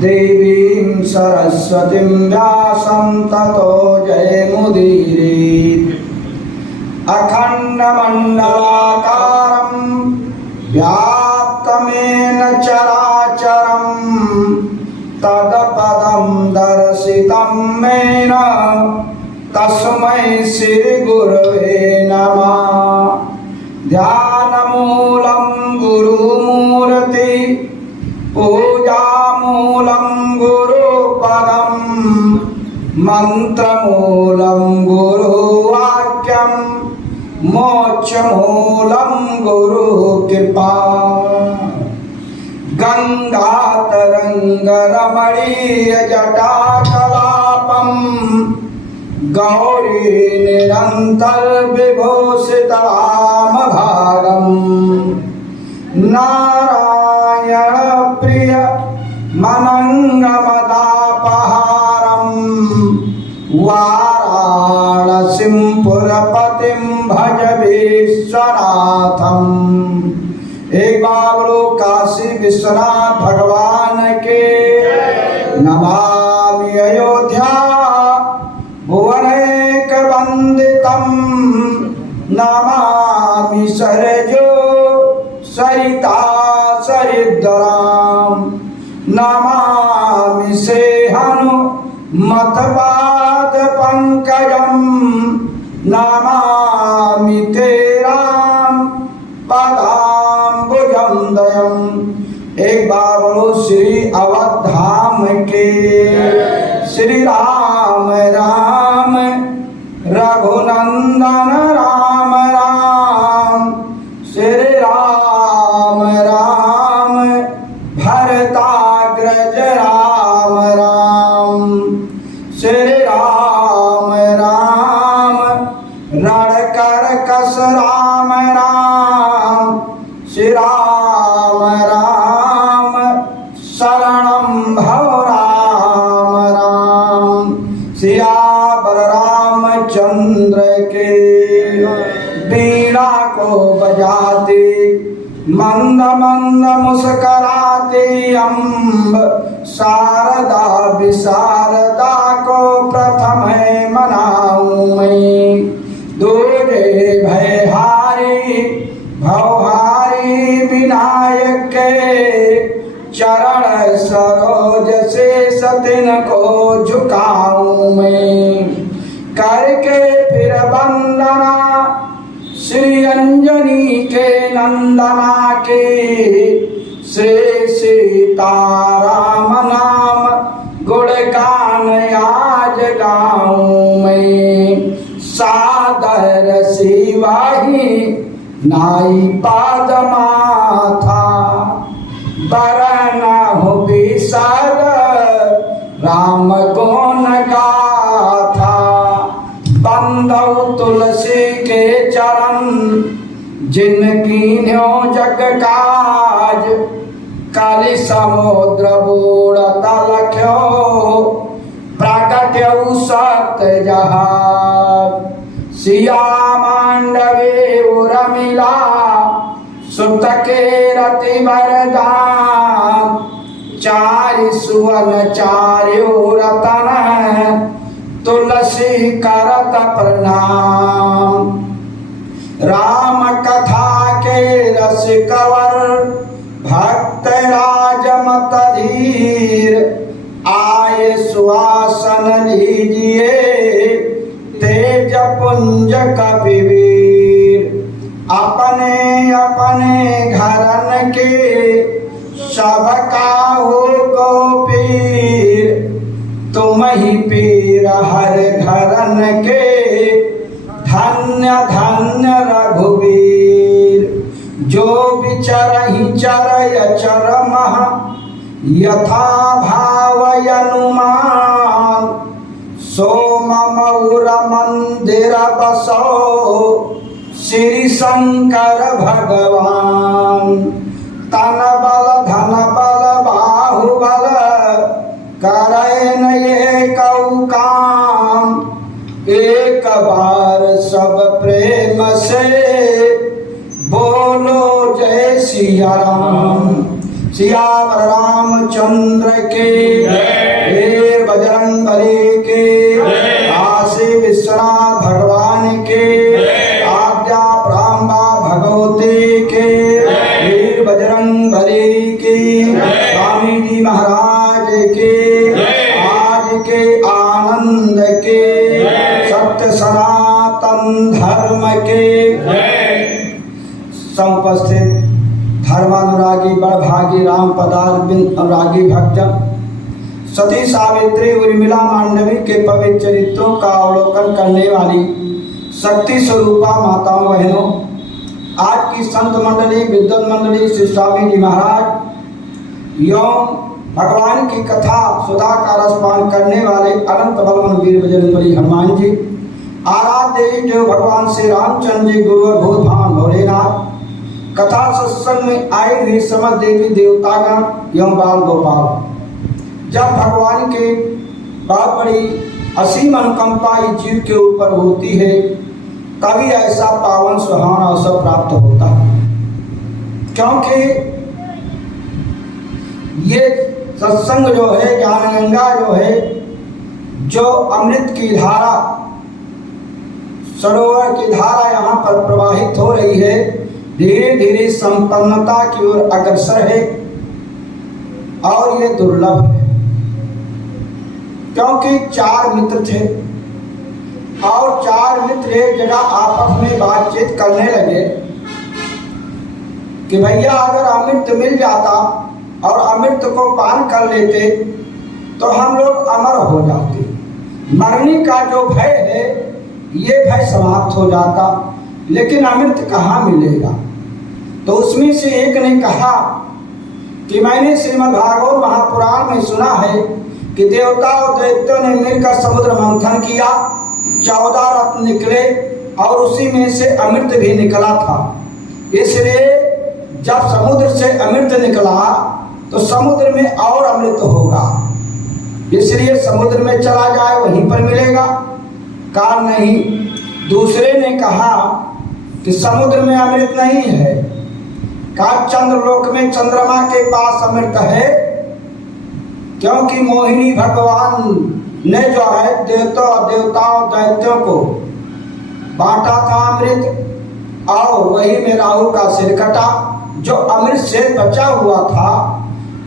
देवीं सरस्वतीं व्यासं ततो जयमुदीरयेत्। अखण्डमण्डलाकारं व्याप्तमेन चराचरं तत्पदं दर्शितं येन तस्मै श्रीगुरवे नमः। ध्यानमूलं गुरुमूर्ति पूजामूलं गुरुपदं मन्त्रमूलं गुरुवाक्यं मोक्षमूलं गुरुकृपा। गङ्गातरङ्गरमणीयजटाकलापं गौरी निरन्तरविभूषितवामभागं नारायणप्रिय मनङ्गमदापहारं वाराणसीं पुरपतिं भज विश्वनाथम्। एक बार बोलो काशी विश्वनाथ भगवान के। नमामि अयोध्या भुवनैक वन्दितं नमामि सरजो सरिता सरिद्रां नमामि सेहनु मतपाद पंकजं नमामि तेरां पदाम्बुजं दयम्। एक बार बोलो श्री अवधाम के। श्री राम राम रघुनंदन राम राम श्री राम राम भरताग्रज राम राम श्री राम राम रणकरकस राम राम श्री राम राम शरणं भव राम राम। सियावर रामचंद्र के। वीणा को बजाते मंद मंद मुस्कराते अम्ब शारदा विशारदा को प्रथम है मनाऊं मैं। दूजे भयहारी भवहारी विनायक के चरण सरोज से सतिन को झुकाऊं मैं। करके फिर वंदना श्री अंजनी के नंदना के श्री सीताराम नाम गुणगान आज गाऊं मैं। सादर सिवाही नाई पाद माथा बरन हो विषाद राम गुण गाथा। बंदौ तुलसी के चरण जिनकी न्यो जग काज काली समुद्र बूढ़ तलख्यो प्राकट्यौ सत्य जहाज। सिया मांडवे उर्मिला सुत के रति वरदान चारि सुवन चार्यो रतन तुलसी करत प्रणाम। राम कथा के रस कवर भक्त राजमत धीर आए सुआसन लीजिए तेज पुंज कपिवीर। अपने अपने घरन के सब काहू को पीर तुम ही पीर हर घरन के धन्य धन्य रघुवीर। जो विचरहि चरय चरमः यथा भावयनुमान सो ममौर मंदिर बसो श्री शंकर भगवान। तन बल धन बल बाहुबल करे न ये कौ काम। एक बार सब प्रेम से बोलो जय सिया राम। सियावर रामचंद्र के, वीर बजरंगबली के, काशी विश्वनाथ भगवान के, आद्या प्रांबा भगवती के, वीर बजरंगबली की, स्वामी जी महाराज के, आज के आनंद के, सत्य सनातन धर्म के समुपस्थित धर्मानुरागी बड़भागी राम पदार्थ अनुरागी भक्तजन, सती सावित्री उर्मिला मांडवी के पवित्र चरित्रों का अवलोकन करने वाली शक्ति स्वरूपा माताओं बहनों, आज की संत मंडली, विद्वत मंडली, श्री स्वामी जी महाराज एवं भगवान की कथा सुधा का रसपान करने वाले अनंत बलवान वीर बजरंगबली हनुमान जी, आराध्य देव भगवान श्री रामचंद्र जी, गुरु और भूत भान भोलेनाथ, कथा सत्संग में आए हुए समस्त देवी देवतागण एवं बाल गोपाल, जब भगवान के बहुत बड़ी असीम अनुकंपा इस जीव के ऊपर होती है, तभी ऐसा पावन सुहावना अवसर प्राप्त होता है। क्योंकि ये सत्संग जो है, ज्ञान गंगा जो है, जो अमृत की धारा, सरोवर की धारा यहाँ पर प्रवाहित हो रही है, धीरे धीरे संपन्नता की ओर अग्रसर है और ये दुर्लभ है। क्योंकि चार मित्र थे और चार मित्र एक जगह आपस में बातचीत करने लगे कि भैया अगर अमृत मिल जाता और अमृत को पान कर लेते तो हम लोग अमर हो जाते, मरने का जो भय है ये भय समाप्त हो जाता, लेकिन अमृत कहाँ मिलेगा। तो उसमें से एक ने कहा कि मैंने श्रीमद् भागवत महापुराण में सुना है कि देवता और दैत्यों ने मिलकर समुद्र मंथन किया, 14 रत्न निकले और उसी में से अमृत भी निकला था। इसलिए जब समुद्र से अमृत निकला तो समुद्र में और अमृत होगा, इसलिए समुद्र में चला जाए वहीं पर मिलेगा। कहा नहीं। दूसरे ने कहा कि समुद्र में अमृत नहीं है, कहा चंद्रलोक में चंद्रमा के पास अमृत है, क्योंकि मोहिनी भगवान ने जो है देवताओं दैत्यों को बांटा था अमृत, और वही में राहु का सिर कटा। जो अमृत से बचा हुआ था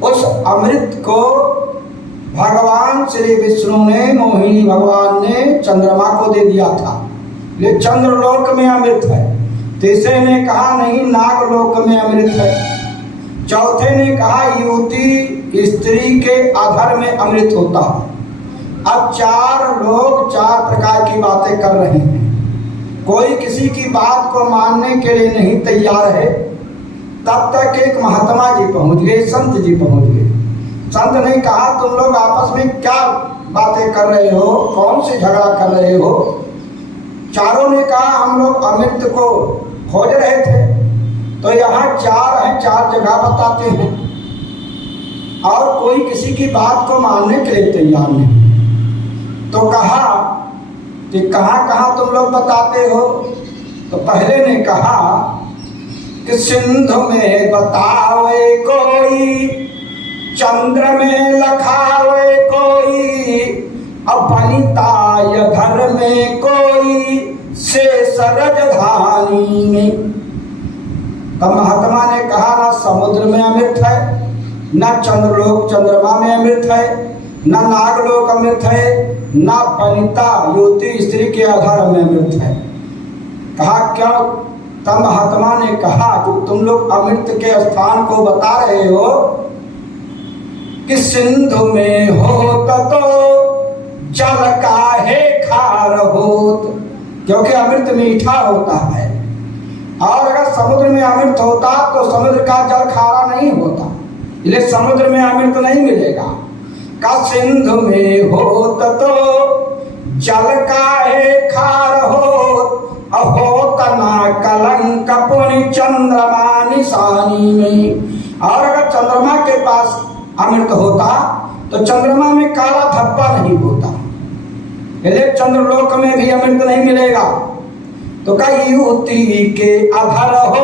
उस अमृत को भगवान श्री विष्णु ने, मोहिनी भगवान ने चंद्रमा को दे दिया था। ये चंद्रलोक में अमृत है। तीसरे ने कहा नहीं, नागलोक में अमृत है। चौथे ने कहा युवती स्त्री के आधार में अमृत होता है। अब चार लोग चार प्रकार की बातें कर रहे हैं, कोई किसी की बात को मानने के लिए नहीं तैयार है। तब तक एक महात्मा जी पहुंच गए, संत जी पहुंच गए। संत ने कहा तुम लोग आपस में क्या बातें कर रहे हो, कौन से झगड़ा कर रहे हो। चारों ने कहा हम लोग अमृत को खोज रहे थे, तो यहाँ चार हैं, चार जगह बताते हैं और कोई किसी की बात को मानने के लिए तैयार नहीं। तो कहा कि कहाँ कहाँ तुम लोग बताते हो। तो पहले ने कहा कि सिंधु में बतावे कोई, चंद्र में लखावे कोई, अपनिता घर में कोई, शेष राजधानी में। तब महात्मा ने कहा ना समुद्र में अमृत है, न चंद्रलोक चंद्रमा में अमृत है, न नागलोक अमृत है, न पनिता युवती स्त्री के आधार में अमृत है। कहा क्या। तब महात्मा ने कहा कि तुम लोग अमृत के स्थान को बता रहे हो कि सिंधु में होत तो जल काहे खार होत, क्योंकि अमृत मीठा होता है, और अगर समुद्र में अमृत होता तो समुद्र का जल खारा नहीं होता, इसलिए समुद्र में अमृत नहीं मिलेगा। का सिंधु में होत तो जल काहे खार होत, अहोत ना कलंक पुनि चंद्रमा निशानी में। और अगर चंद्रमा के पास अमृत होता तो चंद्रमा में काला धब्बा नहीं होता, इसलिए चंद्रलोक में भी अमृत नहीं मिलेगा। तो कई युवती के अधर हो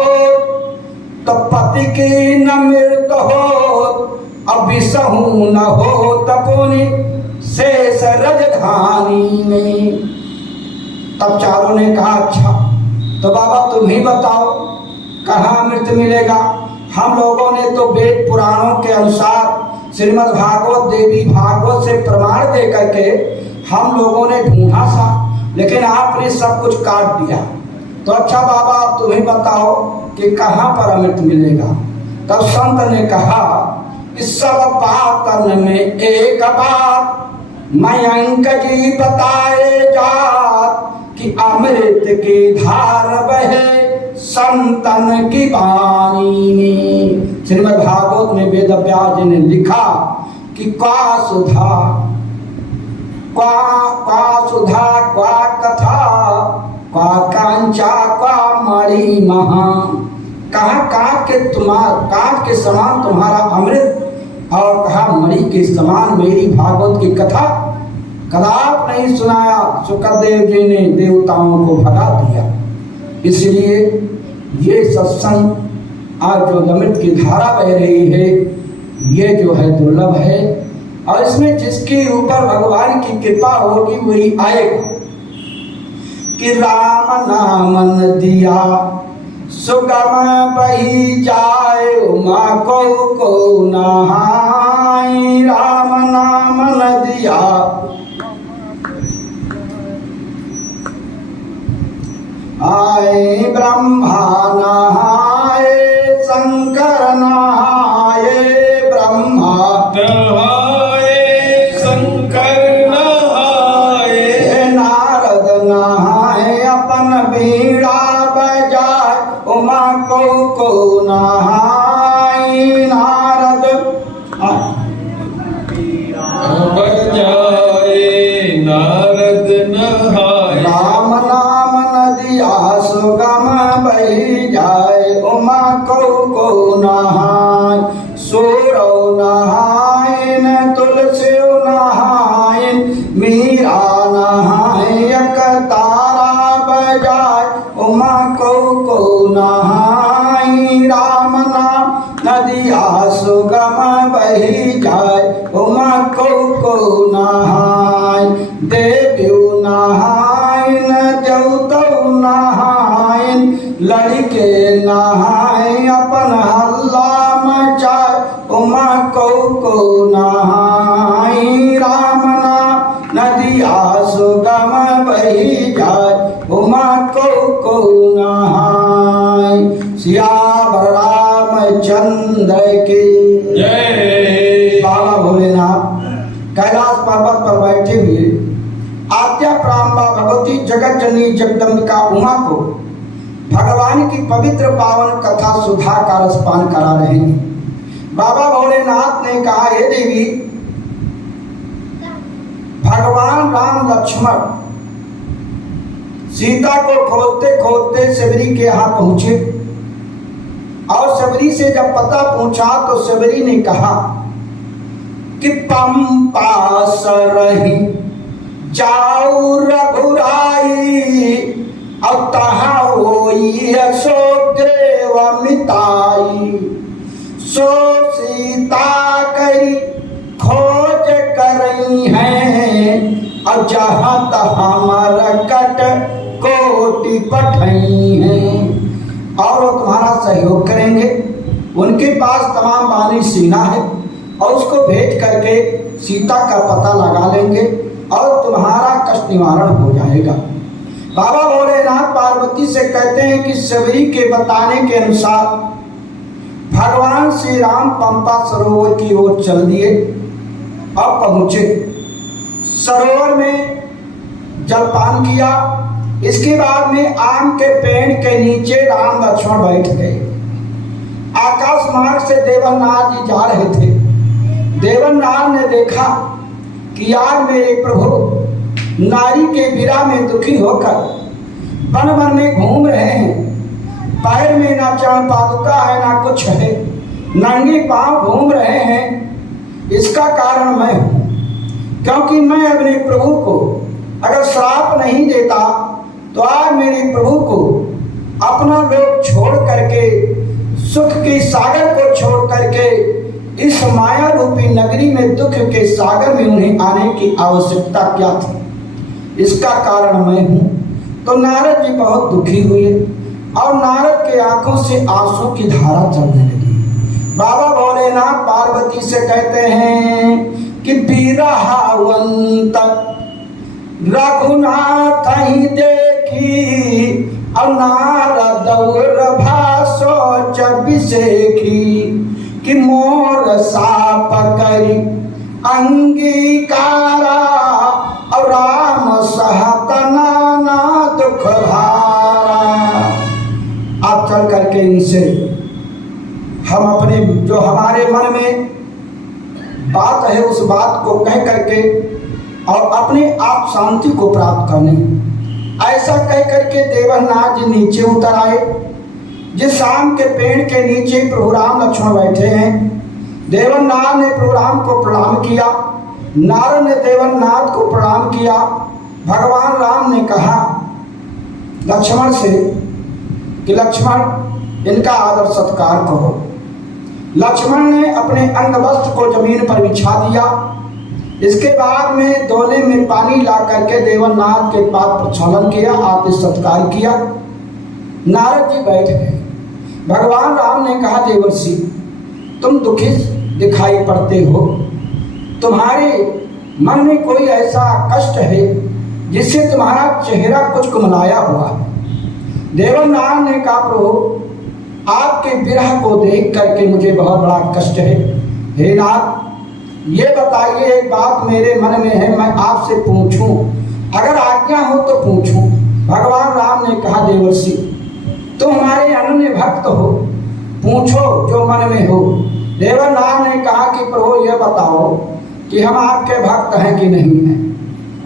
तो पति की न मृत हो, अब विसहू न हो तपुनि शेष राजधानी में। तब चारों ने कहा अच्छा तो बाबा तुम ही बताओ कहाँ अमृत मिलेगा। हम लोगों ने तो वेद पुराणों के अनुसार श्रीमद् भागवत देवी भागवत से प्रमाण दे करके हम लोगों ने ढूंढा सा, लेकिन आपने सब कुछ काट दिया। तो अच्छा बाबा आप तुम ही बताओ कि कहाँ पर अमृत मिलेगा। तब संत ने कहा इस सब बातन में एक बात मयंक जी बताए जात कि अमृत की धार बहे संतन की वाणी में। श्रीमद् भागवत में वेद व्यास जी ने लिखा कि क्वा सुधा क्वा कथा क्वा कांचा क्वा मणि महा। कहा कांच के समान तुम्हारा अमृत और कहा मणि के समान मेरी भागवत की कथा। कदाप नहीं सुनाया। शुक्रदेव जी ने देवताओं को भगा दिया। इसलिए ये सत्संग आज जो अमृत की धारा बह रही है ये जो है दुर्लभ है, और इसमें जिसके ऊपर भगवान की कृपा होगी वही आएगा। कि राम नाम दिया सुगम बही जाए उमा को नहाई। राम नाम दिया आए ब्रह्मा नहाए शंकर नहाए। ब्रह्मा नहाए शंकर नहाए। नारद नहाए अपन बीड़ा बजाए उमा को नहाई। नारद बजाए नारद नहाए। राम नाम नदिया सुगम बही जाए उमा को नहाय। सूरो नहाय न तुलसी नहाय मीरा नहाय। एक तारा बजाए उमा को नहाय। राम नाम नदिया सुगम बही जाए उमा को नहाय। देव्यु नहाय न देवतौ नहाय। लड़के नहाय अपन हल्ला मचाए उमा को नहाय। राम नाम नदिया सुगम बही जाए उमा को नहाय। सियावर रामचंद्र की जय। बाबा भोलेनाथ कैलाश पर्वत पर बैठे हुए आद्या प्रांबा भगवती जगत जननी जगदम्बिका उमा को भगवान की पवित्र पावन कथा सुधा का रसपान करा रहे हैं। बाबा भोलेनाथ ने कहा हे देवी, भगवान राम लक्ष्मण सीता को खोजते खोजते सबरी के यहाँ पहुंचे, और सबरी से जब पता पूछा तो सबरी ने कहा कि पंपा सरही जाऊ रघुराई। अब तहाँ होई यशोदेव मिताई। सो सीता करी खोज करई हैं, और जहाँ तहाँ मरकट कोटि पठई हैं, और वो तुम्हारा सहयोग करेंगे। उनके पास तमाम बानी सीना है, और उसको भेज करके सीता का पता लगा लेंगे और तुम्हारा कष्ट निवारण हो जाएगा। बाबा भोलेनाथ पार्वती से कहते हैं कि सबरी के बताने के अनुसार भगवान श्री राम पंपा सरोवर की ओर चल दिए और पहुंचे। सरोवर में जलपान किया। इसके बाद में आम के पेड़ के नीचे राम लक्ष्मण बैठ गए। आकाश मार्ग से देवनाथ जी जा रहे थे। देवनाथ ने देखा कि यार मेरे प्रभु नारी के विरह में दुखी होकर वन वन में घूम रहे हैं। पैर में ना चरण पादुका है ना कुछ है, नंगे पांव घूम रहे हैं। इसका कारण मैं हूँ, क्योंकि मैं अपने प्रभु को अगर श्राप नहीं देता तो आज मेरे प्रभु को अपना लोक छोड़ करके, सुख के सागर को छोड़ करके इस माया रूपी नगरी में दुख के सागर में उन्हें आने की आवश्यकता क्या थी? इसका कारण मैं हूँ। तो नारद जी बहुत दुखी हुए और नारद के आंखों से आंसू की धारा चलने लगी। बाबा भोलेनाथ पार्वती से कहते हैं कि बिरहावंत रघुनाथ ही देखी और नारद भासोच बिसेखी कि मोर साप करी अंगीकारा और राम सहत नाना दुख भारा। आप चल करके इनसे हम अपने जो हमारे मन में बात है उस बात को कह करके और अपने आप शांति को प्राप्त करने। ऐसा कह करके देवनाथ जी नीचे उतर आए। जिस शाम के पेड़ के नीचे प्रभु राम लक्ष्मण बैठे हैं, देवनाथ ने प्रभु राम को प्रणाम किया, नारद ने देवनाथ को प्रणाम किया। भगवान राम ने कहा लक्ष्मण से कि लक्ष्मण इनका आदर सत्कार करो। लक्ष्मण ने अपने अंग वस्त्र को जमीन पर बिछा दिया। इसके बाद में दोने में पानी ला करके देवनाथ के पाद प्रक्षालन किया, आदर सत्कार किया। नारद जी बैठ गए। भगवान राम ने कहा देवर्षि तुम दुखी दिखाई पड़ते हो, तुम्हारे मन में कोई ऐसा कष्ट है जिससे तुम्हारा चेहरा कुछ कुमलाया हुआ है। देवनाथ ने कहा प्रभु आपके विरह को देख करके मुझे बहुत बड़ा कष्ट है। हे नाथ ये बताइए, एक बात मेरे मन में है, मैं आपसे पूछूं, अगर आज्ञा हो तो पूछूं। भगवान राम ने कहा देवर्षि तुम हमारे अनन्य भक्त हो, पूछो जो मन में हो। देवनाथ ने कहा कि प्रभु ये बताओ कि हम आपके भक्त हैं कि नहीं हैं।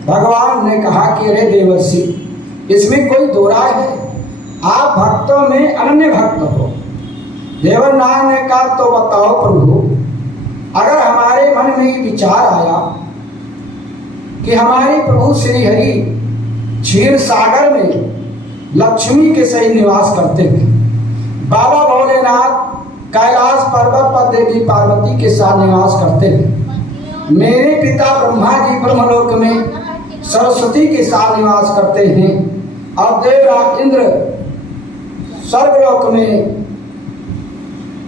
भगवान ने कहा कि अरे देवर्षि इसमें कोई दो राय है, आप भक्तों में अनन्य भक्त हो। देवनाथ ने कहा तो बताओ प्रभु, अगर हमारे मन में ये विचार आया कि हमारे प्रभु श्री हरि क्षीर सागर में लक्ष्मी के सही निवास करते हैं, बाबा भोलेनाथ कैलाश पर्वत पर देवी पार्वती के साथ निवास करते हैं, मेरे पिता ब्रह्मा जी ब्रह्मलोक में सरस्वती के साथ निवास करते हैं और देवराज इंद्र स्वर्गलोक में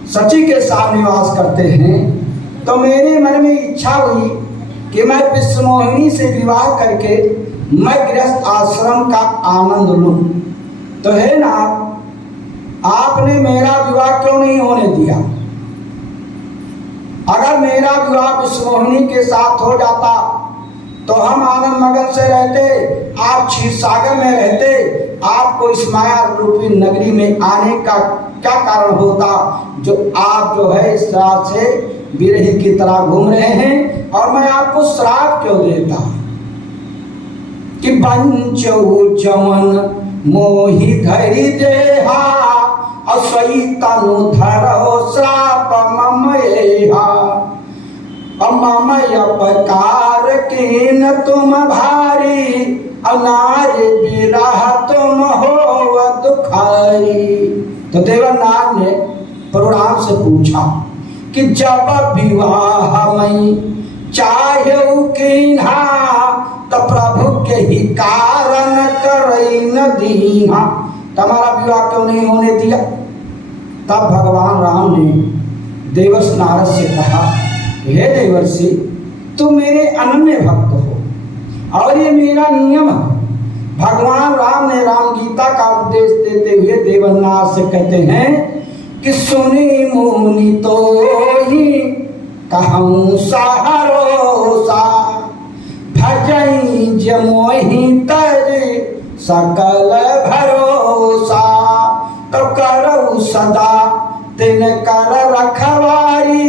सची के साथ निवास करते हैं। तो मेरे मन में इच्छा हुई कि मैं विश्वमोहिनी से विवाह करके मैं गृहस्थ आश्रम का आनंद लूं। तो है ना, आपने मेरा विवाह क्यों नहीं होने दिया? अगर मेरा विवाह विश्वमोहिनी के साथ हो जाता तो हम आनंद मगन से रहते, आप क्षीर सागर में रहते, आपको इस माया रूपी नगरी में आने का क्या कारण होता जो आप जो है इस तरह से विरही की तरह घूम रहे हैं, और मैं आपको श्राप क्यों देता कि बंचौ जमन मोहि धरि देहा असई तनु धरो श्राप ममएहा अममय अपकार कीन तुम भारी अनार्य विरह तुम हो दुखारी। तो देवनाथ ने प्रभु से पूछा कि जब विवाह में चाहू कीन्हा तो प्रभु के ही कारण करई न दीन्हा, तुम्हारा विवाह क्यों नहीं होने दिया? तब भगवान राम ने देवर्षि नारद से कहा हे देवर्षि तुम मेरे अनन्य भक्त हो और ये मेरा नियम है। भगवान राम ने राम गीता का उपदेश देते हुए देवनाथ से कहते हैं कि सुनी मुनि तो ही कहूँ सहरोसा भजई जमोहि तज सकल भरोसा तो करऊ सदा तिन कर रखवारी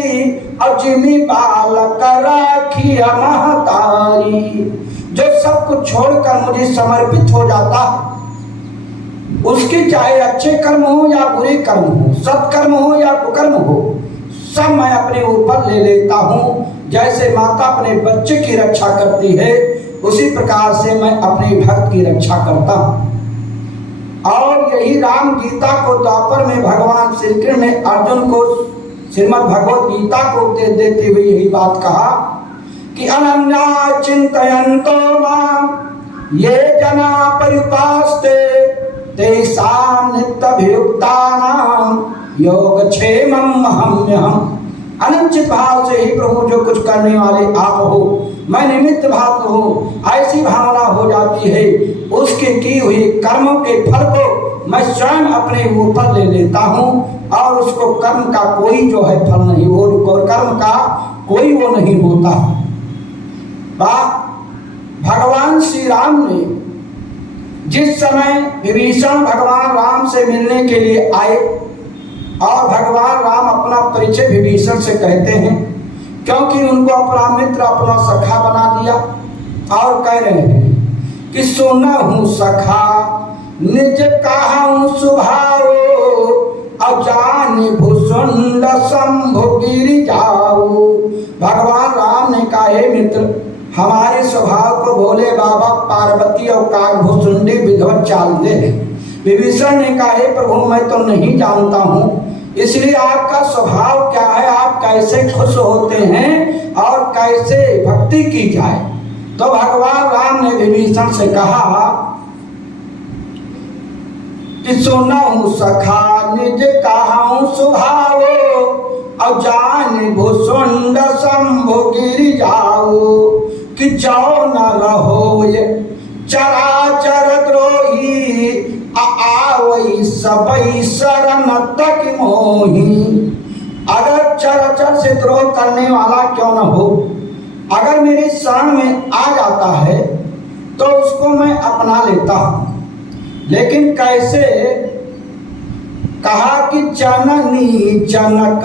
और जिमी बालक राखी महतारी। जो सब कुछ छोड़कर मुझे समर्पित हो जाता उसके चाहे अच्छे कर्म हो या बुरे कर्म हो, सत्कर्म हो या कुकर्म हो, सब मैं अपने ऊपर ले लेता हूँ। जैसे माता अपने बच्चे की रक्षा करती है उसी प्रकार से मैं अपने भक्त की रक्षा करता हूँ। और यही राम गीता को द्वापर में भगवान श्री कृष्ण ने अर्जुन को श्रीमद् भगवत गीता को उपदेश देते हुए यही बात कहा कि अनन्या चिंतयन्तो मां ये जना पर्युपास्ते तेषां नित्यभियुक्तानां योगक्षेमं अहम्यहम्। अनिश्चित भाव से ही प्रभु जो कुछ करने वाले आप हो, मैं निमित्त भाव हूँ, ऐसी भावना हो जाती है। उसके की हुई कर्मों के फल को मैं स्वयं अपने ऊपर ले लेता हूँ और उसको कर्म का कोई जो है फल नहीं हो, कर्म का कोई वो नहीं होता। भगवान श्री राम ने जिस समय विभीषण भगवान राम से मिलने के लिए आए और भगवान राम अपना परिचय विभीषण से कहते हैं, क्योंकि उनको अपना मित्र अपना सखा बना दिया और कह रहे हैं कि सुना हूँ सखा निज कहूँ सुभाओ अजान भूषुंड शंभु गिरि जाओ। भगवान राम ने कहा, हे मित्र, हमारे स्वभाव को भोले बाबा पार्वती और कागभूषुंडी विधवत चाल दे। विभीषण ने कहा, हे प्रभु, मैं तो नहीं जानता हूँ, इसलिए आपका स्वभाव क्या है, आप कैसे खुश होते हैं और कैसे भक्ति की जाए। तो भगवान राम ने विभीषण से कहा कि सुना हूँ सखा निज कहूँ सुभाओ अजान भूषुंड शंभु गिरि जाओ। कि जाओ न रहो ये चराचर द्रोही आवई सबई शरण तक मोही। अगर चराचर से द्रोह करने वाला क्यों न हो, अगर मेरे शरण में आ जाता है तो उसको मैं अपना लेता हूँ। लेकिन कैसे? कहा कि जननी जनक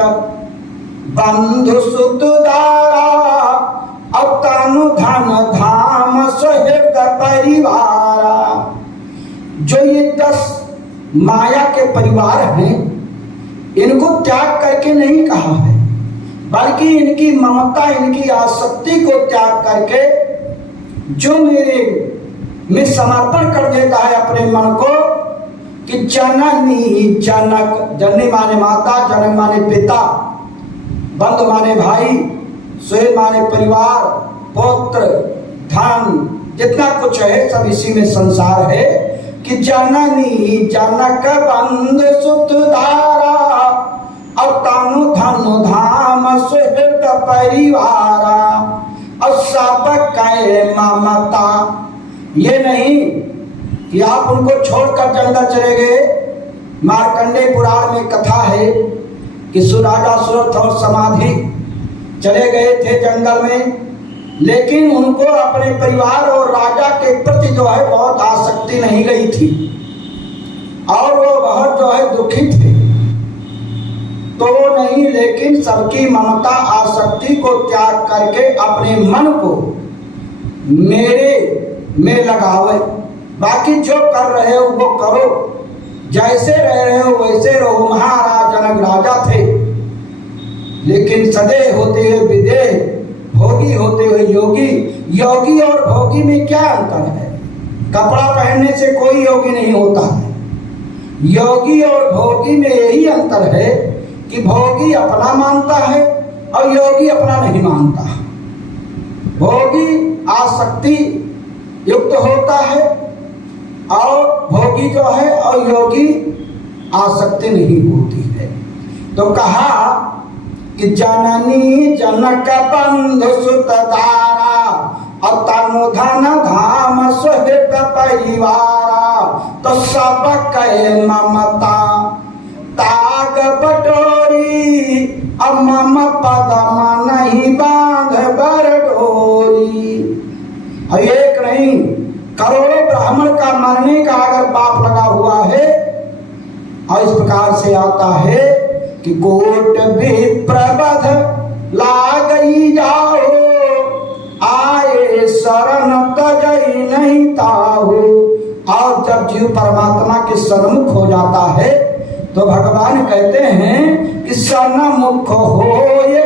बंधु सुत दारा अब तनु धन धाम सहित परिवारा। जो ये 10 माया के परिवार हैं, इनको त्याग करके नहीं कहा है, बल्कि इनकी ममता इनकी आसक्ति को त्याग करके जो मेरे में समर्पण कर देता है अपने मन को, कि जननी जनक, जननी माने माता, जनक माने पिता, बंधु माने भाई, सुहृद माने परिवार, पुत्र, धन, जितना कुछ है सब इसी में संसार है। कि जननी जनक बंधु सुत धारा और तनु धनु धाम सुहृद परिवारा और सब कै ममता। ये नहीं कि आप उनको छोड़कर जंगल चले गए। मार्कंडेय पुराण में कथा है कि सुराजा सुरथ और समाधि चले गए थे जंगल में, लेकिन उनको अपने परिवार और राजा के प्रति जो है बहुत आसक्ति नहीं गई थी और वो बहुत जो है दुखी थे। तो वो नहीं, लेकिन सबकी ममता आसक्ति को त्याग करके अपने मन को मेरे में लगावे। बाकी जो कर रहे हो वो करो, जैसे रह रहे हो वैसे रहो। महाराज जनक राजा थे, लेकिन सदैव होते हुए विदेह, भोगी होते हुए योगी। योगी और भोगी में क्या अंतर है? कपड़ा पहनने से कोई योगी नहीं होता है। योगी और भोगी में यही अंतर है कि भोगी अपना मानता है और योगी अपना नहीं मानता। भोगी आसक्ति युक्त होता है और भोगी जो है और योगी आसक्ति नहीं होती है। तो कहा कि जननी जनक बंधु सुत दारा और तनु धन धाम सुहृद परिवारा। तो सब कै ममता ताग बटोरी अब मम पद नहीं बांध बर डोरी। एक नहीं, करोड़ों ब्राह्मण का मरने का अगर पाप लगा हुआ है और इस प्रकार से आता है कि कोट भी प्रबध लागई जाओ आए शरण तजई नहीं ताहू। और जब जीव परमात्मा के सन्मुख हो जाता है तो भगवान कहते हैं कि सन्मुख होए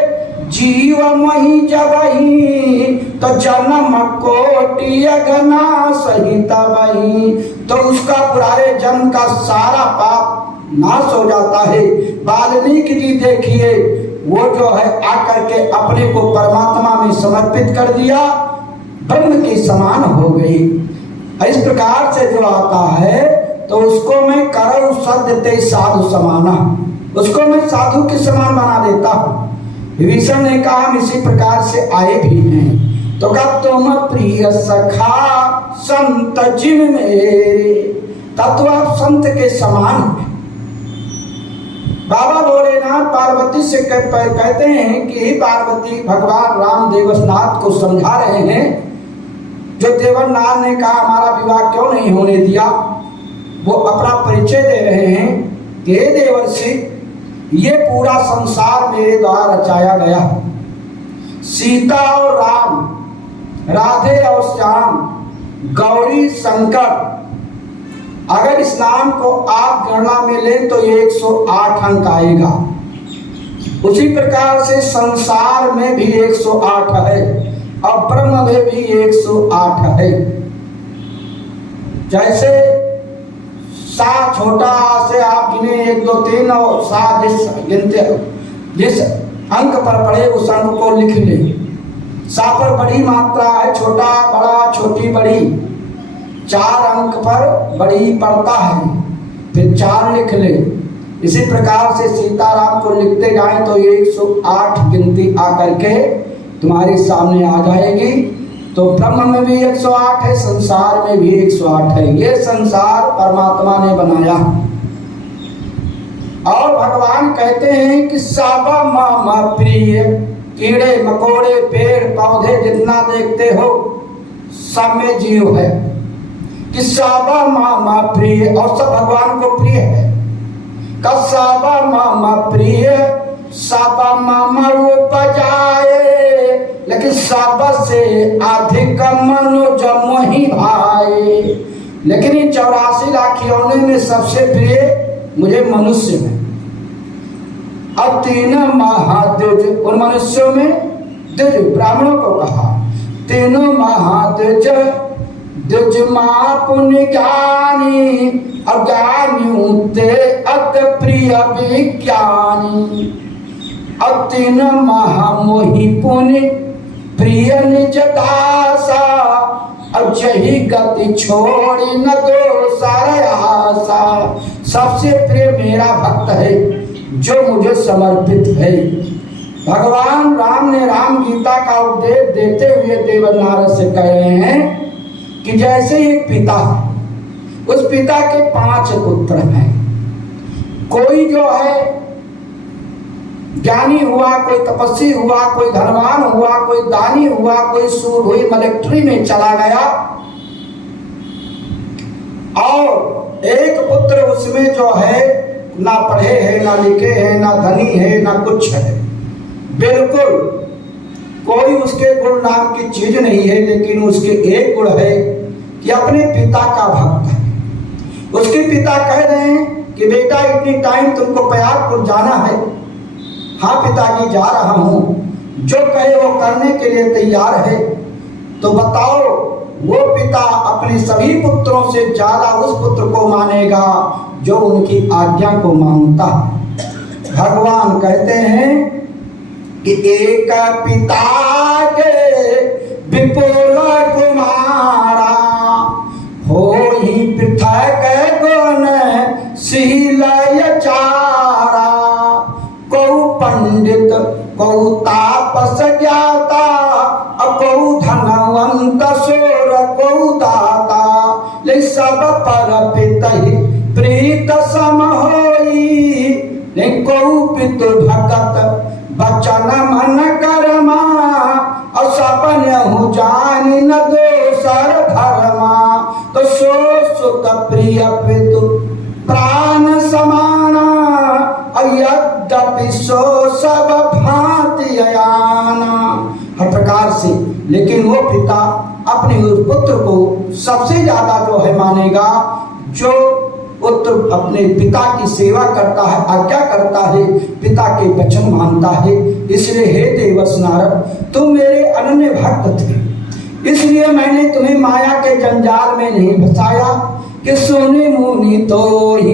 जीव मही जबही तो जन्म कोटि अगना सही तबही। तो उसका पुराने जन्म का सारा पाप नाश हो जाता है। वाल्मीकि जी देखिए, वो जो है आकर के अपने को परमात्मा में समर्पित कर दिया, ब्रह्म के समान हो गई। इस प्रकार से जो आता है तो उसको मैं करऊ सद्यते साधु समाना, उसको मैं साधु के समान बना देता हूँ। विभीषण ने कहा हम इसी प्रकार से आए भी हैं। तो कहा तुम प्रिय सखा संत जिन मेरे, तब तो आप संत के समान हैं। बाबा भोलेनाथ पार्वती से कहते हैं कि पार्वती भगवान राम देवनाथ को समझा रहे हैं। जो देवनाथ ने कहा हमारा विवाह क्यों नहीं होने दिया, वो अपना परिचय दे रहे हैं कि हे देवर्षि, ये पूरा संसार मेरे द्वारा रचाया गया। सीता और राम, राधे और श्याम, गौरी शंकर, अगर इस नाम को आप गणना में लें तो 108 अंक आएगा। उसी प्रकार से संसार में भी 108 है और ब्रह्म में भी 108 है। जैसे सा छोटा से आप गिने 1 2 3 और सा जिस अंक पर पड़े उस अंक को लिख ले। सा पर बड़ी मात्रा है, छोटा बड़ा छोटी बड़ी, 4 अंक पर बड़ी पड़ता है, फिर 4 लिख ले। इसी प्रकार से सीताराम को लिखते जाएं तो 108 गिनती आकर के तुम्हारे सामने आ जाएगी। तो ब्रह्म में भी 108 है, संसार में भी 108 है। ये संसार परमात्मा ने बनाया। और भगवान कहते हैं कि साबा मामा प्रिय, कीड़े मकोड़े पेड़ पौधे जितना देखते हो सब में जीव है। कि साबा मामा प्रिय, और सब भगवान को प्रिय है। कसाबा मामा प्रिय, साबा मामा वो बजाए, लेकिन साबा से अधिक मनोज मोहि भाई। लेकिन इन 84 लाख खिलौने में सबसे प्रिय मुझे मनुष्य में। अब 3 महाद्विज, उन मनुष्यों में द्विज ब्राह्मणों को कहा, 3 महाद्विज, द्विज मां पुण्य ज्ञानी, अज्ञानी ते अत प्रिय विज्ञानी। अब 3 महामोही पुण्य प्रिय निज दासा, अब यही गति छोड़ी न दो सारा आशा। सबसे प्रिय मेरा भक्त है जो मुझे समर्पित है। भगवान राम ने राम गीता का उपदेश देते हुए देवनारद से कह रहे हैं कि जैसे एक पिता, उस पिता के 5 पुत्र हैं। कोई जो है ज्ञानी हुआ, कोई तपस्वी हुआ, कोई धनवान हुआ, कोई दानी हुआ, कोई सूर हुई मिलिट्री में चला गया, और एक पुत्र उसमें जो है ना पढ़े है, ना लिखे है, ना धनी है, ना कुछ है, बिल्कुल कोई उसके गुण नाम की चीज नहीं है। लेकिन उसके एक गुण है कि अपने पिता का भक्त है। उसके पिता कह रहे हैं कि बेटा इतनी टाइम तुमको प्रयागपुर जाना है। हाँ पिताजी जा रहा हूँ, जो कहे वो करने के लिए तैयार है। तो बताओ वो पिता अपने सभी पुत्रों से ज्यादा उस पुत्र को मानेगा जो उनकी आज्ञा को मानता है। भगवान कहते हैं कि एक पिता के विपुल कुमारा, हो ही पृथक गुण शील चारा। कौ पंडित कौ तापस ज्ञाता, कौ धनवंत सोर कौ दाता। ले सब पर पित ही प्रीत सम होई, ने कौ पितु भगत बचन मन कर्मा। और सपन हूँ जानी न दोसर धर्मा। तो सो सुत प्रिय पितु प्राण समाना, यद्यपि सो सब भांति अयाना। हर प्रकार से लेकिन वो पिता अपने उस पुत्र को सबसे ज्यादा जो है मानेगा, जो पुत्र अपने पिता की सेवा करता है, आज्ञा करता है, पिता के वचन मानता है। इसलिए हे देवर्ष नारद, तुम मेरे अनन्य भक्त थे, इसलिए मैंने तुम्हें माया के जंजाल में नहीं फंसाया। कि सुनि मुनि तो ही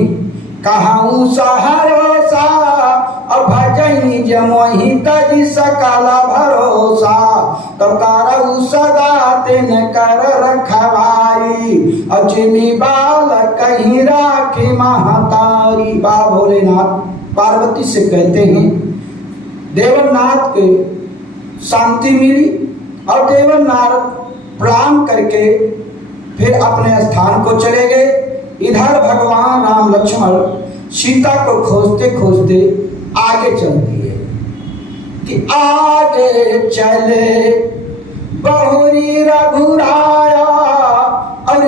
कहूँ सहरोसा, और भजई जमोहि तजी सकल भरोसा, तो करऊ सदा तिन कर रखवाई, अचिनी बाल कहीं राखी महतारी। बा भोलेनाथ पार्वती से कहते हैं, देवनाथ के शांति मिली और देवनाथ प्रणाम करके फिर अपने स्थान को चले गए। इधर भगवान राम लक्ष्मण सीता को खोजते खोजते आगे चल दिए कि आगे चले बहुरी रघुराया, और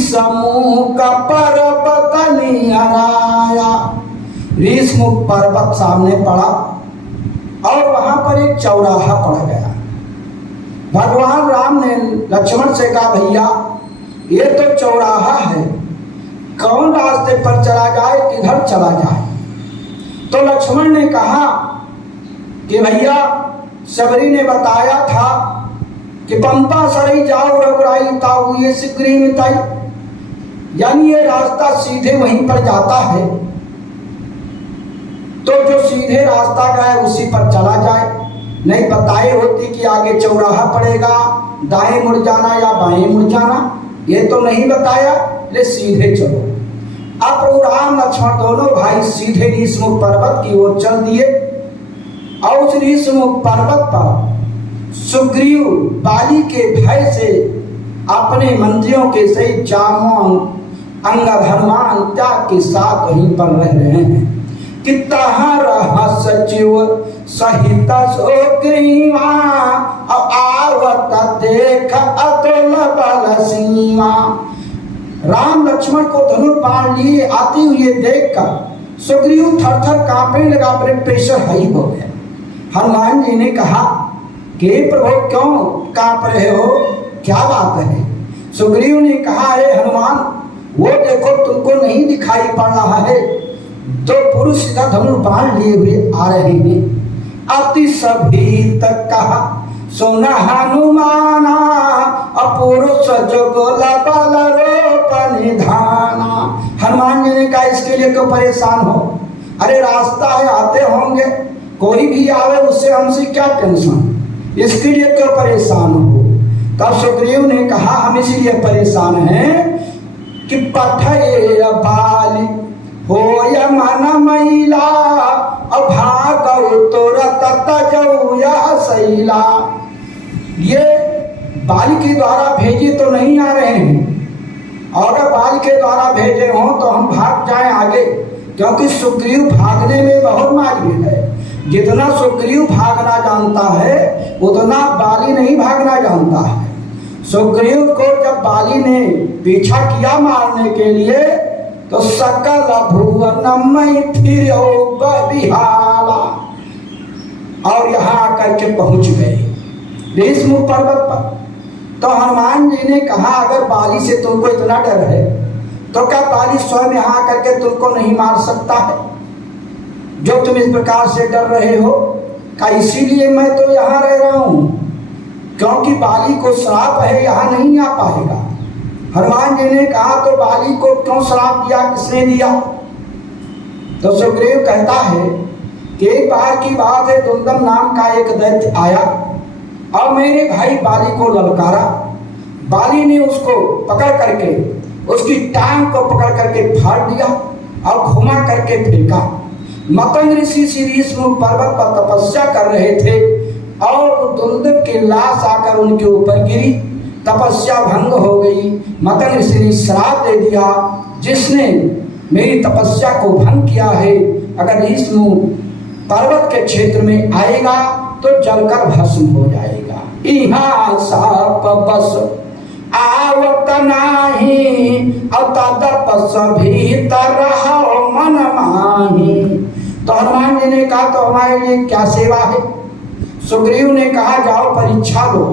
समूह का पर्वत निहराया। ऋषमुख पर्वत सामने पड़ा और वहां पर एक चौराहा पड़ गया। भगवान राम ने लक्ष्मण से कहा, भैया ये तो चौराहा है, कौन रास्ते पर चला जाए, किधर चला जाए। तो लक्ष्मण ने कहा कि भैया सबरी ने बताया था कि पंपा सरी जाओ रघुराई ताऊ ये सिकरी मिताई, यानी ये रास्ता सीधे वहीं पर जाता है, तो जो सीधे रास्ता गया उसी पर चला जाए। नहीं बताए होती कि आगे चौराहा पड़ेगा, दाएं मुड़ जाना या बाएं मुड़ जाना, ये तो नहीं बताया, ले सीधे चलो। अब राम लक्ष्मण दोनों भाई सीधे ऋषमुख पर्वत की ओर चल दिए और उस ऋषमुख पर्वत पर सुग्रीव बाली के भय से अपने मंत्रियों के सहित जामवंत अंगद हनुमान त्याग के साथ वहीं पर रह रहे हैं कि तहाँ रहा सचिव सहित सुग्रीवा, आवत देख अतुल बल सीमा। राम लक्ष्मण को धनुष बाण लिए आते हुए देखकर सुग्रीव थर थर कांपने लगा, ब्लड प्रेशर हाई हो गया। हनुमान जी ने कहा कि प्रभु क्यों कांप रहे हो, क्या बात है। सुग्रीव ने कहा, अरे हनुमान वो देखो तुमको नहीं दिखाई पड़ रहा है, दो पुरुष सीधा धनुष बाण लिए हुए आ रहे हैं। अति सभी तक कहा सुन हनुमाना, अपुरुष जुगल बल रूप निधाना। हनुमान जी ने कहा इसके लिए क्यों परेशान हो, अरे रास्ता है आते होंगे, कोई भी आवे उससे हमसे क्या टेंशन, इसके लिए क्यों परेशान हो। तब सुग्रीव ने कहा हम इसीलिए परेशान हैं कि पठय बाली हो या मन महिला, अभागौ तुरत तजौ या सैला। ये बाल के द्वारा भेजे तो नहीं आ रहे हैं, और अगर बाल के द्वारा भेजे हों तो हम भाग जाएं आगे, क्योंकि सुग्रीव भागने में बहुत माहिर है। जितना सुग्रीव भागना जानता है उतना बाली नहीं भागना जानता है। सुग्रीव को जब बाली ने पीछा किया मारने के लिए तो सकल भुवन में फिर बिहाला, और यहाँ आकर के पहुंच गए ऋषमुख पर्वत पर। तो हनुमान जी ने कहा अगर बाली से तुमको इतना डर है तो क्या बाली स्वयं यहाँ करके तुमको नहीं मार सकता है, जो तुम इस प्रकार से डर रहे हो। का इसीलिए मैं तो यहाँ रह रहा हूँ, क्योंकि बाली को श्राप है, यहाँ नहीं आ पाएगा। हनुमान जी ने कहा तो बाली को क्यों श्राप दिया, किसने दिया। तो सुग्रीव कहता है कि एक बार की बात है, दुंदम नाम का एक दैत्य आया और मेरे भाई बाली को ललकारा। बाली ने उसको पकड़ करके उसकी टांग को पकड़ करके फाड़ दिया और घुमा करके फेंका। मतंग ऋषि ऋषमुख पर्वत पर तपस्या कर रहे थे और दुंदुभ की लाश आकर उनके ऊपर गिरी, तपस्या भंग हो गई। मतंग ऋषि ने श्राप दे दिया, जिसने मेरी तपस्या को भंग किया है अगर ऋषमुख पर्वत के क्षेत्र में आएगा तो जलकर भस्म हो जाएगा। इहाँ साप बस आवत नाही, तदपस भीतर रहो मन माही। तो हनुमान जी ने कहा तो हमारे लिए क्या सेवा है। सुग्रीव ने कहा जाओ परीक्षा लो,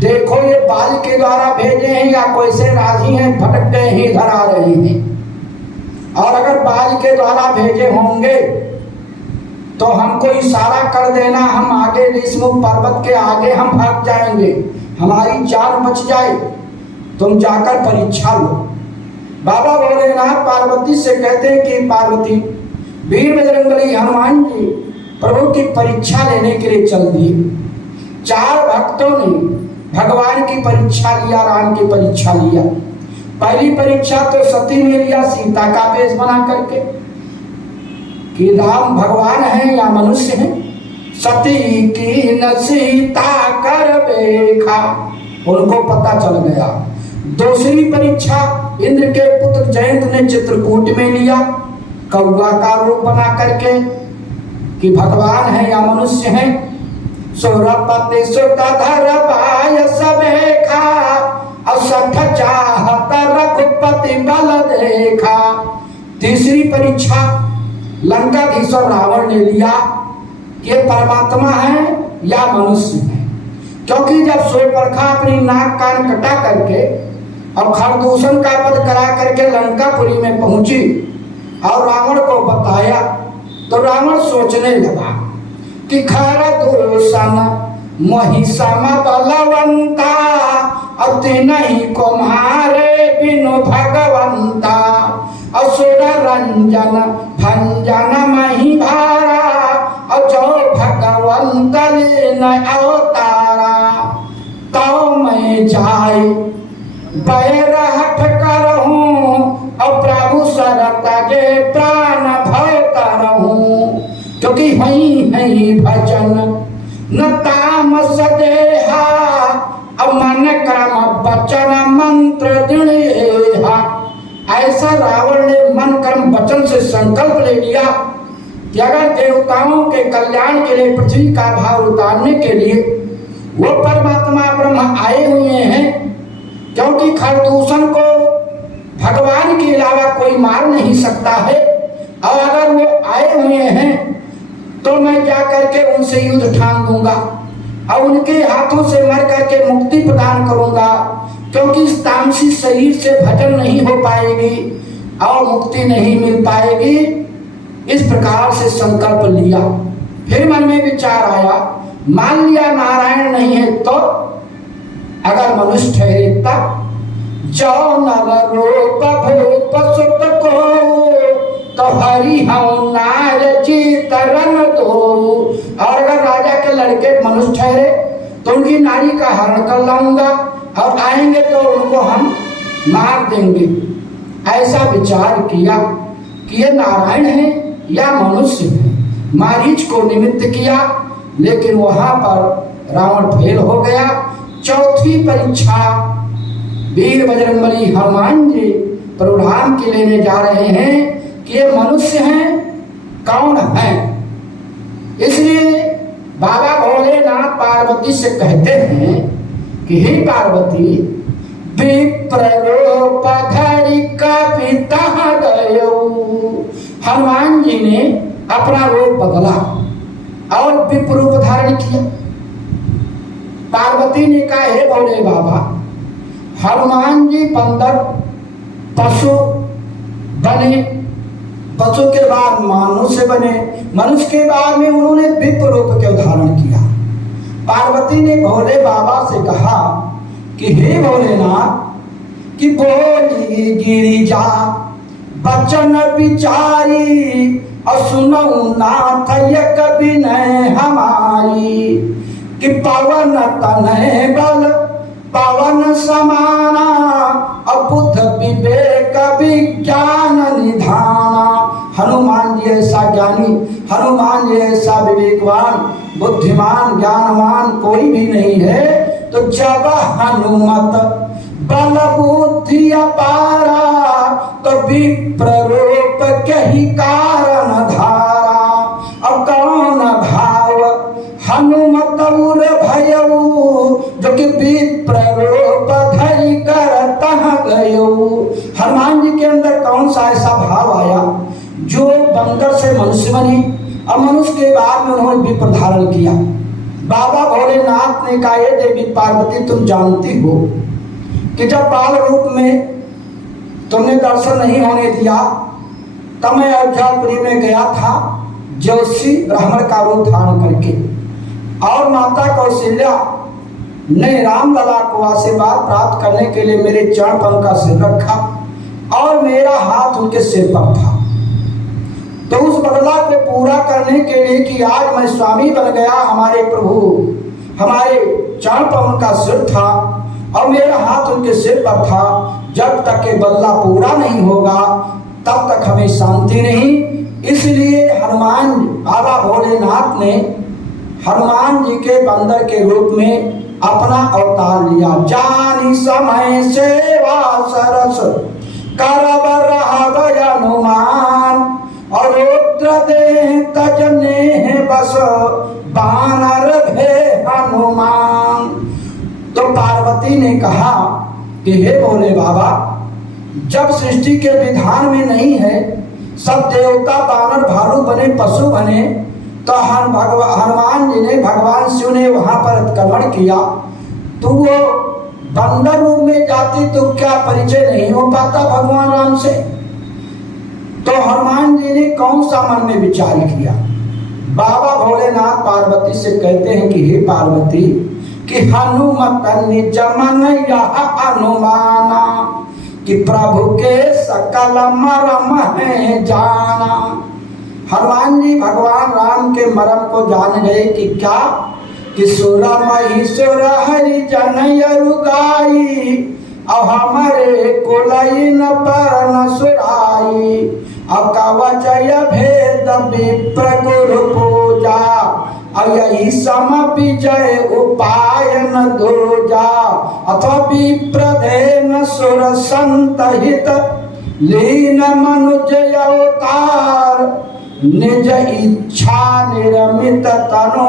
देखो ये बाल के द्वारा भेजे हैं या कोई से राजी हैं, भटक गए हैं, इधर आ रहे हैं। और अगर बाल के द्वारा भेजे होंगे तो हमको इशारा कर देना, हम आगे ऋषमुख पर्वत के आगे हम भाग जाएंगे, हमारी जान बच जाए। तुम जाकर परीक्षा लो। बाबा भोलेनाथ पार्वती से कहते हैं कि पार्वती वीर बजरंगबली हनुमान जी प्रभु की परीक्षा लेने के लिए चल दिए। 4 भक्तों ने भगवान की परीक्षा लिया, राम की परीक्षा लिया। पहली परीक्षा तो सती ने लिया सीता का वेश बना करके कि राम भगवान है या मनुष्य है। सती की न सीता कर देखा, उनको पता चल गया। दूसरी परीक्षा इंद्र के पुत्र जयंत ने चित्रकूट में लिया, कौवा का रूप बना करके कि भगवान है या मनुष्य है। सुरपति सुतधर बाय सबेखा, असठ चाहत रघुपति बल देखा। तीसरी परीक्षा लंकाधीश्वर रावण ने लिया कि ये परमात्मा है या मनुष्य है, क्योंकि जब शूर्पणखा अपनी नाक कान कटा करके और खरदूषण का पद करा करके लंकापुरी में पहुंची और रावण को बताया, तो रावण सोचने लगा कि खरदूषण महिषम बलवंता, अति नहीं को मारे बिनु भगवंता। असुर रंजन भंजन मही भारा, अजो भगवंत लीन अवतारा। तो मैं जाए बैरहट करहूँ, और प्रभु शरत के प्राण भय करहूँ। क्योंकि हई भजन न तामस देहा, अब मन क्रम वचन मंत्र दृढ़ेहा। ऐसा रावण ने मन कर्म वचन से संकल्प ले लिया कि अगर देवताओं के कल्याण के लिए पृथ्वी का भार उतारने के लिए वो परमात्मा ब्रह्म आए हुए हैं, क्योंकि खरदूषण को भगवान के अलावा कोई मार नहीं सकता है, और अगर वो आए हुए हैं तो मैं जा करके उनसे युद्ध ठान दूंगा और उनके हाथों से मर करके मुक्ति प्रदान करूंगा, क्योंकि इस तामसी शरीर से भजन नहीं हो पाएगी और मुक्ति नहीं मिल पाएगी। इस प्रकार से संकल्प लिया। फिर मन में विचार आया, मान लिया नारायण नहीं है तो अगर मनुष्य ठहरे तब, जो नर रूप भूप सुत को, तो हरि हूँ नार जी तरन दो। और अगर राजा के लड़के मनुष्य ठहरे तो उनकी नारी का हरण कर लाऊंगा, और आएंगे तो उनको हम मार देंगे। ऐसा विचार किया कि ये नारायण है या मनुष्य है। मारीच को निमित्त किया, लेकिन वहां पर रावण फेल हो गया। चौथी परीक्षा वीर बजरंगबली हनुमान जी प्रभु राम के लेने जा रहे हैं कि ये मनुष्य हैं कौन है। इसलिए बाबा भोलेनाथ पार्वती से कहते हैं कि हे पार्वती, विप्र रूप धरि कपिता गयो। हनुमान जी ने अपना रूप बदला और विप्र रूप धारण किया। पार्वती ने कहा, हे भोले बाबा, हनुमान जी बंदर पशु बने, पशु के बाद मनुष्य बने, मनुष्य के बाद में उन्होंने विप्र रूप के धारण किया। पार्वती ने भोले बाबा से कहा कि हे भोलेनाथ, कि बोली गिरिजा बचन विचारी, और सुनऊ नाथ यक विनय हमारी। कि पवन तनय बल पवन समाना, अबुद्ध विवेक विज्ञान निधाना। हनुमान जी ऐसा ज्ञानी, हनुमान जी ऐसा विवेकवान, बुद्धिमान, ज्ञानवान कोई भी नहीं है। तो जब हनुमत बल बुद्धि अपारा, तो विप्र रूप कही कारण धारा। और कौन भाव हनुमत उर भयऊ, जो कि विप्र रूप धरि कर तह गयो। हनुमान जी के अंदर कौन सा ऐसा भाव आया जो बंदर से मनुष्य बनी, और मनुष्य के बाद में उन्होंने विप्र धारण किया। बाबा भोलेनाथ ने कहा, ये देवी पार्वती, तुम जानती हो कि जब बाल रूप में तुमने दर्शन नहीं होने दिया, तब मैं अयोध्यापुरी में गया था ज्योतिषी ब्राह्मण का रूप धारण करके, और माता कौशल्या ने रामलला को आशीर्वाद प्राप्त करने के लिए मेरे चरण पर उनका सिर रखा और मेरा हाथ उनके सिर पर था। तो उस बदला को पूरा करने के लिए कि आज मैं स्वामी बन गया, हमारे प्रभु हमारे चरण पर उनका सिर था और मेरा हाथ उनके सिर पर था, जब तक ये बदला पूरा नहीं होगा तब तक हमें शांति नहीं। इसलिए हनुमान बाबा भोलेनाथ ने हनुमान जी के बंदर के रूप में अपना अवतार लिया। जानी समय सेवा सरस करब रहब हनुमान, और रुद्र देह तजने बस बानर भे हनुमान। तो पार्वती ने कहा कि हे भोले बाबा, जब सृष्टि के विधान में नहीं है, सब देवता बानर भालू बने पशु बने, तो हनुमान जी ने भगवान शिव ने वहां पर अतिक्रमण किया, तो वो बंदर रूप में जाती तो क्या परिचय नहीं हो पाता भगवान राम से। तो हनुमान जी ने कौन सा मन में विचार किया। बाबा भोलेनाथ पार्वती से कहते हैं कि हे पार्वती, कि हनुमत निज मन यह अनुमाना, कि प्रभु के सकल मरम है जाना। हनुमान जी भगवान राम के मरम को जान गए कि क्या, कि सुर महीसुर हरि जनयरु गाई, अब हमारे कुलइन पर न सुराई, अब कवचय भेद विप्र गुरु पूजा, अब यही सम विजय उपाय न दूजा, अथवा विप्रधेन सुर संत हित लीन मनुज अवतार, निज इच्छा निर्मित तनो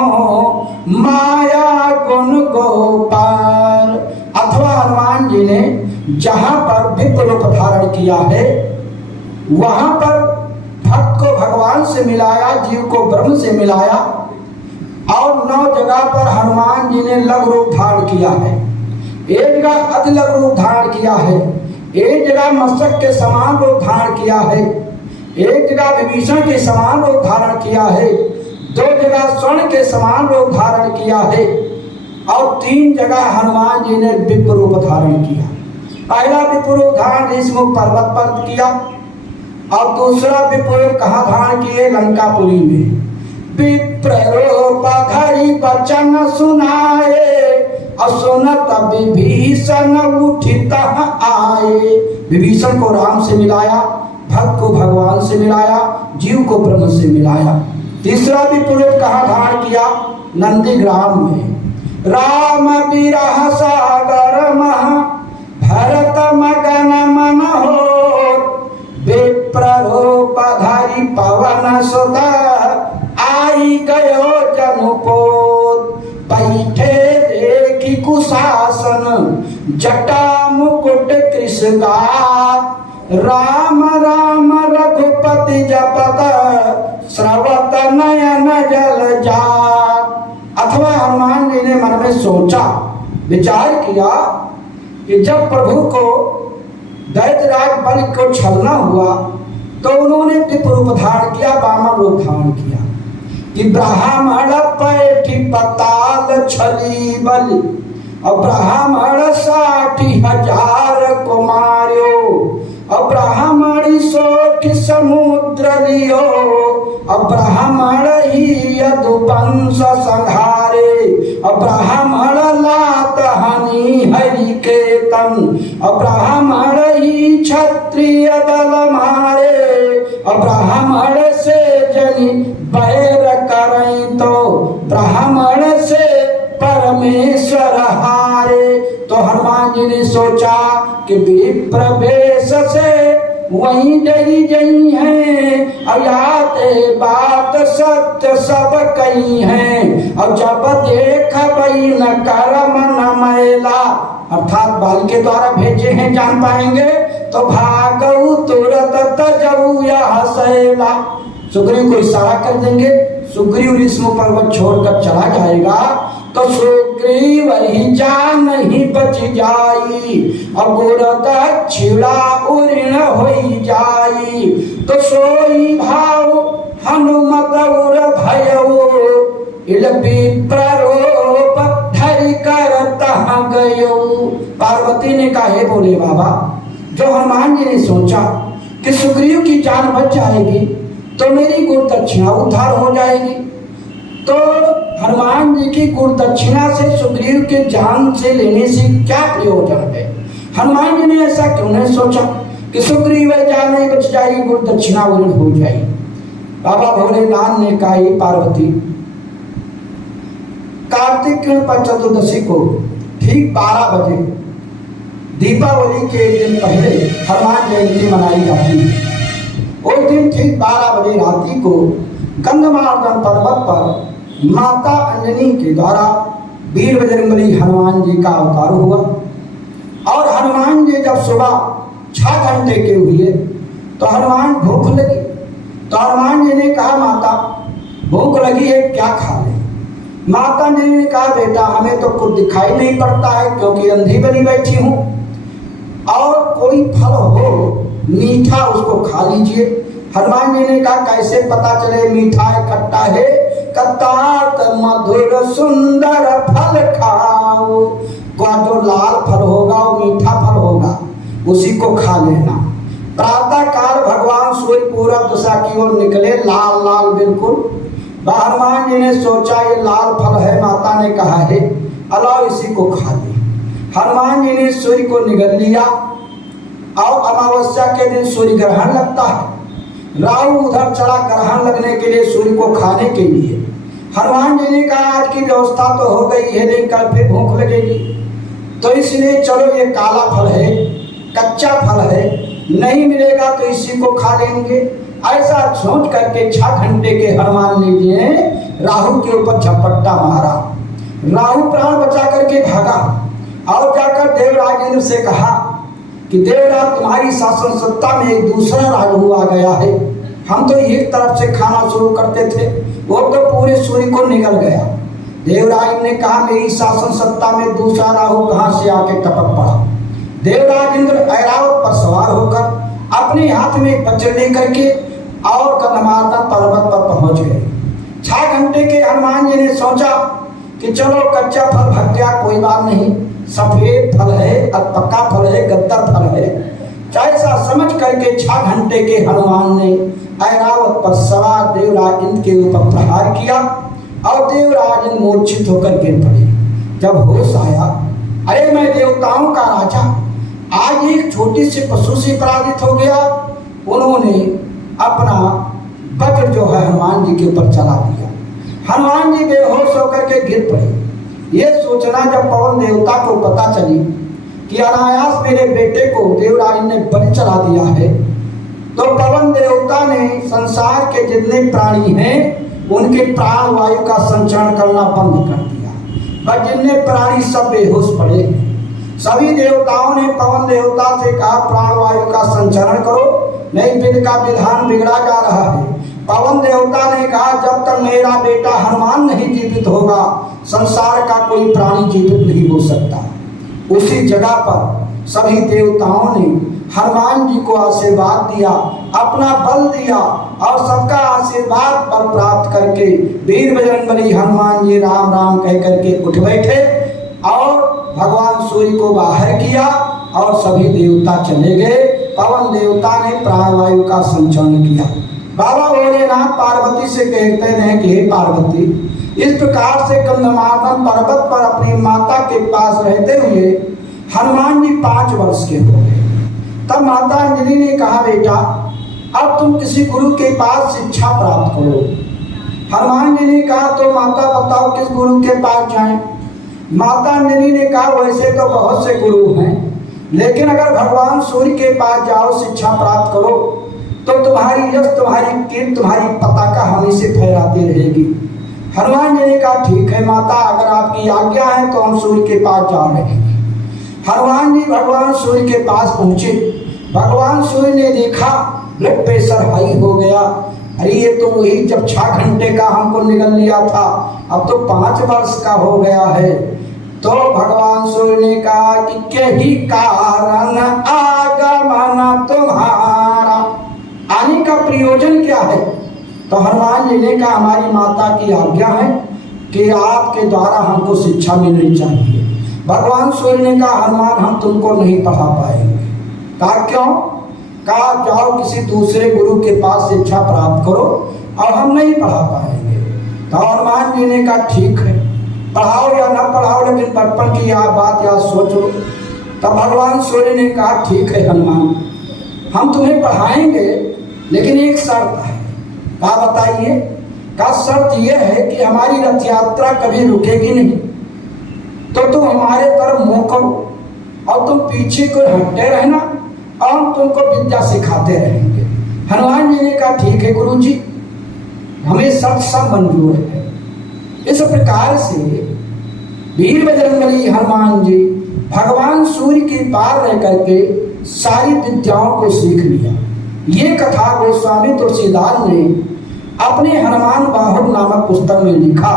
माया गुण गोपाल। अथवा हनुमान जी ने जहां पर विप्र रूप धारण किया है, वहां पर भक्त को भगवान से मिलाया, जीव को ब्रह्म से मिलाया, और 9 जगह पर हनुमान जी ने लघु रूप धारण किया है। एक जगह अति लघु रूप धारण किया है, एक जगह मस्तक के समान रूप धारण किया है, एक जगह विभीषण के समान रूप धारण किया है, 2 जगह स्वर्ण के समान रूप धारण किया है, और 3 जगह हनुमान जी ने विप्र रूप धारण किया। पहला विप्र रूप धारण ऋषिमुख पर्वत पर किया, और दूसरा विप्र रूप कहाँ धारण किए, लंकापुरी में। विप्र रूप धरि वचन सुनाए, असुनत विभीषण उठित आए। विभीषण को राम से मिलाया, भक्त को भगवान से मिलाया, जीव को ब्रह्म से मिलाया। तीसरा विप्र रूप कहाँ धारण किया, नंदीग्राम में। राम विरह सागर महा भरत मगन मन हो, विप्र रूप धरि पवन सुत आई गयो जनुपोत। बैठे देखी कुशासन जटा मुकुट कृष्णगात, राम राम रघुपति जपत स्रवत नयन जल जात। अथवा हनुमान जी ने मन में सोचा, विचार किया कि जब प्रभु को दैत्यराज बलि को छलना हुआ, तो उन्होंने विप्र रूप धारण किया, वामन रूप धारण किया, कि ब्राह्मण पैठी पताल छली बलि, और ब्राह्मण 60,000 को मार्यो, और ब्राह्मणी शोक समुद्र लियो, और ब्राह्मण ही यदुवंश संहारे, और ब्राह्मण लात हनि हरि केतन, और ब्राह्मण ही क्षत्रिय दल मारे, और ब्राह्मण से जनि बैर करें, तो ब्राह्मण से परमेश्वर हारे। तो हनुमान जी ने सोचा कि विप्र वेश से वहीं डरी गई हैं, अयाते बात सत्य सब कही हैं, और जब देख बई न कर्म न मैला, अर्थात बाल के द्वारा भेजे हैं, जान पाएंगे, तो भागऊ तुरत तजऊ यह सैला। सुग्रीव को इशारा कर देंगे, सुग्रीव ऋषिमुख पर्वत छोड़कर चला जाएगा, तो सुग्रीव ही जान ही बच जाई, और गुर दक्षिणा उऋण होई जाई, तो सोई भाव हनुमत उर भयऊ, इल विप्र रूप धरि कर तहाँ गयो। पार्वती ने कहा, हे भोले बाबा, जो हनुमान जी ने सोचा कि सुग्रीव की जान बच जाएगी, तो मेरी गुरु दक्षिणा उद्धार हो जाएगी। तो हनुमान जी की गुरु दक्षिणा से सुग्रीव के जान से लेने से क्या प्रयोजन है? हनुमान जी ने ऐसा क्यों नहीं सोचा कि सुग्रीव जान नहीं बच जाएगी, गुरु दक्षिणा उऋण हो जाएगी। बाबा भोलेनाथ ने कहा, पार्वती, कार्तिक कृष्ण चतुर्दशी को ठीक 12 बजे दीपावली के एक दिन पहले हनुमान जयंती मनाई जाती है। उस दिन ठीक 12 बजे रात्रि को गंधमार्दन पर्वत पर माता अंजनी के द्वारा वीर बजरंगबली हनुमान जी का अवतार हुआ। और हनुमान जी जब सुबह 6 घंटे के हुए तो हनुमान भूख लगी। तो हनुमान जी ने कहा, माता भूख लगी है, क्या खा ले? माता जी ने कहा, बेटा हमें तो कुछ दिखाई नहीं पड़ता है क्योंकि अंधी बनी बैठी हूँ, और कोई फल हो मीठा उसको खा लीजिए। हनुमान जी ने कहा, कैसे पता चले मीठा है खट्टा है? कतात मधुर सुंदर फल खाओ, जो लाल फल होगा वो मीठा फल होगा, उसी को खा लेना। प्रातः काल भगवान सूर्य पूरब दिशा की ओर निकले, लाल लाल बिल्कुल। हनुमान जी ने सोचा ये लाल फल है, माता ने कहा है अलाओ इसी को खा ले। हनुमान जी ने सूर्य को निगल लिया। और अमावस्या के दिन सूर्य ग्रहण लगता है। राहु उधर चला ग्रहण लगने के लिए सूर्य को खाने के लिए। हनुमान जी ने कहा, आज की व्यवस्था तो हो गई है लेकिन कल फिर भूख लगेगी, तो इसलिए चलो ये काला फल है, कच्चा फल है, नहीं मिलेगा तो इसी को खा लेंगे। ऐसा सोच करके 6 घंटे के हनुमान जी ने राहु के ऊपर झपट्टा मारा। राहु प्राण बचा करके भागा और जाकर देवराज इंद्र से कहा कि देवराज तुम्हारी शासन सत्ता में एक दूसरा राहु आ गया है। हम तो एक तरफ से खाना शुरू करते थे, वो तो पूरे सूर्य को निगल गया। देवराज ने कहा, मेरी शासन सत्ता में दूसरा राहु कहाँ से आके टपक पड़ा? देवराज इंद्र ऐरावत पर सवार होकर अपने हाथ में वज्र लेकर के और गंधमार्दन पर्वत पर पहुंच गए। 6 घंटे के हनुमान जी ने सोचा कि चलो कच्चा फल भग गया, कोई बात नहीं, सफेद फल है, पक्का फल है, गद्दर फल है। ऐसा समझ करके 6 घंटे के हनुमान ने ऐरावत पर सवार देवराज इंद्र के ऊपर प्रहार किया और देवराज इंद्र मूर्छित होकर गिर पड़े। जब होश आया, अरे मैं देवताओं का राजा आज एक छोटी सी पशु से पराजित हो गया। उन्होंने अपना वज्र जो है हनुमान जी के ऊपर चला दिया। हनुमान जी बेहोश होकर के गिर पड़े। ये सोचना जब पवन देवता को पता चली कि अनायास मेरे बेटे को देवराज ने बलि चढ़ा दिया है, तो पवन देवता ने संसार के जितने प्राणी हैं उनके प्राण वायु का संचरण करना बंद कर दिया। बस जितने प्राणी सब बेहोश पड़े। सभी देवताओं ने पवन देवता से कहा, प्राण वायु का संचरण करो, नहीं विधि का विधान बिगड़ा जा रहा है। पवन देवता ने कहा, जब तक मेरा बेटा हनुमान नहीं जीवित होगा संसार का कोई प्राणी जीवित नहीं हो सकता। उसी जगह पर सभी देवताओं ने हनुमान जी को आशीर्वाद दिया, अपना बल दिया और सबका आशीर्वाद बल प्राप्त करके वीर बजरंगबली हनुमान जी राम राम कह करके उठ बैठे और भगवान सूर्य को बाहर किया और सभी देवता चले गए। पवन देवता ने प्राणवायु का संचरण किया। बाबा भोलेनाथ पार्वती से कहते हैं कि हे पार्वती, इस प्रकार से गंधमार्दन पर्वत पर अपनी माता के पास रहते हुए हनुमान जी 5 वर्ष के हो गए। तब माता अंजलि ने कहा, बेटा अब तुम किसी गुरु के पास शिक्षा प्राप्त करो। हनुमान जी ने कहा, तो माता बताओ किस गुरु के पास जाएं? माता अंजलि ने कहा, वैसे तो बहुत से गुरु हैं, लेकिन अगर भगवान सूर्य के पास जाओ शिक्षा प्राप्त करो तो तुम्हारी यश, तुम्हारी कीर्ति, तुम्हारी पताका हमेशा फहराती रहेगी। हनुमान जी ने कहा, ठीक है माता, अगर आपकी आज्ञा है तो हम सूर्य के पास जा रहे हैं। हनुमान जी भगवान सूर्य के पास पहुंचे। भगवान सूर्य ने देखा ब्लड प्रेशर हाई हो गया। अरे ये तो वही जब 6 घंटे का हमको निगल लिया था, अब तो 5 वर्ष का हो गया है। तो भगवान सूर्य ने कहा कि यही कारण आगमन तुम्हारा, आने का प्रयोजन क्या है? तो हनुमान जी ने कहा, हमारी माता की आज्ञा है कि आपके द्वारा हमको शिक्षा मिलनी चाहिए। भगवान सूर्य ने कहा, हनुमान हम तुमको नहीं पढ़ा पाएंगे। कहा क्यों? कहा जाओ किसी दूसरे गुरु के पास शिक्षा प्राप्त करो और हम नहीं पढ़ा पाएंगे। तो हनुमान जी ने कहा ठीक है, पढ़ाओ या ना पढ़ाओ, लेकिन बचपन की यह बात याद सोच लो। तब भगवान सूर्य ने कहा ठीक है हनुमान, हम तुम्हें पढ़ाएंगे, लेकिन एक शर्त है। कहा बताइए। का शर्त यह है कि हमारी रथ यात्रा कभी रुकेगी नहीं, तो तुम हमारे तरफ मुंह करो और तुम पीछे को हटते रहना और हम तुमको विद्या सिखाते रहेंगे। हनुमान जी ने कहा ठीक है गुरु जी, हमें सब मंजूर है। इस प्रकार से वीर बजरंगबली हनुमान जी भगवान सूर्य के पार रह करके सारी विद्याओं को सीख लिया। ये कथा गोस्वामी तुलसीदास ने अपने हनुमान बाहुर नामक पुस्तक में लिखा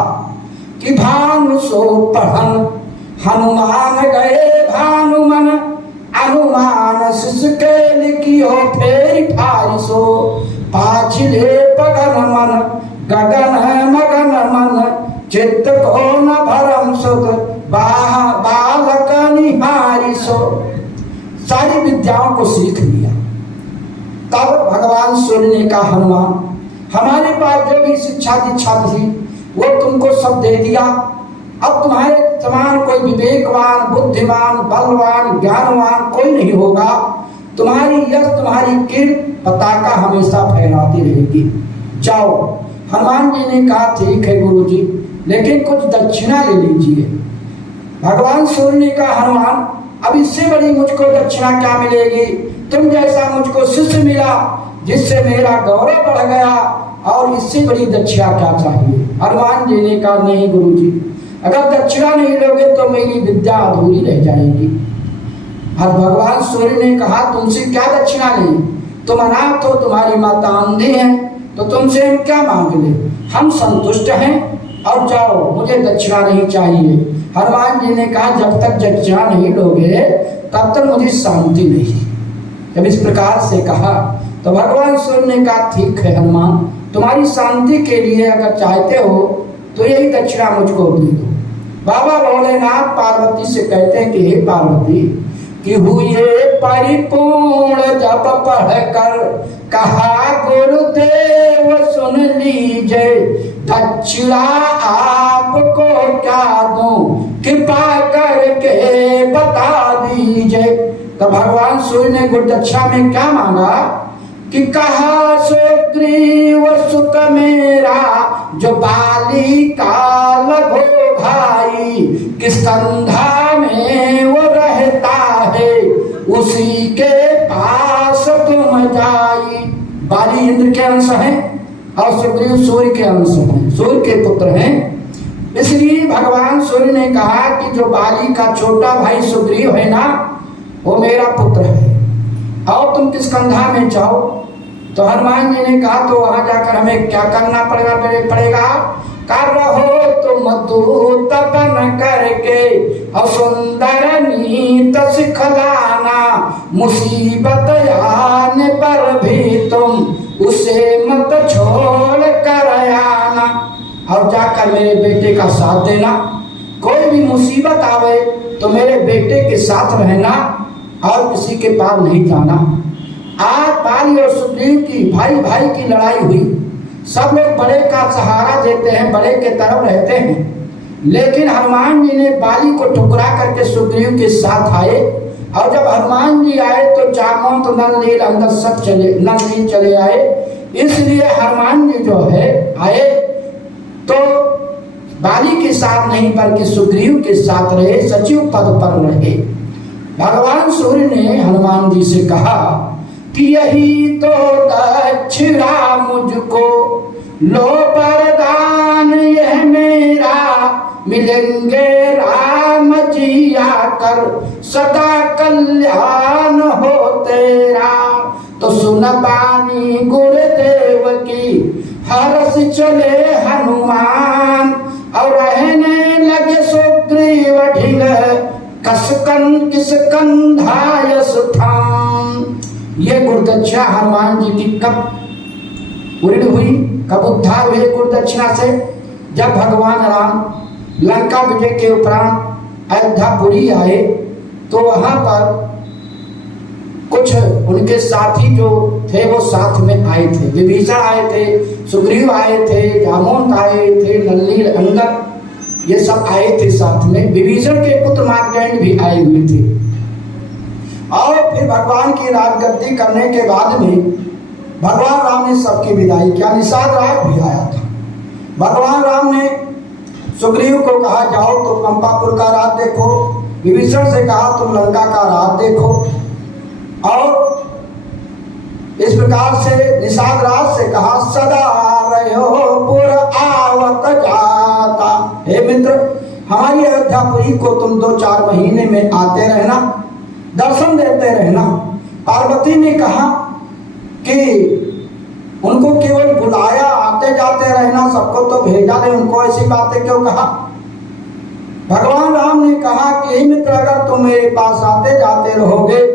कि भानु सो पढ़न हनुमान गए भानुमन, अनुमान शिष्य लिखियो फेरी फारिसो, पाछिले पगन मन गगन मगन मन, चित्त को न भरम सुध बालक निहारिसो। सारी विद्याओं को सीख लिया। तब भगवान सूर्य ने कहा हनुमान, हमारे पास जो भी शिक्षा दीक्षा थी वो तुमको सब दे दिया। अब तुम्हारे समान कोई विवेकवान, बुद्धिमान, बलवान, ज्ञानवान कोई नहीं होगा। तुम्हारी यश, तुम्हारी कीर्ति पताका हमेशा फहराती रहेगी। जाओ। हनुमान जी ने कहा ठीक है गुरु जी, लेकिन कुछ दक्षिणा ले लीजिए। भगवान सूर्य ने कहा हनुमान, अब इससे बड़ी मुझको दक्षिणा क्या मिलेगी? तुम जैसा मुझको शिष्य मिला जिससे मेरा गौरव बढ़ गया, और इससे बड़ी दक्षिणा क्या चाहिए? हनुमान जी ने कहा नहीं गुरु जी, अगर दक्षिणा नहीं लोगे तो मेरी विद्या अधूरी रह जाएगी। अब भगवान सूर्य ने कहा तुमसे क्या दक्षिणा लें? तुम अनाथ हो, तुम्हारी माता अंधी है, तो तुमसे हम क्या मांग ले? हम संतुष्ट हैं और जाओ, मुझे दक्षिणा नहीं चाहिए। हनुमान जी ने कहा जब तक दक्षिणा नहीं लोगे तब तक मुझे शांति नहीं। जब इस प्रकार से कहा तो भगवान सूर्य ने कहा ठीक है हनुमान, तुम्हारी शांति के लिए अगर चाहते हो तो यही दक्षिणा मुझको दे दो। बाबा भोलेनाथ पार्वती से कहते हैं कि हे पार्वती, कि हुए परिपूर्ण जब पढ़कर कहा गुरुदेव सुन लीजिए, दक्षिणा आपको क्या दूं कृपा करके बता दीजिए। तो भगवान सूर्य ने गुरुदक्षिणा में क्या मांगा कि कहा सुग्रीव सुत मेरा जो बाली का लघु भाई, किस कंधा में वो रहता है उसी के पास तुम जाई। बाली इंद्र के अंश हैं और सुग्रीव सूर्य के अंश हैं, सूर्य के पुत्र हैं। इसलिए भगवान सूर्य ने कहा कि जो बाली का छोटा भाई सुग्रीव है ना, वो मेरा पुत्र है, और तुम किस कंधा में जाओ। तो हनुमान जी ने कहा तो वहां जाकर हमें क्या करना पड़ेगा? कर रहो तुम दूत बन करके और सुंदर नीत सिखलाना, मुसीबत आने पर भी तुम उसे मत छोड़ कर आना। और जाकर मेरे बेटे का साथ देना, कोई भी मुसीबत आवे तो मेरे बेटे के साथ रहना और किसी के पास नहीं जाना। आज बाली और सुग्रीव की भाई भाई की लड़ाई हुई, सब लोग बड़े का सहारा देते हैं, बड़े के तरफ रहते हैं, लेकिन हनुमान जी ने बाली को ठुकरा करके सुग्रीव के साथ आए। और जब हनुमान जी आए तो जामवंत नल अंदर सब नल चले आए। इसलिए हनुमान जी जो है आए तो बाली के साथ नहीं बल्कि सुग्रीव के साथ रहे, सचिव पद पर रहे। भगवान सूर्य ने हनुमान जी से कहा कि यही तो दक्षिणा मुझको लो वरदान यह मेरा, मिलेंगे राम जी आकर सदा कल्याण हो तेरा। तो सुन बानी गुरुदेव की हर्ष चले हनुमान, और रहने लगे सुग्रीव ढिल किस कंधाय स्थान। ये गुरुदक्षिणा हनुमान जी की कब पूर्ण हुई, कब उद्धार हुए गुरुदक्षिणा से? जब भगवान राम लंका विजय के उपरांत अयोध्यापुरी आए तो वहां पर कुछ उनके साथी जो थे वो साथ में आए थे। विभीषण आए थे, सुग्रीव आए थे, जामवंत आए थे, नल्ली अंगद, ये सब आए थे साथ में। विभीषण के पुत्र मार्कंडेय भी आए हुए थे। और फिर भगवान की राजगद्दी करने के बाद में भगवान राम ने सबकी विदाई किया। निषाद राज भी आया था। भगवान राम ने सुग्रीव को कहा जाओ तुम पंपापुर का राज देखो, विभीषण से कहा तुम लंका का राज देखो। और इस प्रकार से निषाद राज से कहा सदा रहो पुर आवत जाता। हे मित्र, हमारी अयोध्यापुरी को तुम 2-4 महीने में आते रहना, दर्शन देते रहना। पार्वती ने कहा कि उनको केवल बुलाया, आते जाते रहना, सबको तो भेजा नहीं, उनको ऐसी बातें क्यों कहा। भगवान राम ने कहा कि हे मित्र, अगर तुम मेरे पास आते जाते रहोगे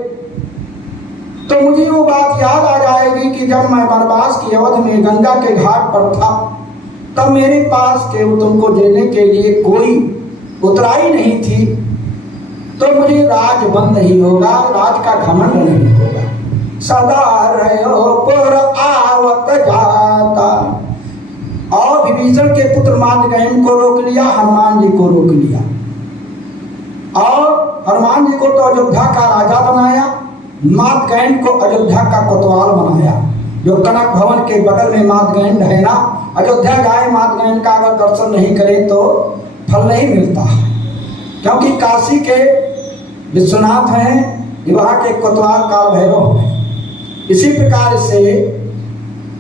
तो मुझे वो बात याद आ जाएगी कि जब मैं वनवास की अवध में गंगा के घाट पर था तब मेरे पास के तुमको देने के लिए कोई उतराई नहीं थी, तो मुझे राजबंद नहीं होगा, राज का घमंड नहीं होगा। सदा रहो पुर आवत जाता। और विभीषण के पुत्र मार्कंडेय को रोक लिया, हनुमान जी को रोक लिया। और हनुमान जी को तो अयोध्या का राजा बनाया, मार्कंडेय को अयोध्या का कोतवाल बनाया। जो कनक भवन के बगल में मार्कंडेय है ना, अयोध्या जाए मार्कंडेय का अगर दर्शन नहीं करे तो फल नहीं मिलता है, क्योंकि काशी के विश्वनाथ हैं, वहाँ के कोतवाल काल भैरव हैं। इसी प्रकार से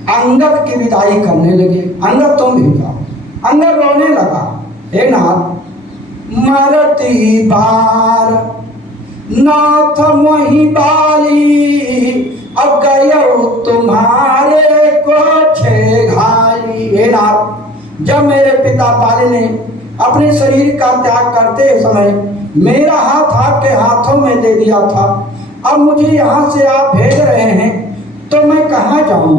अंगद की विदाई करने लगे। अंगद तुम भी जाओ। अंगद रोने लगा, हे नाथ मरती बार नाथ मोहि बाली, अब गयो तुम्हारे को छे घाली। हे नाथ, जब मेरे पिता बाली ने अपने शरीर का त्याग करते समय मेरा हाथ आपके हाथों में दे दिया था, अब मुझे यहाँ से आप भेज रहे हैं तो मैं कहाँ जाऊँ।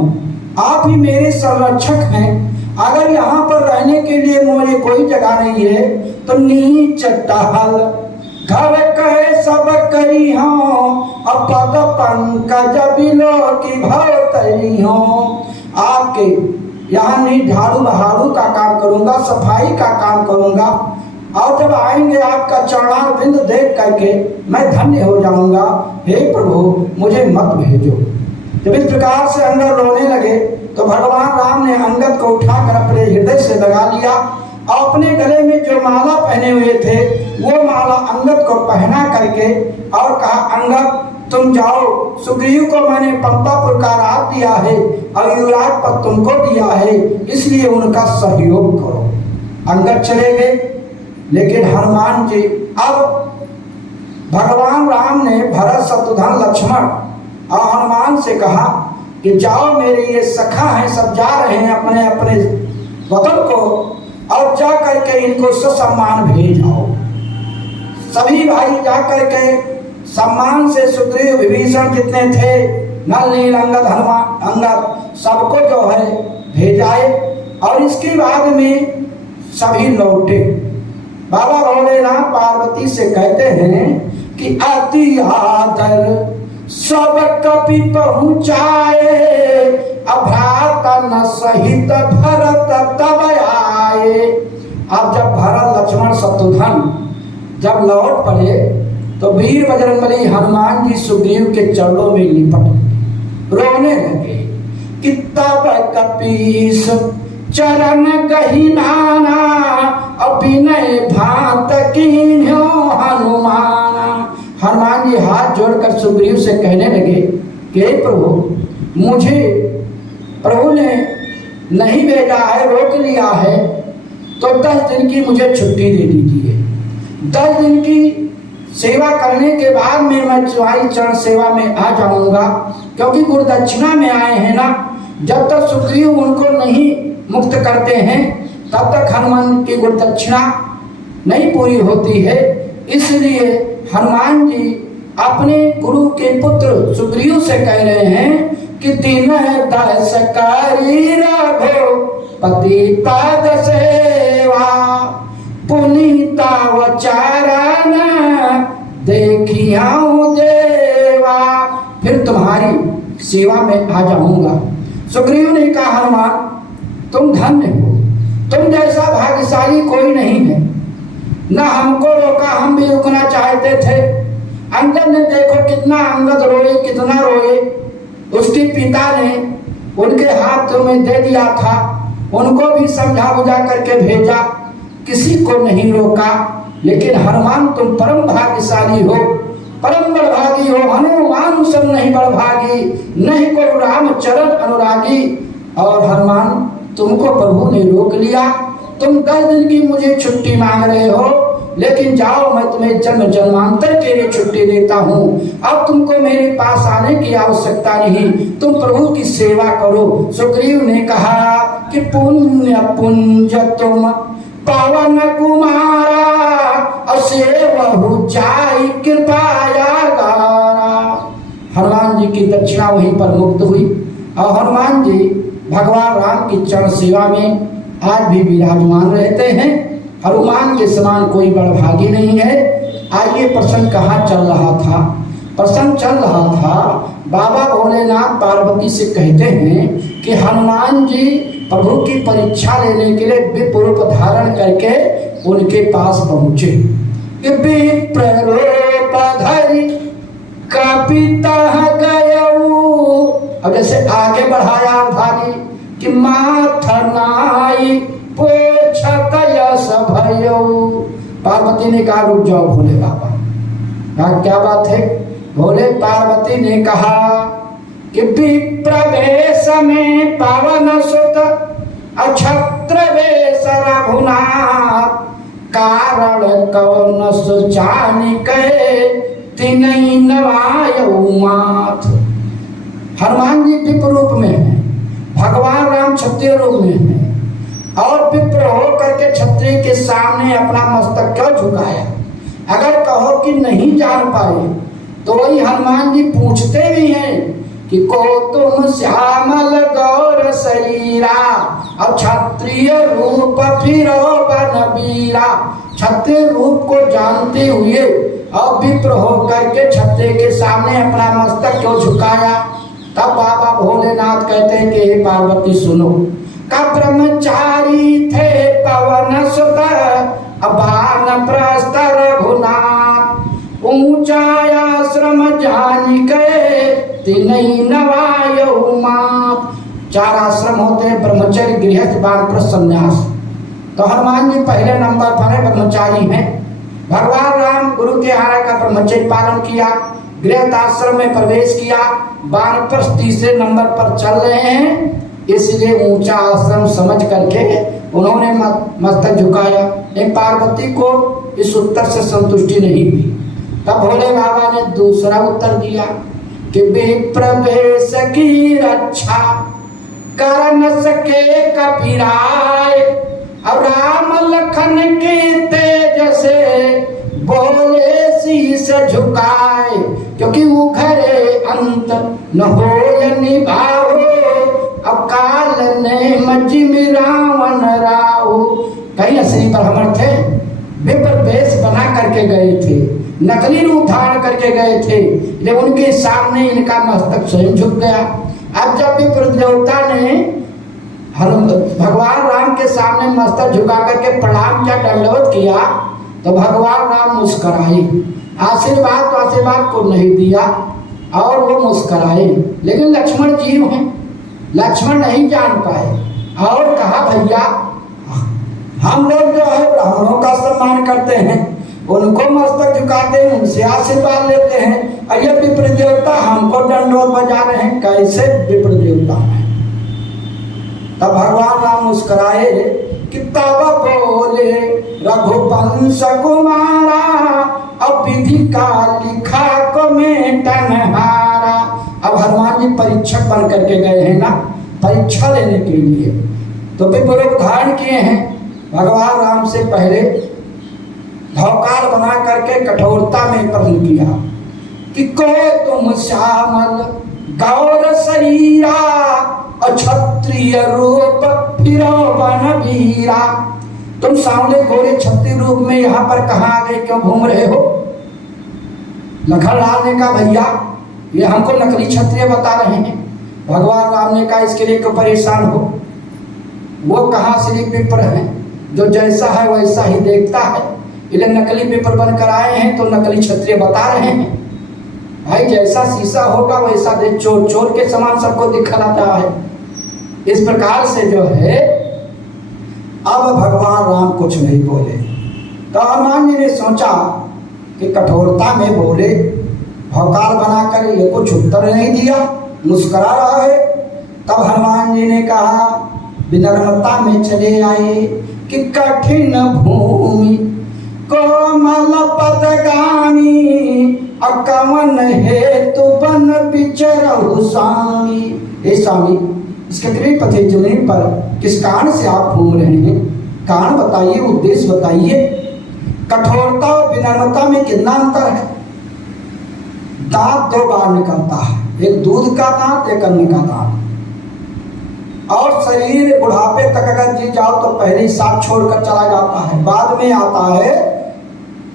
आप ही मेरे संरक्षक हैं। अगर यहाँ पर रहने के लिए मुझे कोई जगह नहीं है तो नीच टहल घर कहे सब करी हो, अब पद पंकज बिलो की भवतरी हो। आपके यहाँ नहीं झाड़ू बहारू का काम करूँगा, सफाई का काम करूँगा, और जब आएंगे आपका चरणार बिंद देख करके मैं धन्य हो जाऊंगा। हे प्रभु, मुझे मत भेजो। जब इस प्रकार से अंगद रोने लगे तो भगवान राम ने अंगद को उठाकर अपने हृदय से लगा लिया और अपने गले में जो माला पहने हुए थे वो माला अंगद को पहना करके और कहा, अंगद तुम जाओ, सुग्रीव को मैंने पंपापुर का राज दिया है और युवराज पद तुमको दिया है, इसलिए उनका सहयोग करो। अंगद चले गए, लेकिन हनुमान जी, अब भगवान राम ने भरत शत्रुघ्न लक्ष्मण और हनुमान से कहा कि जाओ, मेरे ये सखा हैं, सब जा रहे हैं अपने अपने वतन को, और जा करके इनको ससम्मान भेजाओ। सभी भाई जा करके सम्मान से सुग्रीव विभीषण जितने थे, नल नील अंगद हनुमान अंगद सबको जो है भेजाए। और इसके बाद में सभी लौटे। बाबा भोलेनाथ पार्वती से कहते हैं कि अति आदर सब कपि पहुँचाए, अभ्राता न सहित भरत तब आए। अब जब भरत लक्ष्मण शत्रुघ्न जब लौट पड़े तो वीर बजरंगबली हनुमान जी सुग्रीव के चरणों में लिपट रोने लगे कि तब कपीस चरण गहिनाना, अभिनय भात कीन्हो हनुमाना। हनुमान जी हाथ जोड़कर सुग्रीव से कहने लगे कि हे प्रभु, मुझे प्रभु ने नहीं भेजा है, रोक लिया है, तो 10 दिन की मुझे छुट्टी दे दीजिए। 10 दिन की सेवा करने के बाद में मैं तुम्हारी चरण सेवा में आ जाऊंगा, क्योंकि गुरुदक्षिणा में आए हैं ना। जब तक सुग्रीव उनको नहीं मुक्त करते हैं तब तक हनुमान की गुरुदक्षिणा नहीं पूरी होती है। इसलिए हनुमान जी अपने गुरु के पुत्र सुग्रीव से कह रहे हैं कि दिन 10 करी रघो पति पद सेवा, पुनीता वचारण देखियाऊं देवा। फिर सेवा में आ जाऊंगा। सुग्रीव ने कहा हनुमान तुम धन्य हो, तुम जैसा भाग्यशाली कोई नहीं है। न हमको रोका, हम भी रुकना चाहते थे। अंगद ने देखो कितना अंगद रोए, कितना रोए। उसके पिता ने उनके हाथ में दे दिया था, उनको भी समझा बुझा करके भेजा, किसी को नहीं रोका। लेकिन हनुमान तुम परम भाग्यशाली हो, परम बड़भागी हो। हनुमान सब नहीं बड़भागी, नहीं को रामचरण अनुरागी। और हनुमान तुमको प्रभु ने रोक लिया, तुम 10 दिन की मुझे छुट्टी मांग रहे हो, लेकिन जाओ मैं तुम्हें जन्म जन्मांतर के लिए छुट्टी देता हूँ। अब तुमको मेरे पास आने की आवश्यकता नहीं, तुम प्रभु की सेवा करो। सुग्रीव ने कहा कि पुण्य पुंज तुम पवन कुमारा, असेवहु जाई कृपाया गारा। हनुमान जी की दक्षिणा वहीं पर मुक्त हुई और हनुमान जी भगवान राम की चरण सेवा में आज भी विराजमान रहते हैं। हनुमान के समान कोई बड़भागी नहीं है। आइए प्रसंग कहाँ चल रहा था? प्रसंग चल रहा था बाबा भोलेनाथ पार्वती से कहते हैं कि हनुमान जी प्रभु की परीक्षा लेने के लिए विप्र रूप धारण करके उनके पास पहुंचे। कि विप्र रूप धरि कपितः गयऊ। अब जैसे आगे बढ़ाया भागी कि माथनाई पोछक यश भयऊ। पार्वती ने कहा रुक जाओ भोले बाबा, कहा क्या बात है? भोले पार्वती ने कहा कि विप्र वेश में पवन सुत अक्षत्र वेश रघुनाथ, कारण कौन सुजानि कहे तिनहि नवायऊ माथ। हनुमान जी विप्र रूप में है, भगवान राम क्षत्रिय रूप में है, और विप्र हो करके क्षत्रिय के सामने अपना मस्तक क्यों झुकाया? अगर कहो कि नहीं जान पाए तो वही हनुमान जी पूछते भी हैं कि को तुम श्यामल गौर शरीरा, अब क्षत्रिय रूप फिरो बनबीरा। क्षत्रिय रूप को जानते हुए और विप्र हो करके क्षत्रिय के सामने अपना मस्तक क्यों झुकाया? तब बाबा भोलेनाथ कहते हैं कि हे पार्वती सुनो, का ब्रह्मचारी थे पवन सुत अबान प्रस्थ रघुनाथ, ऊंचा आश्रम जानि गए तिनहि नवायऊ माथ। 4 आश्रम होते हैं, ब्रह्मचर्य, गृहस्थ, वानप्रस्थ, संन्यास। तो हनुमान जी पहले नंबर पर है, ब्रह्मचारी हैं। भगवान राम गुरु के आज्ञा का ब्रह्मचर्य पालन किया, गृहस्थ आश्रम में प्रवेश किया, वानप्रस्थ तीसरे नंबर पर चल रहे हैं। इसलिए ऊंचा आश्रम समझ करके उन्होंने मस्तक झुकाया। लेकिन पार्वती को इस उत्तर से संतुष्टि नहीं हुई। तब भोले बाबा ने दूसरा उत्तर दिया कि विप्र वेश की रक्षा कर न सके कपिराय, अब राम लखन के तेज से बोले शीश झुकाए, क्योंकि उघरे अंत न हो निभाओ, अब काल ने मजिम रावण राहु। कहीं असली ब्राह्मण थे, विप्र वेश बना करके गए थे, नकली रूप धारण करके गए थे, लेकिन उनके सामने इनका मस्तक स्वयं झुक गया। अब जब विप्र देवता ने भगवान राम के सामने मस्तक झुका करके प्रणाम किया, दंडवत किया, तो भगवान राम मुस्कुराए। आशीर्वाद तो आशीर्वाद को नहीं दिया और वो मुस्कुराए। लेकिन लक्ष्मण जीव हैं, लक्ष्मण नहीं जान पाए और कहा भैया हम लोग जो है ब्राह्मणों का सम्मान करते हैं, उनको मस्तक झुकाते हैं, उनसे आशीर्वाद लेते हैं, और ये विप्र देवता हमको दंडवत बजा रहे हैं, कैसे विप्र देवता है? तब भगवान राम मुस्कुराए कि तब बोले रघुवंश कुमारा, अब विधि का लिखा को में टनहारा। अब हनुमान जी परीक्षक बन करके गए हैं ना, परीक्षा लेने के लिए, तो विप्र रूप धारण किए हैं। भगवान राम से पहले भौकाल बना करके कठोरता में प्रश्न किया कि को तुम श्यामल गौर शरीरा, क्षत्रिय रूप फिरो बनबीरा। तुम सामने गोरे क्षत्रिय रूप में यहाँ पर कहाँ आ गए, क्यों घूम रहे हो? लखन लाल ने कहा भैया ये हमको नकली क्षत्रिय बता रहे हैं। भगवान राम ने कहा इसके लिए क्यों परेशान हो, वो कहाँ श्री विप्र है जो जैसा है वैसा ही देखता है, इसलिए नकली विप्र बनकर आए हैं तो नकली क्षत्रिय बता रहे हैं। भाई जैसा शीशा होगा वैसा देख, चोर चोर के समान सबको दिखलाता है। इस प्रकार से जो है अब भगवान राम कुछ नहीं बोले। तो हनुमान जी ने सोचा कि कठोरता में बोले, भौकाल बनाकर ये कुछ उत्तर नहीं दिया, मुस्कुरा रहा है। तब हनुमान जी ने कहा, विनम्रता में चले आए कि कठिन भूमि कोमल पदगामी, अकमन हेतु बन बिचरहु स्वामी। हे स्वामी, इस कठिन पथे जमीन पर किस कारण से आप घूम रहे हैं? कारण बताइए, उद्देश्य बताइए। कठोरता और विनम्रता में कितना अंतर है? दांत दो बार निकलता है, एक दूध का दांत, एक अन्न का दांत। और शरीर बुढ़ापे तक अगर जी जाओ तो पहले ही साथ छोड़कर चला जाता है, बाद में आता है,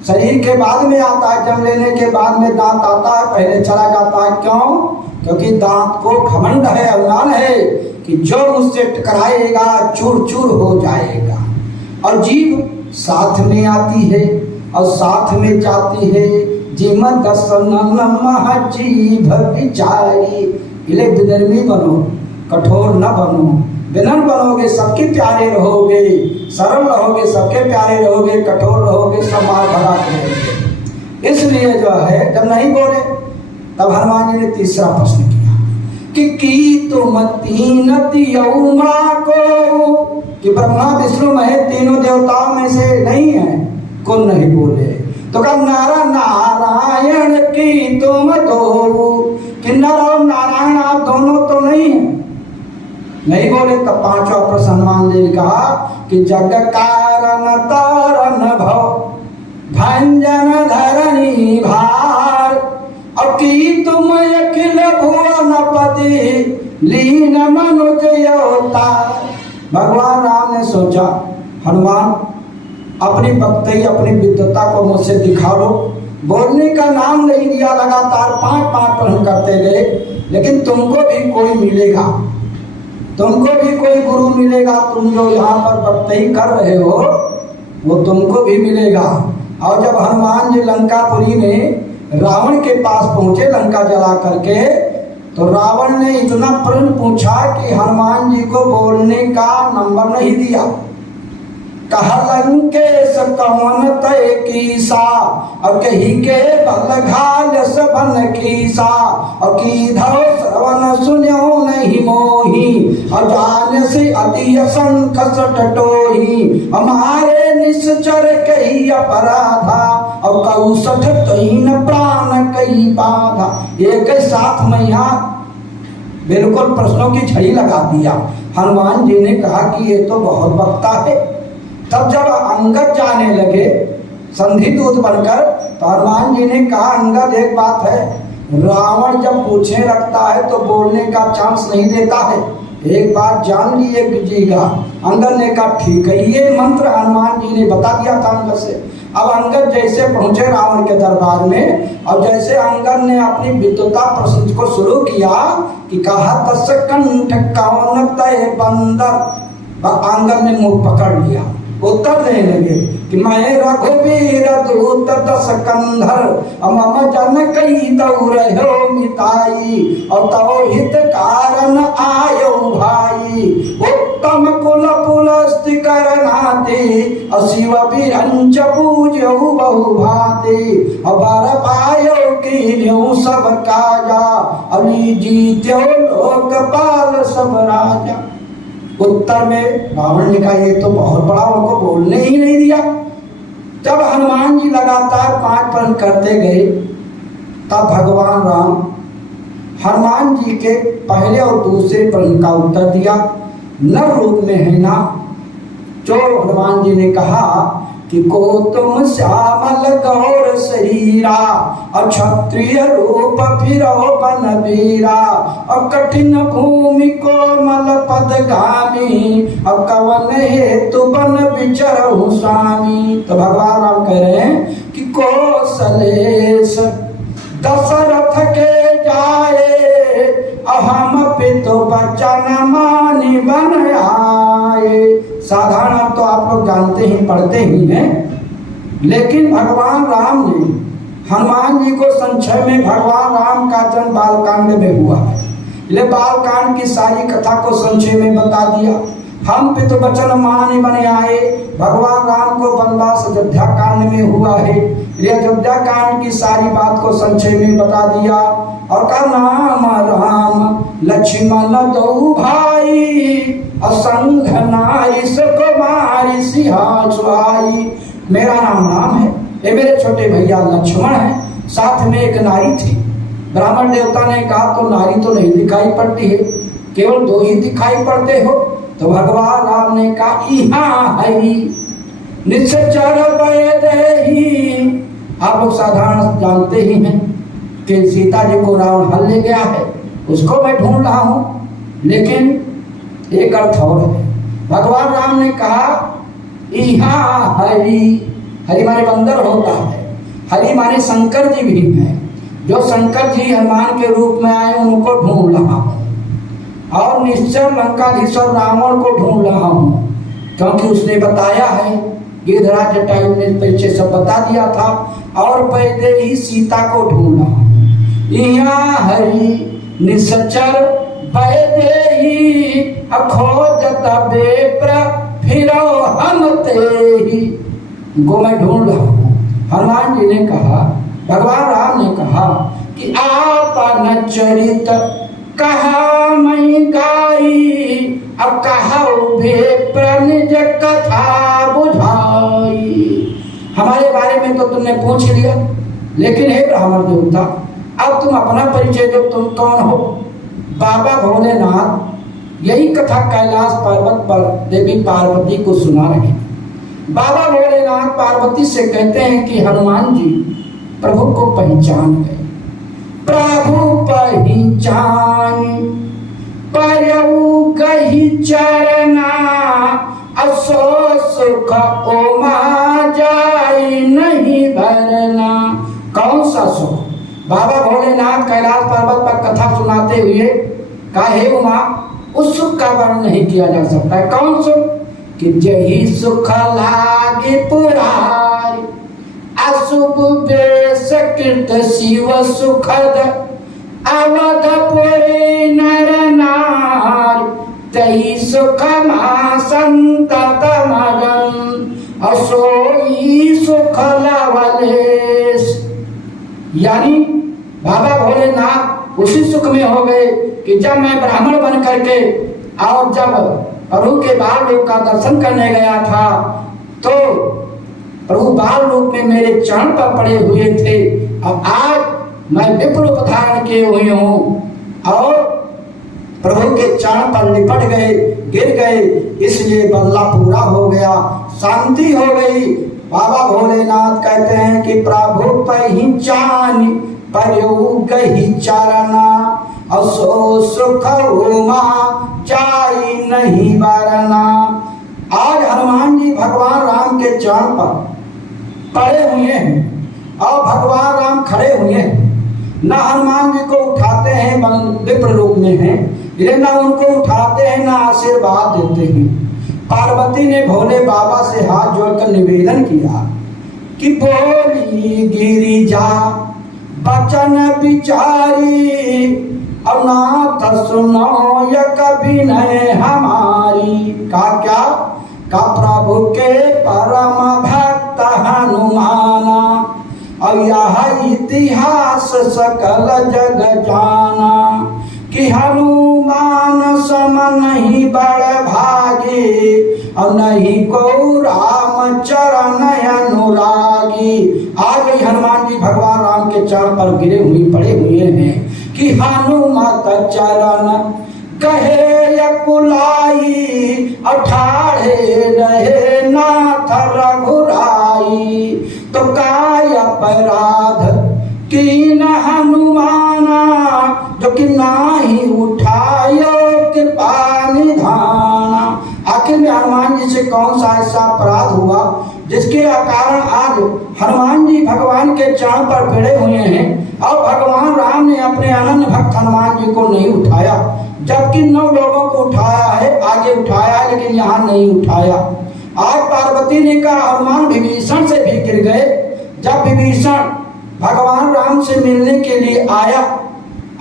शरीर के बाद में आता है, जन्म लेने के बाद में दांत आता है, पहले चला जाता है। क्यों? क्योंकि दांत को घमंड है, अभिमान है कि जो मुझसे टकराएगा चूर चूर हो जाएगा। और जीभ साथ में आती है और साथ में जाती है, जिम दसन मह जीभ बिचारी। इले विनम्र बनो, कठोर न बनो। विनम्र बनोगे सबके प्यारे रहोगे, सरल रहोगे सबके प्यारे रहोगे, कठोर रहोगे सब मार भगा करोगे। इसलिए जो है जब नहीं बोले तब हनुमान जी ने तीसरा प्रश्न किया कि तुम तीन तियौमा को, कि ब्रह्मा विष्णु महेश तीनों देवताओं में से नहीं है, कौन नहीं बोले? तो कहा नारा नारायण की तुम दो, कि नर और नारायण आप दोनों तो नहीं है, नहीं बोले। तब पांचवा प्रश्न हनुमान जी ने कहा कि जग कारण तारण भव भंजन धरणी भार, और की तुम अखिल भुवनपति लीन मनुज अवतार। भगवान राम ने सोचा, हनुमान अपनी भक्ति अपनी विद्वता को मुझसे दिखा लो। बोलने का नाम नहीं लिया, लगातार 5-5 प्रश्न करते गए, लेकिन तुमको भी कोई मिलेगा, तुमको भी कोई गुरु मिलेगा। तुम जो यहाँ पर भक्ति कर रहे हो वो तुमको भी मिलेगा। और जब हनुमान जी लंकापुरी में रावण के पास पहुंचे लंका जला करके, तो रावण ने इतना प्रश्न पूछा कि हनुमान जी को बोलने का नंबर नहीं दिया। कहा लंकेश कौन तय कीसा, और कही के बल घाल सबन कीसा, और कीधो श्रवण सुन्यो नहीं मोही, और जान से अति असंख टटोही, हमारे निश्चर कही अपराधा, और कौसठ तहीन प्राण कही बाधा। एक साथ में यहाँ बिल्कुल प्रश्नों की झड़ी लगा दिया। हनुमान जी ने कहा कि ये तो बहुत वक्ता है। तब जब अंगद जाने लगे संधि दूत बनकर, तो हनुमान जी ने कहा, अंगद एक बात है, रावण जब पूछे रखता है तो बोलने का चांस नहीं देता है, एक बात जान लिए जीगा। अंगद ने कहा ठीक है। ये मंत्र हनुमान जी ने बता दिया था अंगद से। अब अंगद जैसे पहुंचे रावण के दरबार में, और जैसे अंगद ने अपनी विद्वता प्रश्न को शुरू किया कि कहा तस् कंठ कौन तय बंदर, अंगद ने मुंह पकड़ लिया, उत्तर देने लगे कि मैं रघुवीर दूत दस कंधर, मम जन कई दौर हो मिताई, और तव हित कारण आयो भाई, उत्तम कुल पुलस्ति करनाते, और शिव विरंच पूजो बहु भाते, और बर पायो की सब काजा, अली जीत्यो लोकपाल सब राजा। उत्तर में रावण ने कहा ये तो बहुत बड़ा, उनको बोलने ही नहीं दिया। जब हनुमान जी लगातार 5 प्रश्न करते गए, तब भगवान राम हनुमान जी के पहले और दूसरे प्रश्न का उत्तर दिया। नर रूप में है ना, जो हनुमान जी ने कहा कि को तुम श्यामल गौर शरीरा, और क्षत्रिय रूप फिरो बन वीरा, और कठिन भूमि कोमल पदगामी, और कवन हेतु बन विचरहु स्वामी। तो भगवान राम कह रहे हैं कि कौशलेश दशरथ के जा हम पितु बचन मानि बन आए। साधारण तो आप लोग जानते ही पढ़ते ही हैं, लेकिन भगवान राम ने हनुमान जी को संक्षेप में भगवान राम का जन्म बालकांड में हुआ है, इसलिए बालकांड की सारी कथा को संक्षेप में बता दिया। हम पितु बचन मानि बन आए, भगवान राम को वनवास अयोध्या कांड में हुआ है, ये अयोध्या कांड की सारी बात को संक्षेप में बता दिया। और का नाम राम लक्ष्मण दो भाई, असंग नारी सुकुमारी सिहा सुहाई। मेरा नाम राम है, ये मेरे छोटे भैया लक्ष्मण है, साथ में एक नारी थी। ब्राह्मण देवता ने कहा तो नारी तो नहीं दिखाई पड़ती है, केवल दो ही दिखाई पड़ते हो। तो भगवान राम ने कहा यहाँ हरि निश्चर वैदेही। आप लोग साधारण जानते ही हैं कि सीता जी को रावण हल ले गया है, उसको मैं ढूंढ रहा हूँ, लेकिन एक अर्थ और है। भगवान राम ने कहा यहाँ हरि, हरि माने बंदर होता है, हरि माने शंकर जी भी हैं, जो शंकर जी हनुमान के रूप में आए उनको ढूंढ रहा हूँ। और निश्चर लंकाधीश्वर रावण को ढूंढ रहा हूँ, क्योंकि उसने बताया है, गिरिधराज जटायु ने पीछे सब बता दिया था, और पहले ही सीता को ढूंढ रहा हूँ। यहाँ हरि निश्चर वैदेही, खोजत बेप्र फिरो हम तेहि। गो मैं ढूंढ रहा हूँ। हनुमान जी ने कहा, भगवान राम ने कहा कि आपन चरित कहा मैं गाई, अब कहा बेप्र निज कथा बुझाई। हमारे बारे में तो तुमने पूछ लिया, लेकिन हे ब्राह्मण देवता, अब तुम अपना परिचय दो, तुम कौन हो? बाबा भोलेनाथ यही कथा कैलाश पर्वत पर देवी पार्वती को सुना रहे। बाबा भोलेनाथ पार्वती से कहते हैं कि हनुमान जी प्रभु को पहचान गए। प्रभु पहचान परऊ कही चरना, असो सुख ओमा जाई नहीं भरना। कौन सा सुख? बाबा भोलेनाथ कैलाश पर्वत पर कथा सुनाते हुए कहे उमा, उस सुख का वर्णन नहीं किया जा सकता है। कौन सुख? कि जही सुख लागे पुरारी, अशुभ बेश कृत शिव सुखद, अवधपुरी नर नार, तही सुख मा संतत मगन, असोई सुख लवलेश। यानी बाबा भोलेनाथ उसी सुख में हो गए कि जब मैं ब्राह्मण बन करके और जब प्रभु के बाल रूप का दर्शन करने गया था, तो प्रभु बाल रूप में मेरे चरण पर पड़े हुए थे। अब आज मैं विप्र रूप धारण किए हुए हूँ और प्रभु के चरण पर लिपट गए, गिर गए, इसलिए बदला पूरा हो गया, शांति हो गई। बाबा भोलेनाथ कहते हैं कि प्रभु पहचान परऊ गही चरना, असो सुख उमा जाई नहीं वरना। आज हनुमान जी भगवान राम के चरण पर पड़े हुए हैं और भगवान राम खड़े हुए हैं। न हनुमान जी को उठाते हैं, विप्र रूप में हैं, न उनको उठाते हैं, न आशीर्वाद देते हैं। पार्वती ने भोले बाबा से हाथ जोड़कर निवेदन किया कि बोली गिरिजा बचन बिचारी, अब नाथ सुनो या कभी नहीं हमारी। का क्या? का प्रभु के परम भक्त हनुमाना, और यह इतिहास सकल जग जाना, कि हनुमान सम नहीं बड़ भागी, और नहीं को राम चरण अनुरागी। आज ही हनुमान जी भगवान राम के चरण पर गिरे हुए पड़े हुए हैं कि हनुमत चरण कहे यकुलाई, अठाड़े रहे नाथ रघुराई। तो काय अपराध की न हनुमाना, जो कि नाही उठायो कृपा निधाना। आखिर में हनुमान जी से कौन सा ऐसा अपराध हुआ जिसके कारण आज हनुमान जी भगवान के चरण पर भिड़े हुए हैं और भगवान राम ने अपने अनन्य भक्त हनुमान आदमी को नहीं उठाया, जबकि 9 लोगों को उठाया है, आगे उठाया है, लेकिन यहाँ नहीं उठाया। आज पार्वती ने कहा हनुमान विभीषण से भी गिर गए। जब विभीषण भगवान राम से मिलने के लिए आया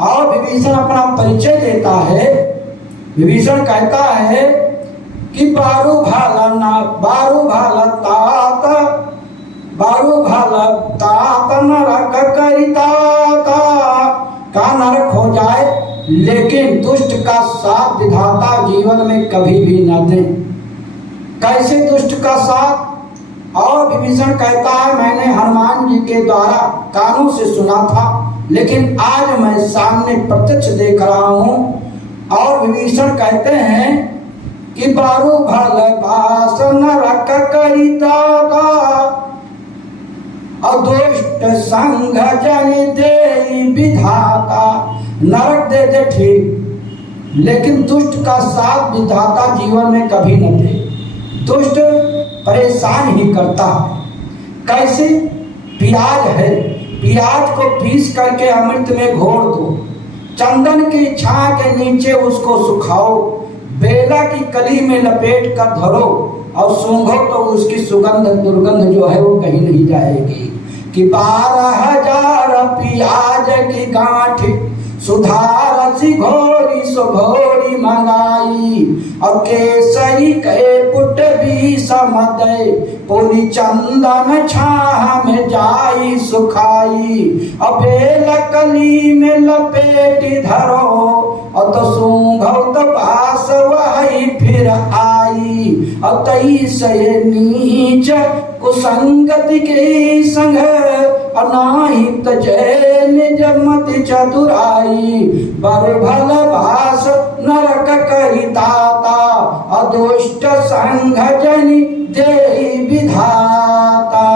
और विभीषण अपना परिचय देता है, विभीषण कहता है कि बारू भाला तात नरक करिता का नरक हो जाए, लेकिन दुष्ट का साथ विधाता जीवन में कभी भी न दे। कैसे दुष्ट का साथ? और विभीषण कहता है मैंने हनुमान जी के द्वारा कानों से सुना था, लेकिन आज मैं सामने प्रत्यक्ष देख रहा हूं। और विभीषण कहते हैं कि बारू भल बास नरक करिता अदुष्ट संग जन दे विधाता। नरक दे दे ठीक, लेकिन दुष्ट का साथ विधाता जीवन में कभी न दे। दुष्ट परेशान ही करता है। कैसे? प्याज है, प्याज को पीस करके अमृत में घोर दो, चंदन की छां के नीचे उसको सुखाओ, बेला की कली में लपेट कर धरो और सूंघो तो उसकी सुगंध दुर्गंध जो है वो कहीं नहीं जाएगी। कि 12,000 प्याज की गांठ सुधार सी घोरी सो घोरी मंगाई, और केसरी के पुट भी समदय पूरी चंदन छाह में जाई सुखाई। और बेल कली में लपेटी धरो और तो सूंघो तो पास वही फिर आई। और तई से नीच कुसंगति के संग अनाहित जय निज मति चतुराई। बर भल भास नरक करिताता अदुष्ट संग जनि देहि विधाता।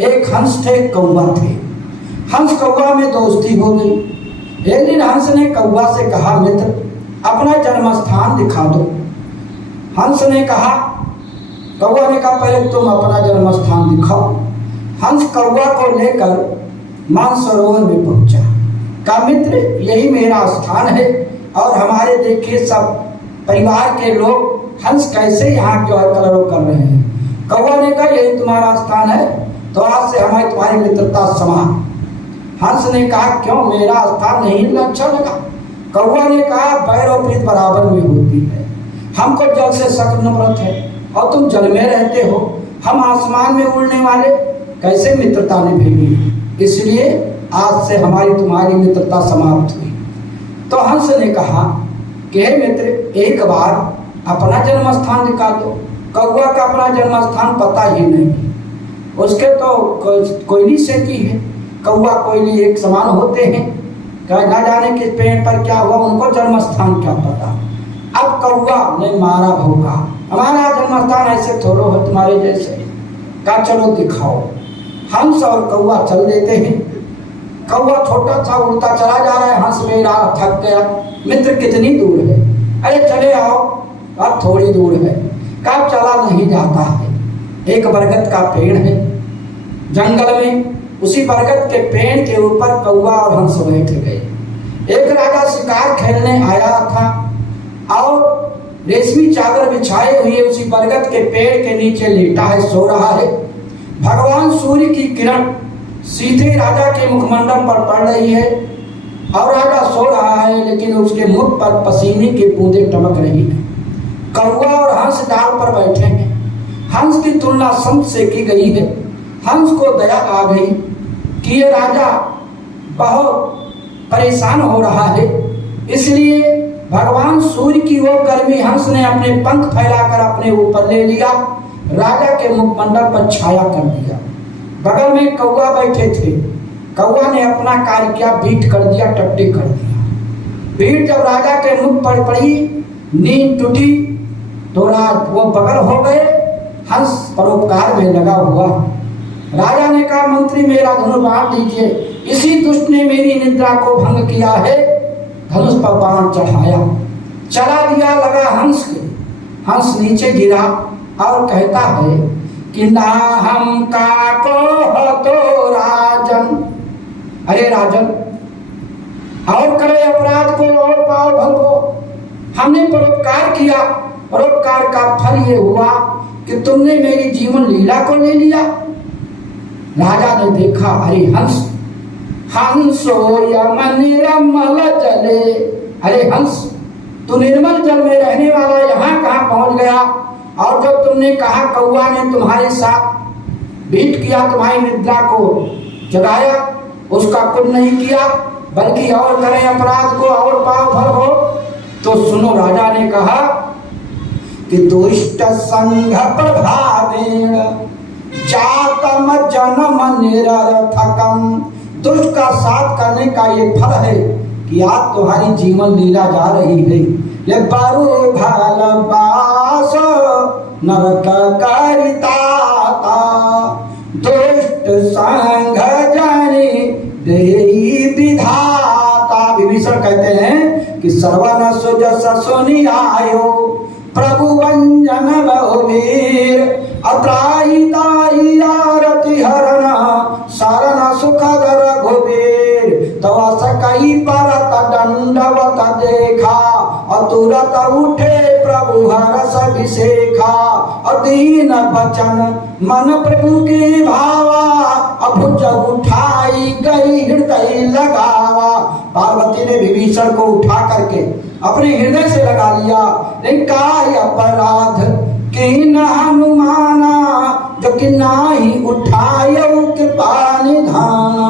एक हंस थे, कौवा थे। हंस कौवा में दोस्ती हो गई। एक दिन हंस ने कौवा से कहा मित्र अपना जन्म स्थान दिखा दो। हंस ने कहा, कौवा ने कहा पहले तुम अपना जन्म स्थान दिखाओ। हंस कौवा को लेकर मानसरोवर में पहुंचा। कहा मित्र यही मेरा स्थान है, और हमारे देखिए सब परिवार के लोग हंस कैसे यहाँ जो है कलरव कर रहे हैं। कौवा ने कहा यही तुम्हारा स्थान है, तो आज से हमारी तुम्हारी मित्रता समान। हंस ने कहा क्यों, मेरा स्थान नहीं अच्छा लगा? कौवा ने कहा बैर और प्रीत बराबर में होती है। हमको जल से सख्त नफरत है और तुम जल में रहते हो, हम आसमान में उड़ने वाले, कैसे मित्रता निभेगी? इसलिए आज से हमारी तुम्हारी मित्रता समाप्त हुई। तो हंस ने कहा कि हे मित्र एक बार अपना जन्म स्थान दिखा दो। कौवा का अपना जन्म स्थान पता ही नहीं, उसके तो कोयली से की है। कौवा कोयली एक समान होते हैं, ना जाने किस पेड़ पर क्या हुआ, उनको जन्म स्थान क्या पता। अब कौवा ने मारा भौंका, हमारा जन्म स्थान ऐसे थोड़ो है तुम्हारे जैसे। कहा चलो दिखाओ। हंस और कौवा चल देते हैं। कौवा छोटा सा उड़ता चला जा रहा है, हंस मेरा थक गया, मित्र कितनी दूर है? अरे चले आओ, अब थोड़ी दूर है। कहा चला नहीं जाता है। एक बरगद का पेड़ है जंगल में, उसी बरगद के पेड़ के ऊपर कौवा और हंस बैठ गए। एक राजा शिकार खेलने आया था और रेशमी चादर बिछाए हुए उसी बरगद के पेड़ के नीचे लेटा है, सो रहा है। भगवान सूर्य की किरण सीधे राजा के मुखमंडल पर पड़ रही है और राजा सो रहा है, लेकिन उसके मुख पर पसीने की बूंदें टपक रही हैं। कौवा और हंस डाल पर बैठे हैं। हंस की तुलना संत से की गई है। हंस को दया आ गई कि ये राजा बहुत परेशान हो रहा है, इसलिए भगवान सूर्य की वो गर्मी हंस ने अपने पंख फैलाकर अपने ऊपर ले लिया, राजा के मुखमंडल पर छाया कर दिया। बगल में कौवा बैठे थे। कौवा ने अपना कार्य किया, बीट कर दिया, टट्टी कर दिया। बीट जब राजा के मुख पर पड़ी, नींद टूटी तो वो बगल हो गए। हंस परोपकार में लगा हुआ। राजा ने कहा मंत्री मेरा धनुष बांध दीजिए, इसी दुष्ट ने मेरी निद्रा को भंग किया है। धनुष पर बाण चढ़ाया, चला दिया, लगा हंस के। हंस नीचे गिरा और कहता है कि ना हम का को तो राजन, अरे राजन और करे अपराध को और पाओ भल को। हमने परोपकार किया, परोपकार का फल ये हुआ कि तुमने मेरी जीवन लीला को ले लिया। राजा ने देखा, अरे हंस, हंसो यम निर्मल जले, अरे हंस तू निर्मल जल में रहने वाला यहाँ कहाँ पहुंच गया। और जब तुमने कहा कौआ ने तुम्हारे साथ भेंट किया, तुम्हारी निद्रा को जगाया, उसका कुछ नहीं किया, बल्कि और करें अपराध को और पाप भर हो। तो सुनो, राजा ने कहा कि दुष्ट संघ प्रभावेण जातम जन्म निरर्थकम, दुष्ट का साथ करने का ये फल है कि आज तुम्हारी जीवन लीला जा रही है। ये बारू भल बास नरक कारिता, दुष्ट संघ जानी देई विधाता। विभीषण कहते हैं कि सर्वन सुजस सुनि आयो प्रभु वंजन बहुवीर, अत्राहि ताहि आरति हरण शरण सुखद रघुवीर। तव सकई परत दंडवत देखा, अतुरत उठे प्रभु हरस अभिषेखा। अदीन बचन मन प्रभु की भावा, अभुज उठाई गई हृदय लगावा। पार्वती ने विभीषण को उठा करके अपने हृदय से लगा लिया। लेकिन काय अपराध कि न हनुमाना, जो कि नाही उठायो कृपा निधाना।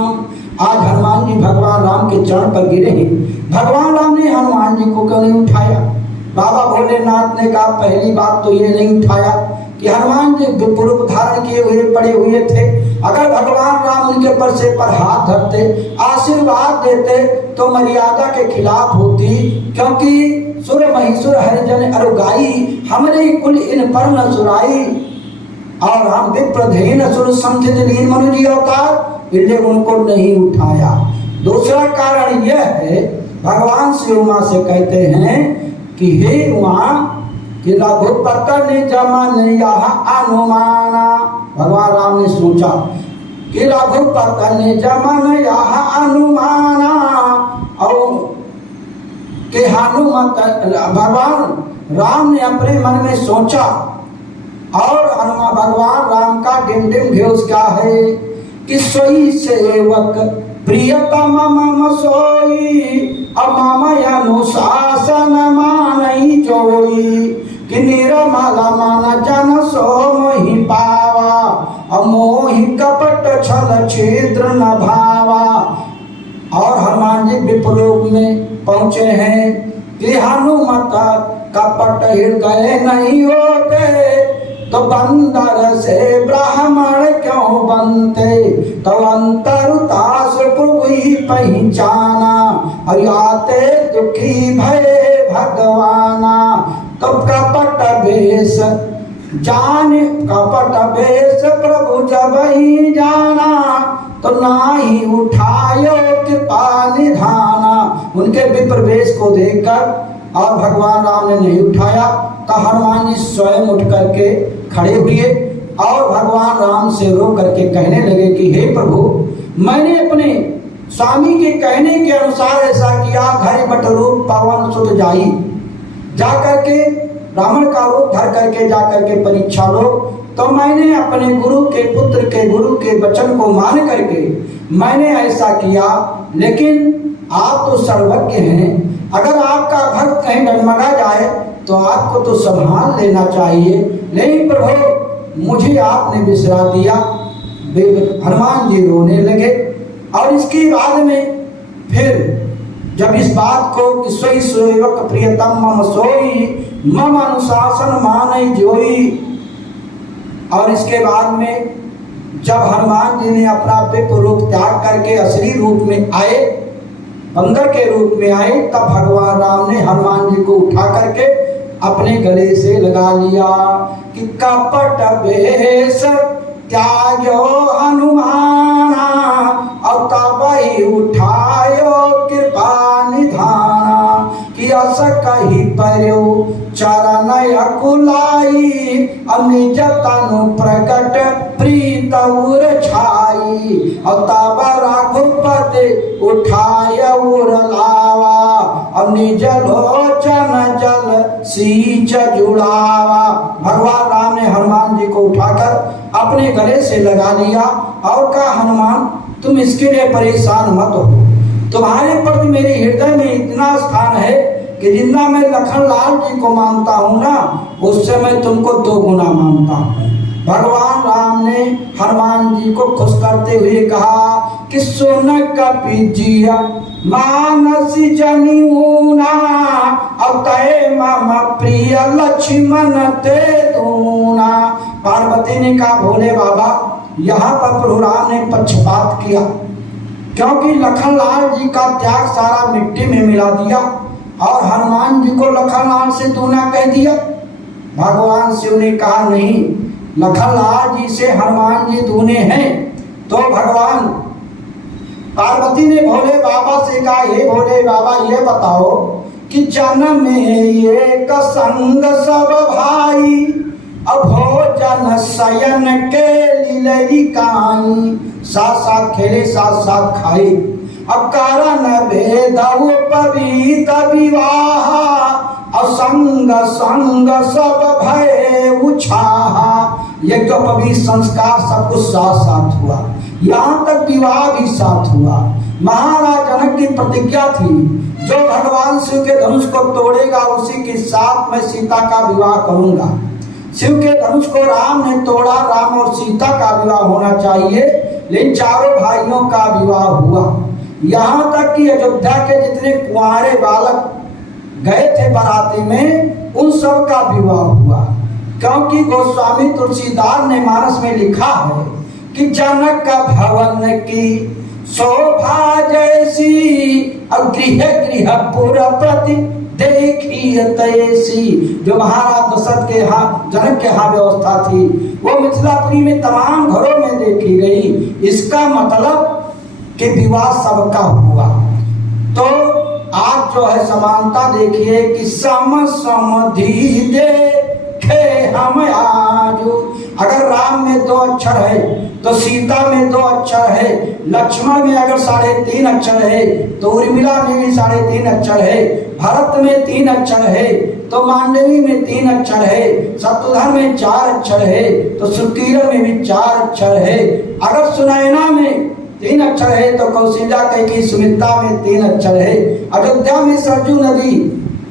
आज हनुमान जी भगवान राम के चरण पर गिरे हैं। भगवान राम ने हनुमान जी को क्यों नहीं उठाया? बाबा भोलेनाथ ने कहा पहली बात तो ये नहीं उठाया कि हनुमान जी विपुरूप धारण किए हुए पड़े हुए थे। अगर भगवान राम उनके परसे पर हाथ धरते, आशीर्वाद देते तो मर्यादा के खिलाफ होती, क्योंकि सुर महिषुर हरिजन अरुगाई, हमरे कुल इन पर न सुराई। और हम विप्रधेन सुर संथित लीन मनुजी अवतार, इसलिए उनको नहीं उठाया। दूसरा कारण यह है, भगवान श्री उमा से कहते हैं कि हे उमा, कि रघुपत निज मन यह अनुमाना। भगवान राम ने सोचा कि रघुपत निज मन यह अनुमाना, और कि हनुमत, भगवान राम ने अपने मन में सोचा। और हनुमान भगवान राम का डिमडिम घेउस क्या है कि सोई सेवक प्रियतम मम सोई, अमम अनुशासन मानई जोई। कि निरमल मन जन सो मोहि पावा, अमोहि कपट छल छिद्र न भावा। और हनुमान जी विप्रलोक में पहुंचे हैं कि हनुमत कपट हृदय नहीं होते, तो बंदर से ब्राह्मण क्यों बनते। तो अंतरता सुपुई पहचाना, और आते दुखी भय भगवाना। तो कपट भेष जान, कपट भेष प्रभु जब ही जाना, तो नाही उठायो कृपा निधाना। उनके विप्रवेश को देखकर और भगवान राम ने नहीं उठाया, तो हनुमान जी स्वयं उठ करके खड़े हुए और भगवान राम से रो करके कहने लगे कि हे प्रभु, मैंने अपने स्वामी के कहने के अनुसार ऐसा किया। घर बट रूप पवन सुत जाई, जा करके ब्राह्मण का रूप धर करके जा करके परीक्षा लो। तो मैंने अपने गुरु के पुत्र के गुरु के वचन को मान करके मैंने ऐसा किया। लेकिन आप तो सर्वज्ञ हैं, अगर आपका भक्त कहीं डगमगा जाए तो आपको तो संभाल लेना चाहिए। नहीं प्रभु, मुझे आपने बिसरा दिया। हनुमान जी रोने लगे। और इसके बाद में फिर जब इस बात को सोई सेवक प्रियतम मम सोई, मम अनुशासन मानई जोई। और इसके बाद में जब हनुमान जी ने अपना विप्र रूप त्याग करके असली रूप में आए, बंदर के रूप में आए, तब भगवान राम ने हनुमान जी को उठा करके अपने गले से लगा लिया कि कपट वेश त्यागो हनुमाना, और तब ही उठायो कृपा निधाना। कि अस कही पर्यो चरण अकुलाई, निज तनु प्रकट प्रीत उर छाई। और तब रघुपति उठाय उर ला और निज लोचन जल सींच जुड़ावा। भगवान राम ने हनुमान जी को उठाकर अपने गले से लगा लिया और कहा, हनुमान तुम इसके लिए परेशान मत हो, तुम्हारे प्रति मेरे हृदय में इतना स्थान है कि जितना मैं लखन लाल जी को मानता हूँ ना, उससे मैं तुमको 2 गुना मानता हूँ। भगवान राम ने हनुमान जी को खुश करते हुए कहा कि सुन कपिजिया मानसी जनिऊना अतय मम प्रिय लक्ष्मण ते दूना। पार्वती ने कहा, भोले बाबा यहाँ पर प्रभु राम ने पक्षपात किया, क्योंकि लखन लाल जी का त्याग सारा मिट्टी में मिला दिया और हनुमान जी को लखन लाल से दूना कह दिया। भगवान शिव ने कहा, नहीं, लखन लाल जी से हनुमान जी दूने हैं। तो भगवान पार्वती ने भोले बाबा से कहा, हे भोले बाबा ये बताओ कि जन्म में एक संग सब भाई, अभोजन शयन के लीलई काई, साथ साथ खेले साथ साथ खाए, अब कारण भेद पवित विवाह, असंग संग सब भय उछाहा। यज्ञोपवीत संस्कार सब कुछ साथ साथ हुआ, यहाँ तक विवाह भी साथ हुआ। महाराज जनक की प्रतिज्ञा थी, जो भगवान शिव के धनुष को तोड़ेगा उसी के साथ मैं सीता का विवाह करूंगा। शिव के धनुष को राम ने तोड़ा, राम और सीता का विवाह होना चाहिए, लेकिन चारों भाइयों का विवाह हुआ। यहाँ तक कि अयोध्या के जितने कुंवारे बालक गए थे बाराती में, उन सब का विवाह हुआ, क्योंकि गोस्वामी तुलसीदास ने मानस में लिखा है कि जनक का भवन की शोभा जैसी, और गृह गृह पुर प्रति देखिए तैसी। जो महाराज दशरथ के यहाँ, जनक के यहाँ व्यवस्था थी, वो मिथिलापुरी में तमाम घरों में देखी गई। इसका मतलब कि विवाह सबका हुआ। तो आज जो है समानता देखिए कि सम समधि देखे हम आजू। अगर राम में 2 अक्षर है तो सीता में 2 अक्षर है, लक्ष्मण में अगर 3.5 अक्षर है तो उर्मिला में भी 3.5 अक्षर है, भरत में 3 अक्षर है तो मांडवी में 3 अक्षर है, शत्रुघ्न में 4 अक्षर है तो सुकीर्णन में भी 4 अक्षर है। अगर सुनैना में 3 अक्षर है तो कौशल्या कैकेयी सुमित्रा में 3 अक्षर है। अयोध्या में सरजू नदी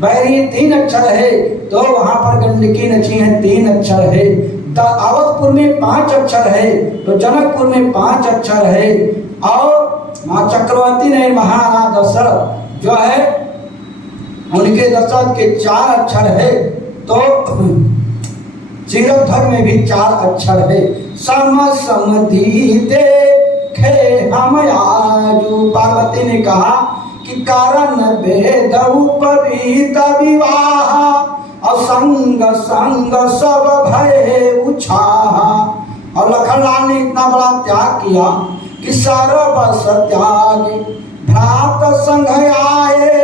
बहरी 3 अक्षर है तो वहां पर गंडकी नदी है 3 अक्षर है। अवधपुर में 5 अक्षर है तो जनकपुर में 5 अक्षर है। और माँ चक्रवर्ती ने महाराज दशरथ जो है उनके दशरथ के 4 अक्षर है, तो चिरधर में भी 4 अक्षर है। सम समधि देखे हम आजू। पार्वती ने कहा कि कारण भेद पवित विवाह, असंग संग सब भय उछाहा। और लखनलाल ने इतना बड़ा त्याग किया कि सर्वस त्याग भ्रात संग आए,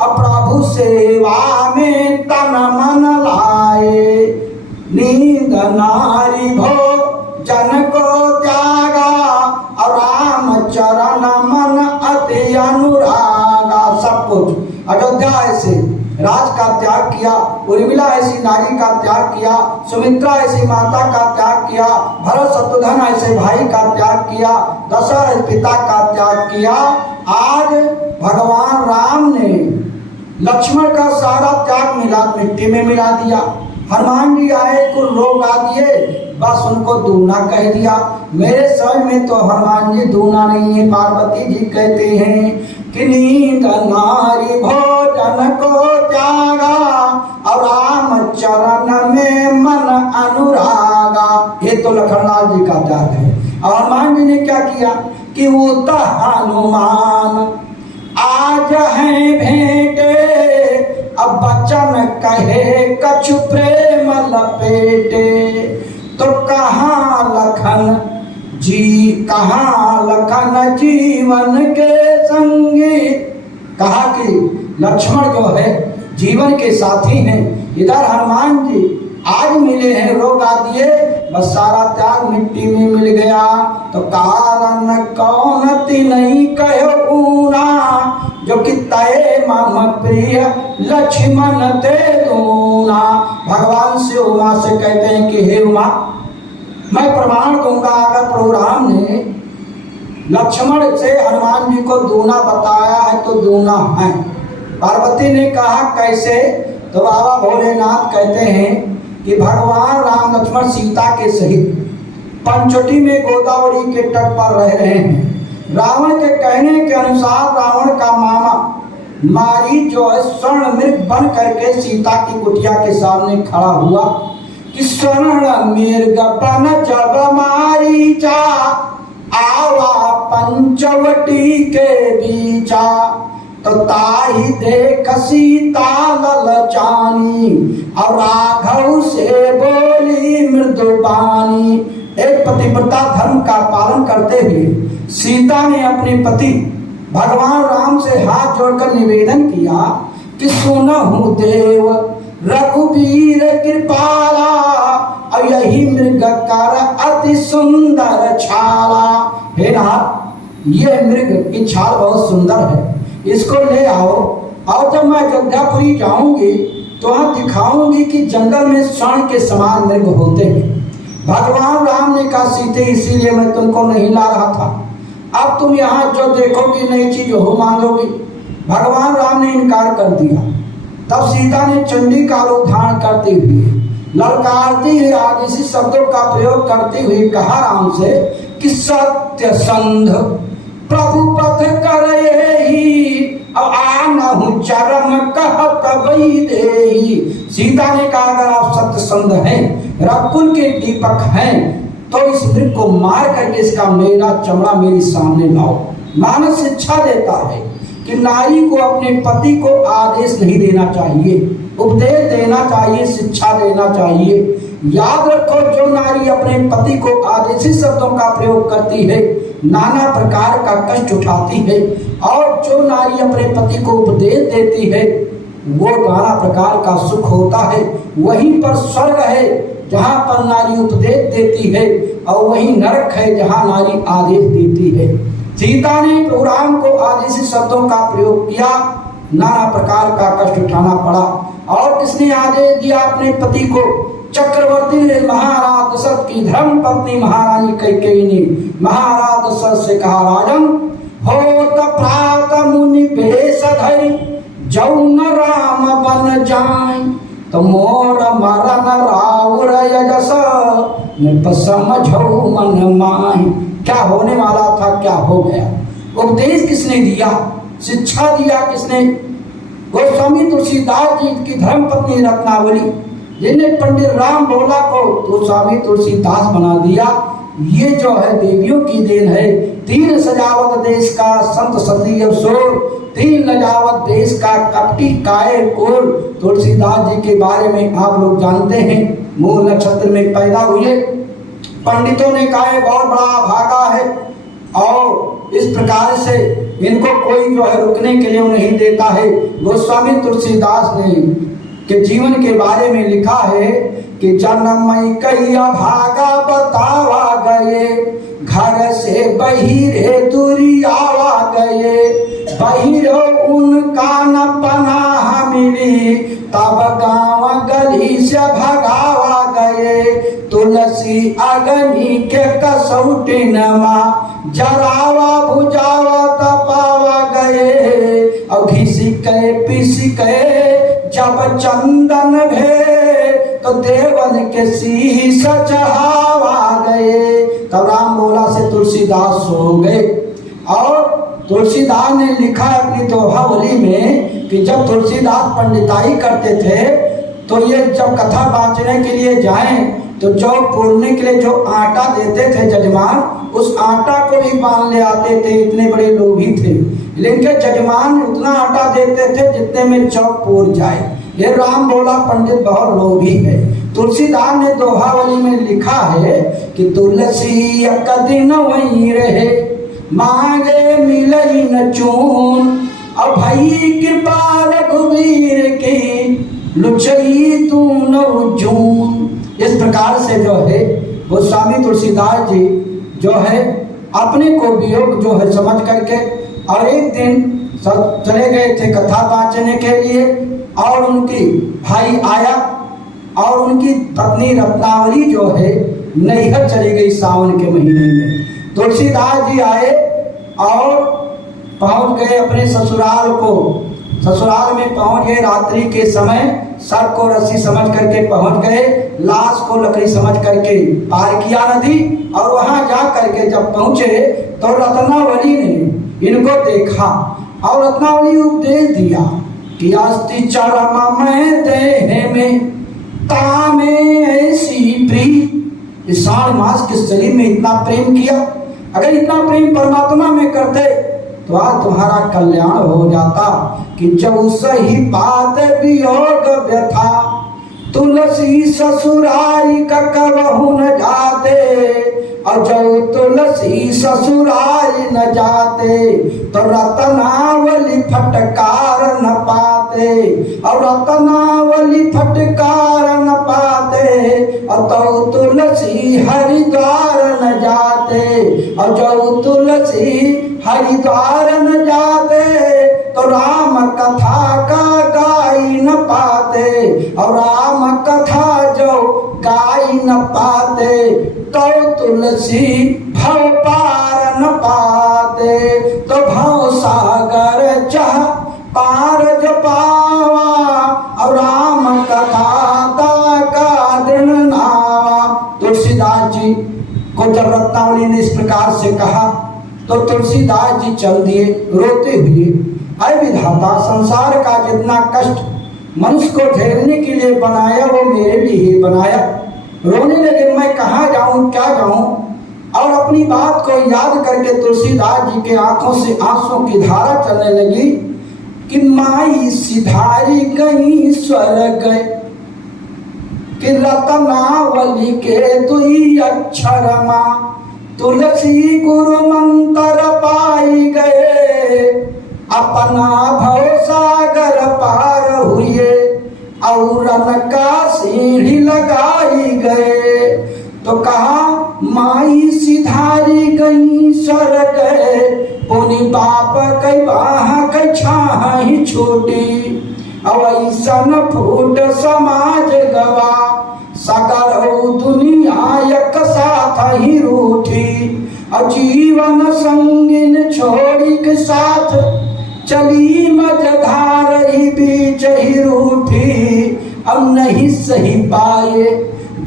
प्रभु सेवा में तन मन लाए। नींद नारी भो जन को त्यागा, राम चरण मन अति अनुरागा। सब कुछ अयोध्या ऐसे राज का त्याग किया, उर्मिला ऐसी नारी का त्याग किया, सुमित्रा ऐसी माता का त्याग किया, भरत शत्रुघ्न ऐसे भाई का त्याग किया, दशरथ पिता का त्याग किया। आज भगवान राम ने लक्ष्मण का सारा त्याग मिट्टी में मिला दिया। हनुमान जी आए, कुल लोग आ दिए, बस उनको दूना कह दिया। मेरे समझ में तो हनुमान जी दूना नहीं है। पार्वती जी कहते हैं कि नींद नारी भोजन को त्यागा, और राम चरण में मन अनुरागा। ये तो लखनलाल जी का त्याग है। और हनुमान जी ने क्या किया कि वो तो हनुमान आज हैं भेंटे, अब बचन कहे कछु प्रेम लपेटे। तो कहाँ लखन जीवन के संगी। कहा कि लक्ष्मण जो है जीवन के साथी हैं, इधर हनुमान जी आज मिले हैं, रोग आ दिए, बस सारा त्याग मिट्टी में मिल गया। तो कारण कौन ती नहीं कहो ऊना, जो कि तय मम प्रिय लक्ष्मण ते दूना। भगवान से उमा से कहते हैं कि हे उमा, मैं प्रमाण दूंगा अगर प्रभु राम ने लक्ष्मण से हनुमान जी को दूना बताया है तो दूना है। पार्वती ने कहा कैसे? तो बाबा भोलेनाथ कहते हैं कि भगवान राम लक्ष्मण सीता के सहित पंचवटी में गोदावरी के तट पर रह रहे हैं। रावण के कहने के अनुसार रावण का मामा मारी जो है स्वर्ण मृग बन करके सीता की कुटिया के सामने खड़ा हुआ कि स्वर्ण मृग बन जब मारीचा आवा पंचवटी के बीचा तो ताही देख सीता ललचानी और राघव से बोली मृदुबानी। एक पतिव्रता धर्म का पालन करते हुए सीता ने अपने पति भगवान राम से हाथ जोड़कर निवेदन किया कि सुनहु देव रघुवीर कृपाला और यही मृग कर अति सुंदर छाला। हे नाथ, ये मृग की छाल बहुत सुंदर है, इसको ले आओ और जब मैं अयोध्यापुरी जाऊंगी तो वहां दिखाऊंगी कि जंगल में स्वर्ण के समान मृग होते हैं। भगवान राम ने कहा सीते इसीलिए मैं तुमको नहीं ला रहा था, अब तुम यहाँ जो देखोगी नई चीज हो मांगोगी। भगवान राम ने इनकार कर दिया। तब सीता ने चंडी का रूप धारण करते हुए ललकारती हुई आदिशी शब्दों का प्रयोग करते हुए कहा राम से कि सत्य संध प्रभु पथ करे ही आनहु चरम कहत वही देही। सीता ने कहा अगर आप सत्य संध हैं, रघुकुल के दीपक हैं, तो इस मृग को मार करके इसका मेरा चमड़ा मेरे सामने लाओ। मानस शिक्षा देता है कि नारी को अपने पति को आदेश नहीं देना चाहिए, उपदेश देना चाहिए, शिक्षा देना चाहिए। याद रखो, जो नारी अपने पति को आदेशित शब्दों का प्रयोग करती है नाना प्रकार का कष्ट उठाती है, और जो नारी अपने पति को उपदेश देती है वो नाना प्रकार का सुख होता है। वहीं पर स्वर्ग है जहाँ पर नारी उपदेश देती है, और वहीं नरक है जहाँ नारी आदेश देती है। सीता ने प्रभु राम को आदेशित शब्दों का प्रयोग किया, नाना प्रकार का कष्ट उठाना पड़ा। और किसने आदेश दिया अपने पति को? चक्रवर्ती ने महाराज दशरथ की धर्म पत्नी महारानी कैकेयी ने महाराज दशरथ से कहा, राजन होत प्रात मुनि भेष धरि जौन राम बन जाय तो मोर मरन राउर यजस नृप समझौ मन माहि। क्या होने वाला था क्या हो गया। उपदेश किसने दिया, शिक्षा दिया किसने? गोस्वामी तुलसीदास जी की धर्म पत्नी रत्नावली, जिन्हें पंडित राम बोला को गोस्वामी तुलसीदास बना दिया। ये जो है देवियों की देन है। तीन सजावत देश का संत सती अवसोर, तीन लजावत देश का कपटी कायर कोर। तुलसीदास जी के बारे में आप लोग जानते हैं, मूल नक्षत्र में पैदा हुए। पंडितों ने कहा बहुत बड़ा भागा है, और इस प्रकार से इनको कोई जो है रुकने के लिए नहीं देता है। गोस्वामी तुलसीदास ने के जीवन के बारे में लिखा है कि जन्मई कैया भागा बतावा गए, घर से बहिरे दुरियावा गए, बहिरो उनका न पनाह मिली, तब गाँव गली से भगावा गए, तुलसी अग्नि के कसौटी नमा, जरावा बुझावा तपावा गए, और घिसी के पीसी के जब चंदन भे, तो देवन के शीश चढ़ावा गए। तब राम बोला से तुलसीदास सो गए। और तुलसीदास ने लिखा अपनी दोहावली में कि जब तुलसीदास पंडिताई करते थे तो ये जब कथा बांचने के लिए जाएं तो जौ पूरने के लिए जो आटा देते थे जजमान, उस आटा को भी बांध ले आते थे, इतने बड़े लोभी थे। लेकिन जजमान उतना आटा देते थे जितने में चौक पूर जाए। ये राम बोला पंडित बहुत लोभी है। तुलसीदास ने दोहावली में लिखा है कि तुलसी एक दिन वहीं रहे, मांगे मिलई न चून, और भई कृपा रघुवीर की लुचई तू न जून। इस प्रकार से जो है गोस्वामी तुलसीदास जी जो है अपने को वियोग जो है समझ करके, और एक दिन सब चले गए थे कथा बांचने के लिए, और उनकी भाई आया और उनकी पत्नी रत्नावली जो है नैहर चली गई सावन के महीने में। तुलसीदास जी आए और पहुंच गए अपने ससुराल को। ससुराल में पहुंच गए, रात्रि के समय सर को रस्सी समझ करके पहुंच गए, लाश को लकड़ी समझ करके पार किया नदी, और वहां जा करके जब पहुंचे तो रत्नावली ने इनको देखा और रत्नावली उपदेश दिया कि अस्ति चरम में देह में तामे ऐसी प्रीत। इस साढ़ मास के शरीर में इतना प्रेम किया, अगर इतना प्रेम परमात्मा में करते तो आज तुम्हारा कल्याण हो जाता। कि जब सही बात वियोग व्यथा तुलसी ससुरारी का कबहू न जाते, और जब तुलसी ससुरारी न जाते तो रत्नावली फटकार न पाते, और रत्नावली फटकार न पाते, और तो तुलसी हरिद्वार न जाते, और जब तुलसी हरिद्वार न जाते तो राम कथा का गाई न पाते, और राम कथा जो गाई न पाते तो तुलसी भव पार न पाते। तो भव सागर चाह पार ज पावा, और राम कथा का दृढ़ नावा। तुलसीदास जी को जब रत्नावली ने इस प्रकार से कहा तो तुलसीदास जी चल दिए रोते हुए। अय विधाता, संसार का जितना कष्ट मनुष्य को झेलने के लिए बनाया वो मेरे लिए बनाया। रोने लगे, मैं कहाँ जाऊं, क्या जाऊं। और अपनी बात को याद करके तुलसीदास जी के आंखों से आंसुओं की धारा चलने लगी कि माई सिधारी गई स्वर्ग कि रत्नावली के दुई अक्षर माँ तुलसी गुरु मंत्र पाई गए, अपना भव सागर पार हुए, और का सीढ़ी लगाई गए। तो कहा माई सिधारी गई स्वर्ग, पुनि बाप कई बाह कई छाह ही छोटी, अवैसन फूट समाज गवा, सकर दुनिया एक साथ ही रूठी, और जीवन संगिन छोड़ी के साथ चली मझधार ही बीच ही रूठी, अब नहीं सही पाए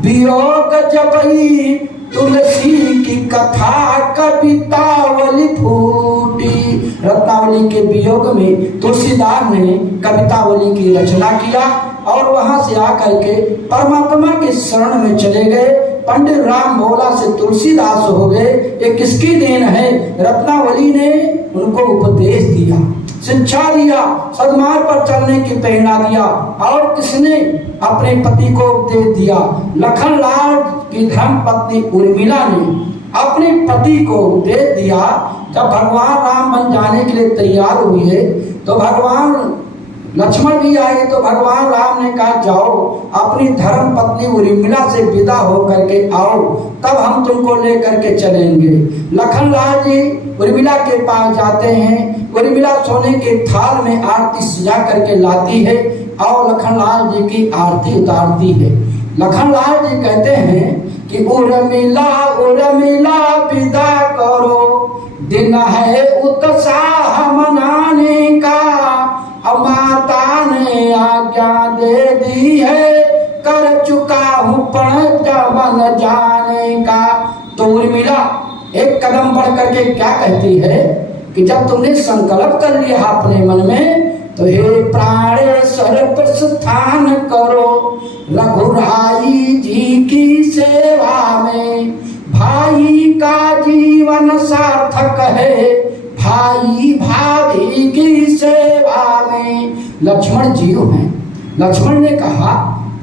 वियोग जबई, तुलसी की कथा कवितावली फूटी। रत्नावली के वियोग में तुलसीदास ने कवितावली की रचना किया और वहां से आकर के परमात्मा के शरण में चले गए। पंडित राम भोला से तुलसीदास हो गए। ये किसकी देन है? रत्नावली ने उनको उपदेश दिया, शिक्षा दिया, सद्मार्ग पर चलने की प्रेरणा दिया। और किसने? अपने पति को उपदेश दिया। लखनलाल की धर्म पत्नी उर्मिला ने अपने पति को उपदेश दिया। जब भगवान राम बन जाने के लिए तैयार हुए तो भगवान लक्ष्मण भी आए, तो भगवान राम ने कहा जाओ अपनी धर्म पत्नी उर्मिला से विदा हो करके आओ, तब हम तुमको लेकर के चलेंगे। लखनलाल जी उर्मिला के पास जाते हैं। उर्मिला सोने के थाल में आरती सजा करके लाती है और लखनलाल जी की आरती उतारती है। लखनलाल जी कहते हैं कि उर्मिला उर्मिला विदा करो, दिन है उत्साह मनाने का, अब माता ने आज्ञा दे दी है, कर चुका हूँ पण जवन जाने का। तो उर्मिला एक कदम बढ़ करके क्या कहती है कि जब तुमने संकल्प कर लिया अपने मन में, तो हे प्राणेश्वर प्रस्थान करो, रघुराई जी की सेवा में, भाई का जीवन सार्थक है, भाई भाभी की सेवा में। लक्ष्मण जी हैं। लक्ष्मण ने कहा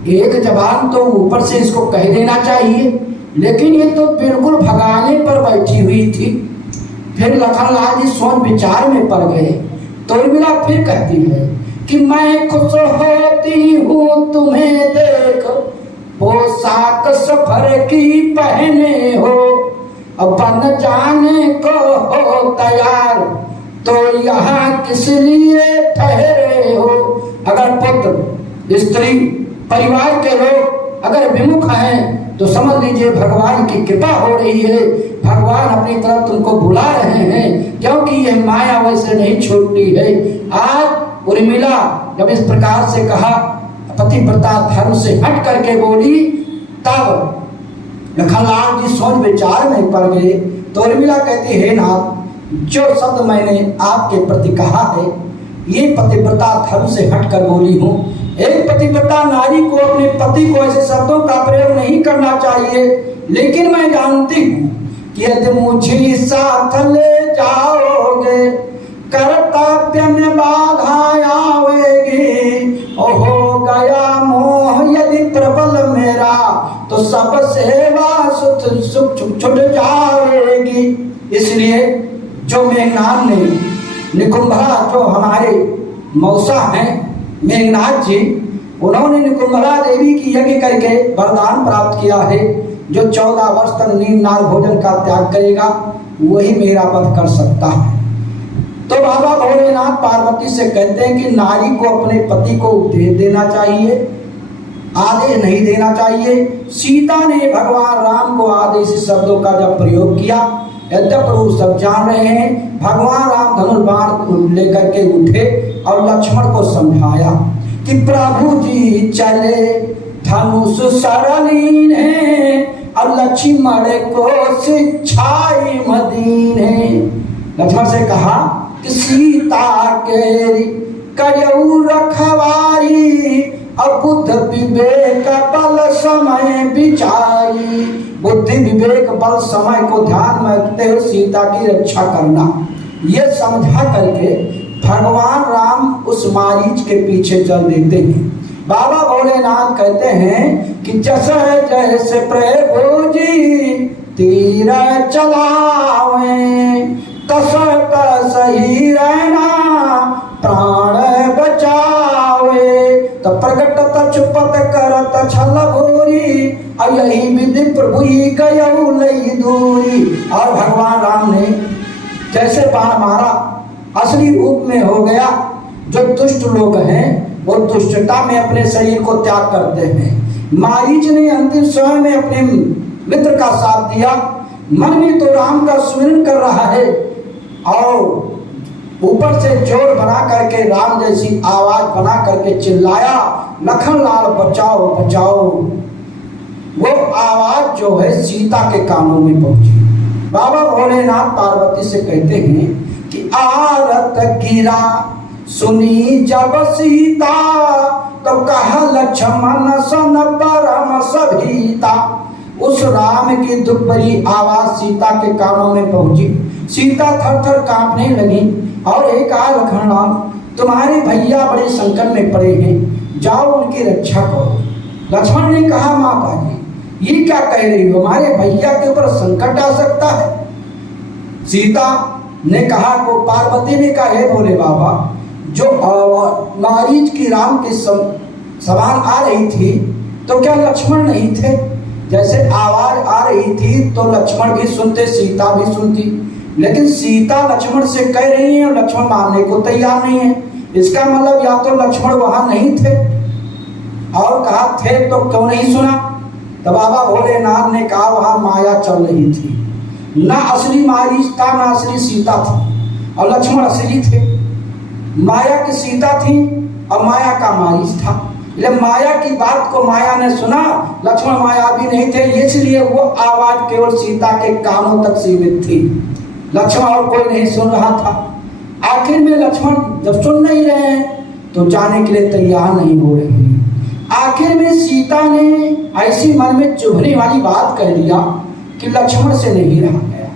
एक जबान तो ऊपर से इसको कह देना चाहिए, लेकिन ये तो बिल्कुल भगाने पर बैठी हुई थी। फिर लखनलाल जी सोच विचार में पड़ गए। तो उर्मिला फिर कहती है कि मैं खुश होती हूँ तुम्हें देख, पोशाक सफर की पहने हो, बन जाने को हो तैयार, तो यहाँ किस लिए ठहरे हो। अगर पुत्र, स्त्री, परिवार के लोग अगर विमुख हैं तो समझ लीजिए भगवान की कृपा हो रही है, भगवान अपनी तरफ तुमको बुला रहे हैं, क्योंकि यह माया वैसे नहीं छूटती है। आज उर्मिला जब इस प्रकार से कहा, पतिव्रता धर्म से हट करके बोली, तब लखनलाल जी सोच विचार में पड़ गए। तो उर्मिला कहती है, नाथ, जो शब्द मैंने आपके प्रति कहा है ये पतिव्रता धर्म से हट कर बोली हूँ। एक पतिव्रता नारी को अपने पति को ऐसे शब्दों का प्रयोग नहीं करना चाहिए, लेकिन मैं जानती हूँ कि यदि मुझे साथ ले जाओगे कर्तव्य में बाधा आवेगी, हो गया मोह यदि प्रबल मेरा तो सब सेवा छूट जाएगी। इसलिए जो मेघनाथ ने निकुंभला, जो हमारे मौसा हैं मेघनाथ जी, उन्होंने निकुंभला देवी की यज्ञ करके वरदान प्राप्त किया है, जो 14 वर्ष तक नींद नाल भोजन का त्याग करेगा वही मेरा वध कर सकता है। तो बाबा भोलेनाथ पार्वती से कहते हैं कि नारी को अपने पति को उपदेश देना चाहिए, आदेश नहीं देना चाहिए। सीता ने भगवान राम को आदेश शब्दों का जब प्रयोग किया, यद्यप प्रभु सब जान रहे हैं, भगवान राम धनुर्बाण लेकर के उठे और लक्ष्मण को समझाया कि प्रभु जी चले धनुष सरलीन है और लक्ष्मण को शिक्षाई मदीन है। लक्ष्मण से कहा कि सीता के करऊ रखवारी और बुद्ध विवेक बल समय बिचारी। बुद्धि विवेक बल समय को ध्यान में रखते हुए सीता की रक्षा करना, ये समझा करके भगवान राम उस मारीच के पीछे चल देते हैं। बाबा भोलेनाथ कहते हैं कि जैसे प्रभु जी तीर चलावे तस ही रहना प्राण बचावे। तो प्रगट तछपत करत छल भूरी और यही विधि प्रभु ही गयऊ लई दूरी। और भगवान राम ने जैसे बाण मारा, असली रूप में हो गया। जो दुष्ट लोग हैं वो दुष्टता में अपने शरीर को त्याग करते हैं। मारीच ने अंतिम समय में अपने मित्र का साथ दिया, मन में तो राम का स्मरण कर रहा है और ऊपर से जोर बना करके राम जैसी आवाज बना करके चिल्लाया, लखनलाल बचाओ बचाओ। वो आवाज जो है सीता के कानों में पहुंची। बाबा भोलेनाथ पार्वती से कहते हैं कि आरत गिरा सुनी जब सीता तो कहा लक्ष्मण सन परम सभीता। उस राम की दुखभरी आवाज सीता के कानों में पहुंची। सीता थर थर कांपने लगी और एक कहा, लखनलाल तुम्हारे भैया बड़े संकट में पड़े हैं, जाओ उनकी रक्षा करो। लक्ष्मण ने कहा, माता जी ये क्या कह रही हो, हमारे भैया के ऊपर संकट आ सकता है। सीता ने कहा को पार्वती ने कहा, हे भोले बाबा, जो मारीच की राम के सवाल आ रही थी तो क्या लक्ष्मण नहीं थे? जैसे आवाज आ रही थी तो लक्ष्मण भी सुनते, सीता भी सुनती, लेकिन सीता लक्ष्मण से कह रही है और लक्ष्मण मानने को तैयार नहीं है। इसका मतलब या तो लक्ष्मण वहां नहीं थे, और कहा थे तो क्यों नहीं सुना। तो बाबा भोलेनाथ ने कहा वहां माया चल रही थी, ना असली मारीच था ना असली सीता थी, और लक्ष्मण असली थे। माया की सीता थी और माया का मारीच था। लेकिन माया की बात को माया ने सुना, लक्ष्मण माया भी नहीं थे, इसलिए वो आवाज केवल सीता के कानों तक सीमित थी, लक्ष्मण और कोई नहीं सुन रहा था। आखिर में लक्ष्मण जब सुन नहीं रहे हैं तो जाने के लिए तैयार नहीं हो रहे हैं। आखिर में सीता ने ऐसी मन में चुभने वाली बात कह दिया कि लक्ष्मण से नहीं रहा गया।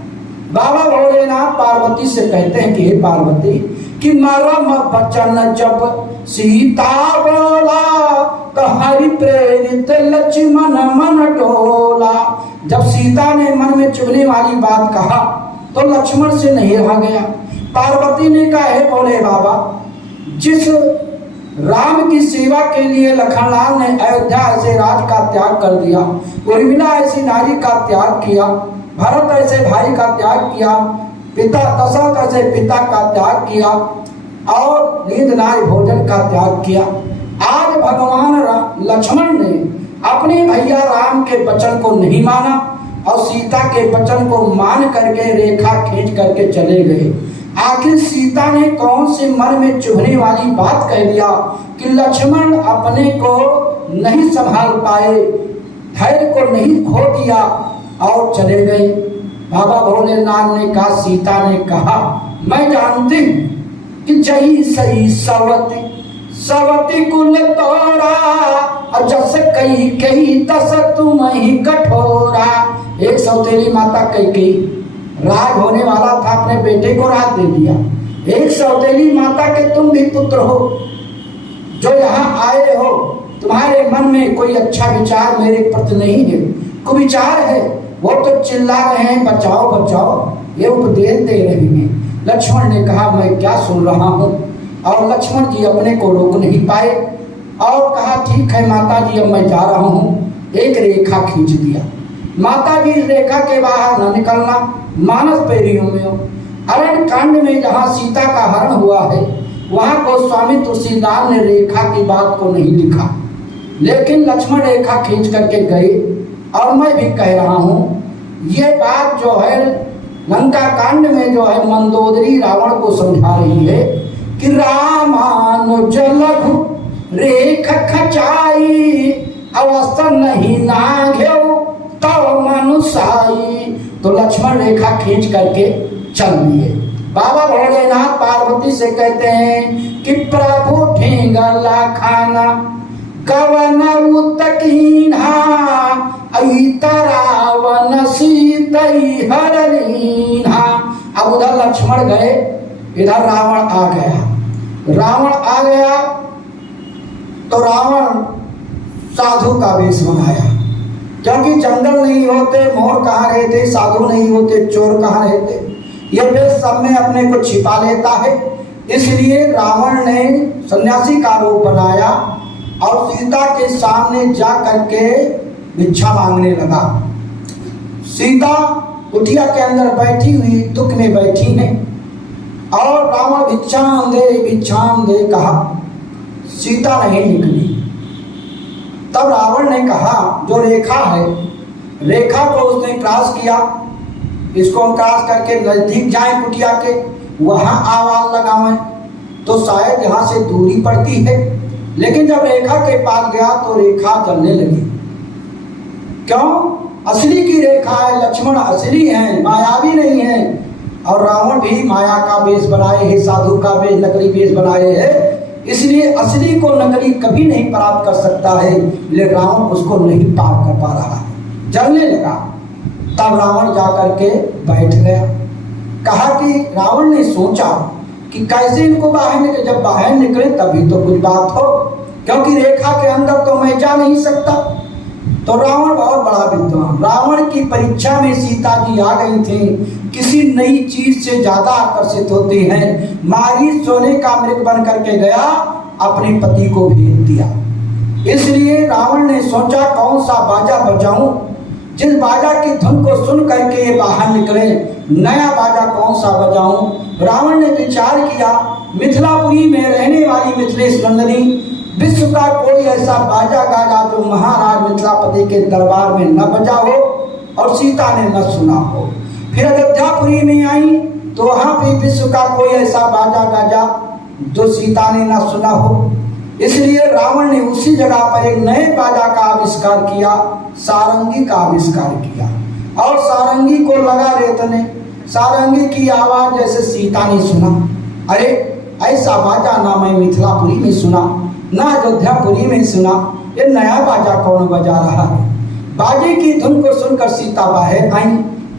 बाबा भोलेनाथ पार्वती से कहते हैं कि हे पार्वती, कि मरम बचन जब सीता बोला तो हरि प्रेरित लक्ष्मण मन डोला। जब सीता ने मन में चुभने वाली बात कहा तो लक्ष्मण से नहीं रहा गया। पार्वती ने कहा, हे भोले बाबा, जिस राम की सेवा के लिए लखनलाल ने अयोध्या ऐसे राज का त्याग कर दिया, उर्मिला ऐसी नारी का त्याग किया, भरत ऐसे भाई का त्याग किया, पिता दशरथ से पिता का त्याग किया और नींदनाय भोजन का त्याग किया। आज भगवान लक्ष्मण ने अपने भैया राम के वचन को नहीं माना और सीता के वचन को मान करके रेखा खींच करके चले गए। आखिर सीता ने कौन से मन में चुभने वाली बात कह दिया कि लक्ष्मण अपने को नहीं संभाल पाए, धैर्य को नहीं खो दिया और चले गए। बाबा भोलेनाथ ने कहा, सीता ने कहा, मैं जानती हूँ कि जही सही सवती सवती कुल तोरा और जस कही कही तस तुम ही कठोरा। एक सौतेली माता कही राज होने वाला था, अपने बेटे को राज दे दिया। एक सौतेली माता के तुम भी पुत्र हो, जो यहाँ आए हो, तुम्हारे मन में कोई अच्छा विचार मेरे प्रति नहीं है, कुविचार है। वो तो चिल्ला रहे हैं बचाओ बचाओ, ये उपदेश दे रहे हैं। लक्ष्मण ने कहा, मैं क्या सुन रहा हूँ। और लक्ष्मण जी अपने को रोक नहीं पाए और कहा, ठीक है माता जी, अब मैं जा रहा हूँ। एक रेखा खींच दिया। माता जी रेखा के बाहर न निकलना, मानस पेरियों में हो। अरण्य कांड में जहाँ सीता का हरण हुआ है, वहाँ गोस्वामी तुलसीदास ने रेखा की बात को नहीं लिखा, लेकिन लक्ष्मण रेखा खींच करके गए। और मैं भी कह रहा हूँ, ये बात जो है लंका कांड में जो है मंदोदरी रावण को समझा रही है कि रामानुज लघु रेख खचाई अवस्था नहीं नाघ्यो तो मनुसाई। तो लक्ष्मण रेखा खींच करके चल दिए। बाबा भोलेनाथ पार्वती से कहते हैं कि प्रभु ठेंगला खाना कवन उतकीन्हा रावण सीतई हरलीन्हा। अब उधर लक्ष्मण गए, इधर रावण आ गया। रावण आ गया तो रावण साधु का वेश बनाया, क्योंकि जंगल नहीं होते, मोर कहाँ रहते, साधु नहीं होते, चोर कहाँ रहते, ये वेश सब में अपने को छिपा लेता है। इसलिए रावण ने सन्यासी का रूप बनाया और सीता के सामने जा करके भिक्षा मांगने लगा। सीता कुटिया के अंदर बैठी हुई दुख में बैठी है और रावण भिक्षाम दे कहा, सीता नहीं निकली। तब रावण ने कहा, जो रेखा है, रेखा को उसने क्रॉस किया, इसको हम क्रॉस करके नजदीक जाए कुटिया के, वहां आवाज लगावें तो शायद यहाँ से दूरी पड़ती है। लेकिन जब रेखा के पास गया तो रेखा जलने लगी। क्यों? असली की रेखा है, लक्ष्मण असली है, मायावी नहीं है। और रावण भी माया का वेश बनाए है, साधु का वेश, नकली वेश बनाए है। इसलिए असली को नकली कभी नहीं प्राप्त कर सकता है, लेकिन रावण उसको नहीं पार कर पा रहा है, जलने लगा। तब रावण जाकर के बैठ गया। कहा कि रावण ने सोचा कि कैसे इनको बाहर निकले, जब बाहर निकले तभी तो कुछ बात हो, क्योंकि रेखा के अंदर तो मैं जा नहीं सकता। तो रावण बहुत बड़ा विद्वान, रावण की परीक्षा में सीता जी आ गई थी। किसी नई चीज से ज्यादा आकर्षित होते हैं। मारीच सोने का मृग बन करके गया, अपने पति को भेज दिया। इसलिए रावण ने सोचा कौन सा बाजा बजाऊं, जिस बाजा की धुन को सुन करके ये बाहर निकले, नया बाजा कौन सा बजाऊं। रावण ने विचार किया, मिथिलापुरी में रहने वाली मिथिलेश नंदिनी विश्व का कोई ऐसा बाजा गाजा जो महाराज मिथिलापति के दरबार में न बजा हो और सीता ने न सुना हो। फिर अयोध्यापुरी में आई तो वहां पे विश्व का कोई ऐसा बाजा गाजा जो सीता ने न सुना हो। इसलिए रावण ने उसी जगह पर एक नए बाजा का आविष्कार किया, सारंगी का आविष्कार किया। और सारंगी को लगा रेतने, सारंगी की आवाज जैसे सीता ने सुना, अरे ऐसा बाजा ना मैं मिथिलापुरी में सुना, ना अयोध्यापुरी में सुना, ये नया बाजा कौन बजा रहा है। बाजे की धुन को सुनकर सीता बाहर आई,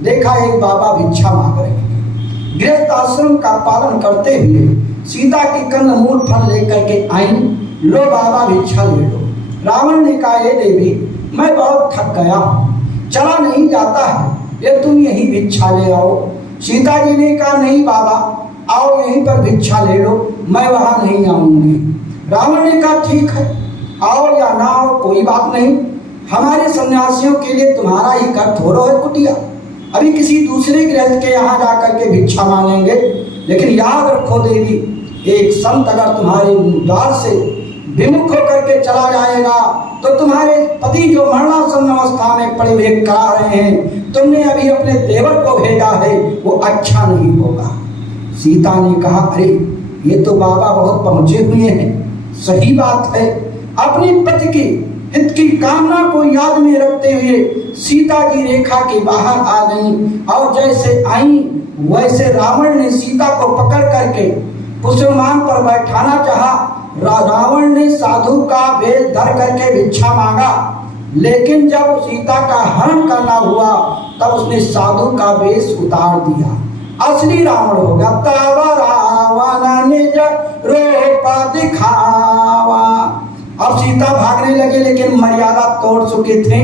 देखा एक बाबा भिक्षा मांग रहे हैं। गृहस्थ आश्रम का पालन करते हुए सीता की कंदमूल फल लेकर के आई, लो बाबा भिक्षा ले लो। रावण ने कहा, ये देवी मैं बहुत थक गया, चला नहीं जाता है, ये तुम यही भिक्षा ले आओ। सीता जी ने कहा, नहीं बाबा आओ यहीं पर भिक्षा ले लो, मैं वहां नहीं आऊंगी। रावण ने कहा, ठीक है, आओ या ना आओ कोई बात नहीं, हमारे सन्यासियों के लिए तुम्हारा ही घर थोड़ा है कुटिया, अभी किसी दूसरे गृहस्थ के यहाँ जाकर के भिक्षा मांगेंगे। लेकिन याद रखो देवी, एक संत अगर तुम्हारे द्वार से विमुख होकर के चला जाएगा तो तुम्हारे पति जो मरणासन अवस्था में पड़े हुए करा रहे हैं, तुमने अभी अपने देवर को भेजा है, वो अच्छा नहीं होगा। सीता ने कहा, अरे ये तो बाबा बहुत पहुंचे हुए हैं, सही बात है। अपने पति की हित की कामना को याद में रखते हुए सीता जी रेखा के बाहर आ गईं, और जैसे आई वैसे रावण ने सीता को पकड़ करके पुष्पमान पर बैठाना चाहा। रावण ने साधु का वेश धर करके भिक्षा मांगा, लेकिन जब सीता का हरण करना हुआ तब उसने साधु का वेश उतार दिया, असली रावण हो गया। तब रावण निज रूप दिखावा। अब सीता भागने लगे, लेकिन मर्यादा तोड़ चुके थे।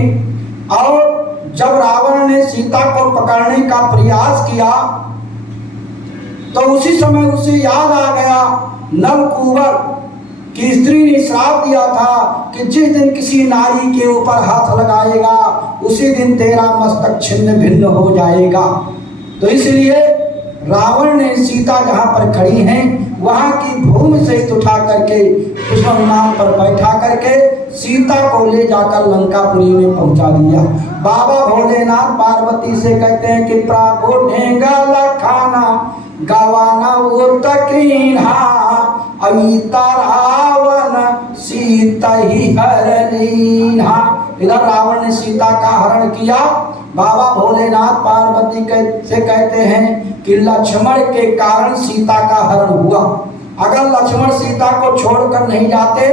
और जब रावण ने सीता को पकड़ने का प्रयास किया तो उसी समय उसे याद आ गया, नलकुबर की स्त्री ने श्राप दिया था कि जिस दिन किसी नारी के ऊपर हाथ लगाएगा उसी दिन तेरा मस्तक छिन्न भिन्न हो जाएगा। तो इसलिए रावण ने सीता जहाँ पर खड़ी हैं वहाँ की भूमि सहित उठा करके पुष्प विमान पर बैठा करके सीता को ले जाकर लंकापुरी में पहुँचा दिया। बाबा भोलेनाथ पार्वती से कहते हैं कि प्रागो ढेंगा लखाना गवाना वो तकीन्हा अविता रावण सीता ही हरणीन्हा। इधर रावण ने सीता का हरण किया। बाबा भोलेनाथ पार्वती से कहते हैं कि लक्ष्मण के कारण सीता का हरण हुआ। अगर लक्ष्मण सीता को छोड़कर नहीं जाते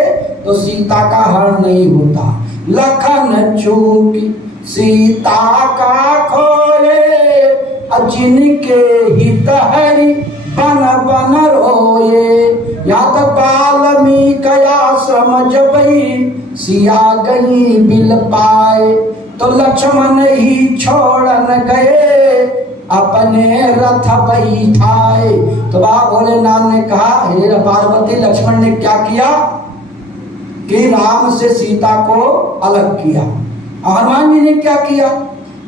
तो सीता का हरण नहीं होता। लखन चूकी सीता का खोए जिनके हित हरि बन बन रोए। यहाँ तक वाल्मीकि आश्रम जबई सिया गई बिल पाए तो लक्ष्मण ही छोड़न गए अपने रथ बैठाए। तो बाबा भोलेनाथ ने कहा, हे पार्वती, लक्ष्मण ने क्या किया कि राम से सीता को अलग किया। हनुमान जी ने क्या किया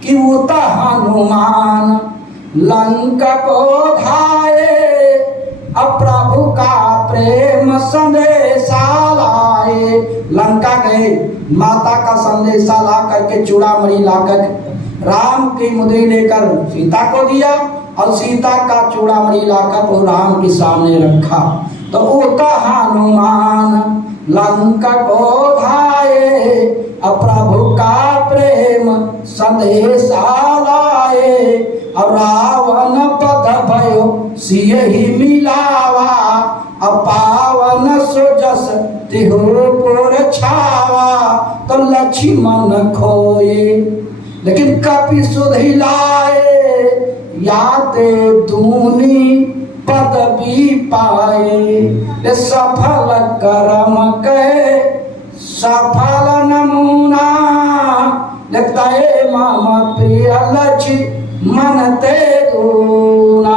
कि वो हनुमान लंका को धाये अब प्रभु का प्रेम संदेशा लाए। लंका गए, माता का संदेशा ला करके चूड़ामणि लाकर राम की मुद्री लेकर सीता को दिया और सीता का चूड़ामणि लाकर वो राम के सामने रखा। तो उता हनुमान लंका को धाये अब प्रभु का प्रेम संदेशा लाए। और रावण पद भयो सिय ही मिलावा अब पावन सुजस तिहु पुर छावा। तो लक्ष्मण खोए लेकिन कपि सुधि लाए याते दूनी पदवी पाए। सफल कर्म के सफल नमूना लगता है मामा प्रिय लक्ष्मण ते दूना।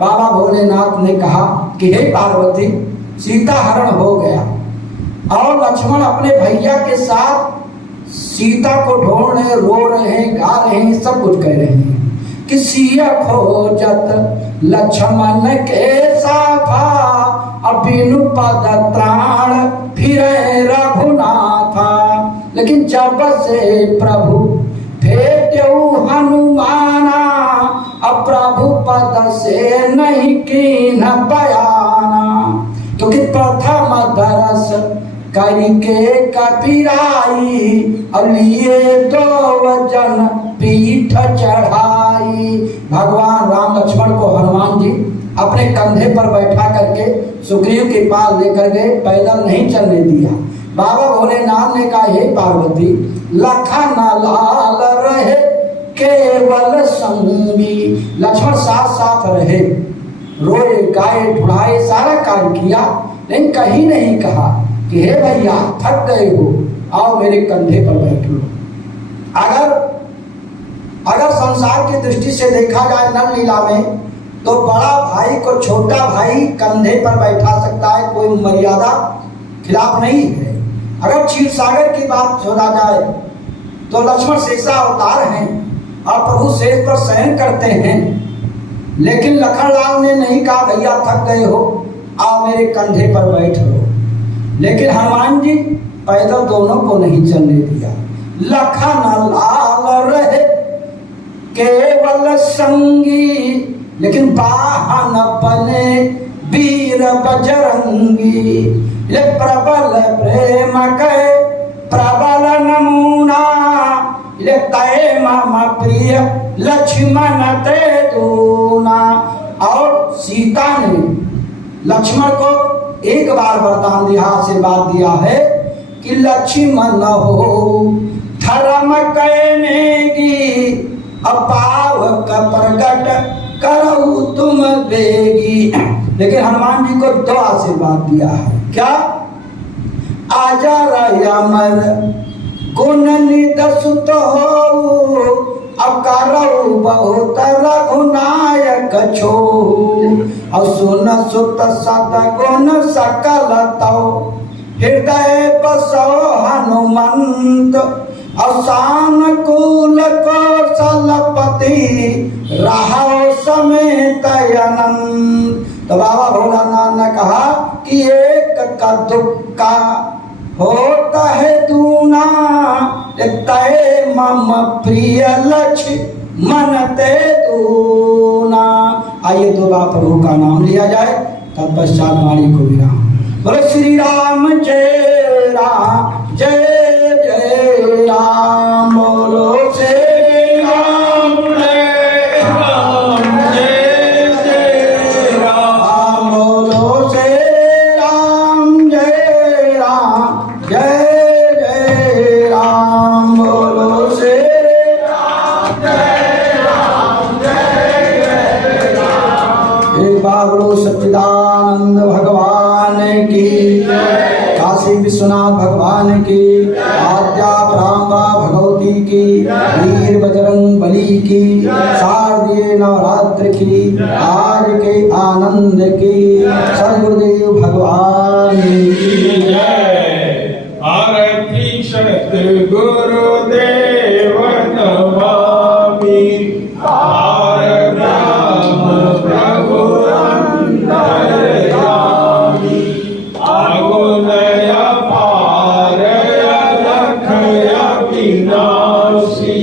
बाबा भोलेनाथ ने कहा कि हे पार्वती, सीता हरण हो गया और लक्ष्मण अपने भैया के साथ सीता को ढूंढ रहे, रो रहे हैं, गा रहे हैं, सब कुछ कह रहे हैं कि सिया खोजत लक्ष्मण के साथा अबिनु पद त्राण फिरे रघुनाथा। लेकिन जब से प्रभु भेटऊ हनुमाना अब प्रभु पद से नहीं कीन बयाना। क्योंकि प्रथम दरस करके कपिराई और लिए दो वजन पीठ चढ़ाई। भगवान राम लक्ष्मण को हनुमान जी अपने कंधे पर बैठा करके सुग्रीव के पास लेकर गए, पैदल नहीं चलने दिया। बाबा भोलेनाथ ने कहा, हे पार्वती, लखन लाल रहे केवल संगी। लक्ष्मण साथ साथ रहे, रोए गाए ढुढ़ाए, सारा कार्य किया, लेकिन कहीं नहीं कहा कि हे भैया थक गए हो, आओ मेरे कंधे पर बैठ लो। अगर संसार की दृष्टि से देखा जाए नल लीला में, तो बड़ा भाई को छोटा भाई कंधे पर बैठा सकता है, कोई मर्यादा खिलाफ नहीं है। अगर क्षीर सागर की बात छोड़ा जाए तो लक्ष्मण शेषा अवतार हैं, और प्रभु शेष पर शयन करते हैं। लेकिन लखनलाल ने नहीं कहा भैया थक गए हो, आओ मेरे कंधे पर बैठ लो। लेकिन हनुमान जी पैदल दोनों को नहीं चलने दिया। लखनलाल रहे केवल संगी, लेकिन वाहन बने वीर बजरंगी। ये प्रबल प्रेम के प्रबल नमूना, ये तय मम प्रिय लक्ष्मण ते दूना। और सीता ने लक्ष्मण को एक बार वरदान दिया, आशीर्वाद दिया है कि लक्ष्मण हो धर्म कहने की, अपावक प्रगट करो तुम बेगी। लेकिन हनुमान जी को दो आशीर्वाद दिया है। क्या? आजा अमर गुण निदसुत हो, अकरऊ बहुत रघुनायक छो। और सुन सुत सदगुण सकल तौ, हृदय बसो हनुमंत। असान कूल कौशलपति, रहो समेत अनंत। तो बाबा भोलानाथ ने कहा कि एक का दुक्का होता है दूना, तय मम प्रिय लक्ष्मण ते दूना। आइए दो बार प्रभु का नाम लिया जाए, तत्पश्चात वाणी को विराम। बोलो श्री राम जय राम जय जय राम। बोलो श्री राम जय राम जय जय राम। बोलो श्री राम जय राम जय जय राम। बोलो श्री राम जय राम जय जय राम। एक बार बोलो सच्चिदानंद भगवान की, काशी विश्वनाथ भगवान की, आद्या ब्राह्मा भगवती की, वीर बजरंग बली की, शारदीय नवरात्र की, आज के आनंद की, सद्गुरुदेव भगवान की जय। आरती सद्गुरुदेव नमामि, आरग्राम प्रभु अंतर्यामी। आगुनय पार अलखय विनाशी,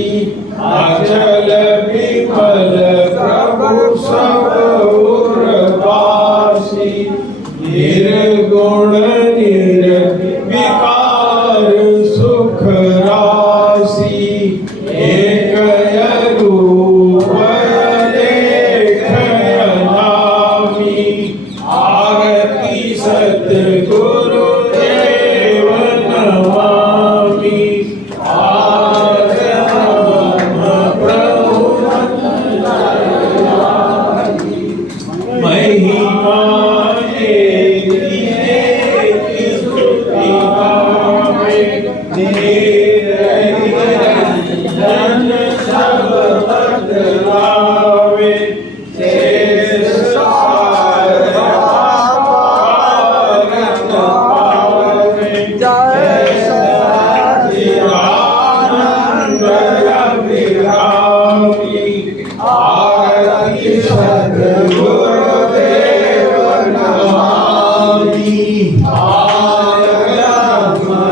अचल विमल प्रभु सब उर्वासी। निर्गुण निर्विकार सुख राशि, एक रूप लेखय नामी। आरती सद्गुरुदेव नमामि, आरग्राम प्रभु अंतर्यामी। महिमा की स्तुति गावे, निरंजन सब बतलावे। शेष सारथ पावे, जय सच्चिदानंद अभिरामी। आरती सद्गुरुदेव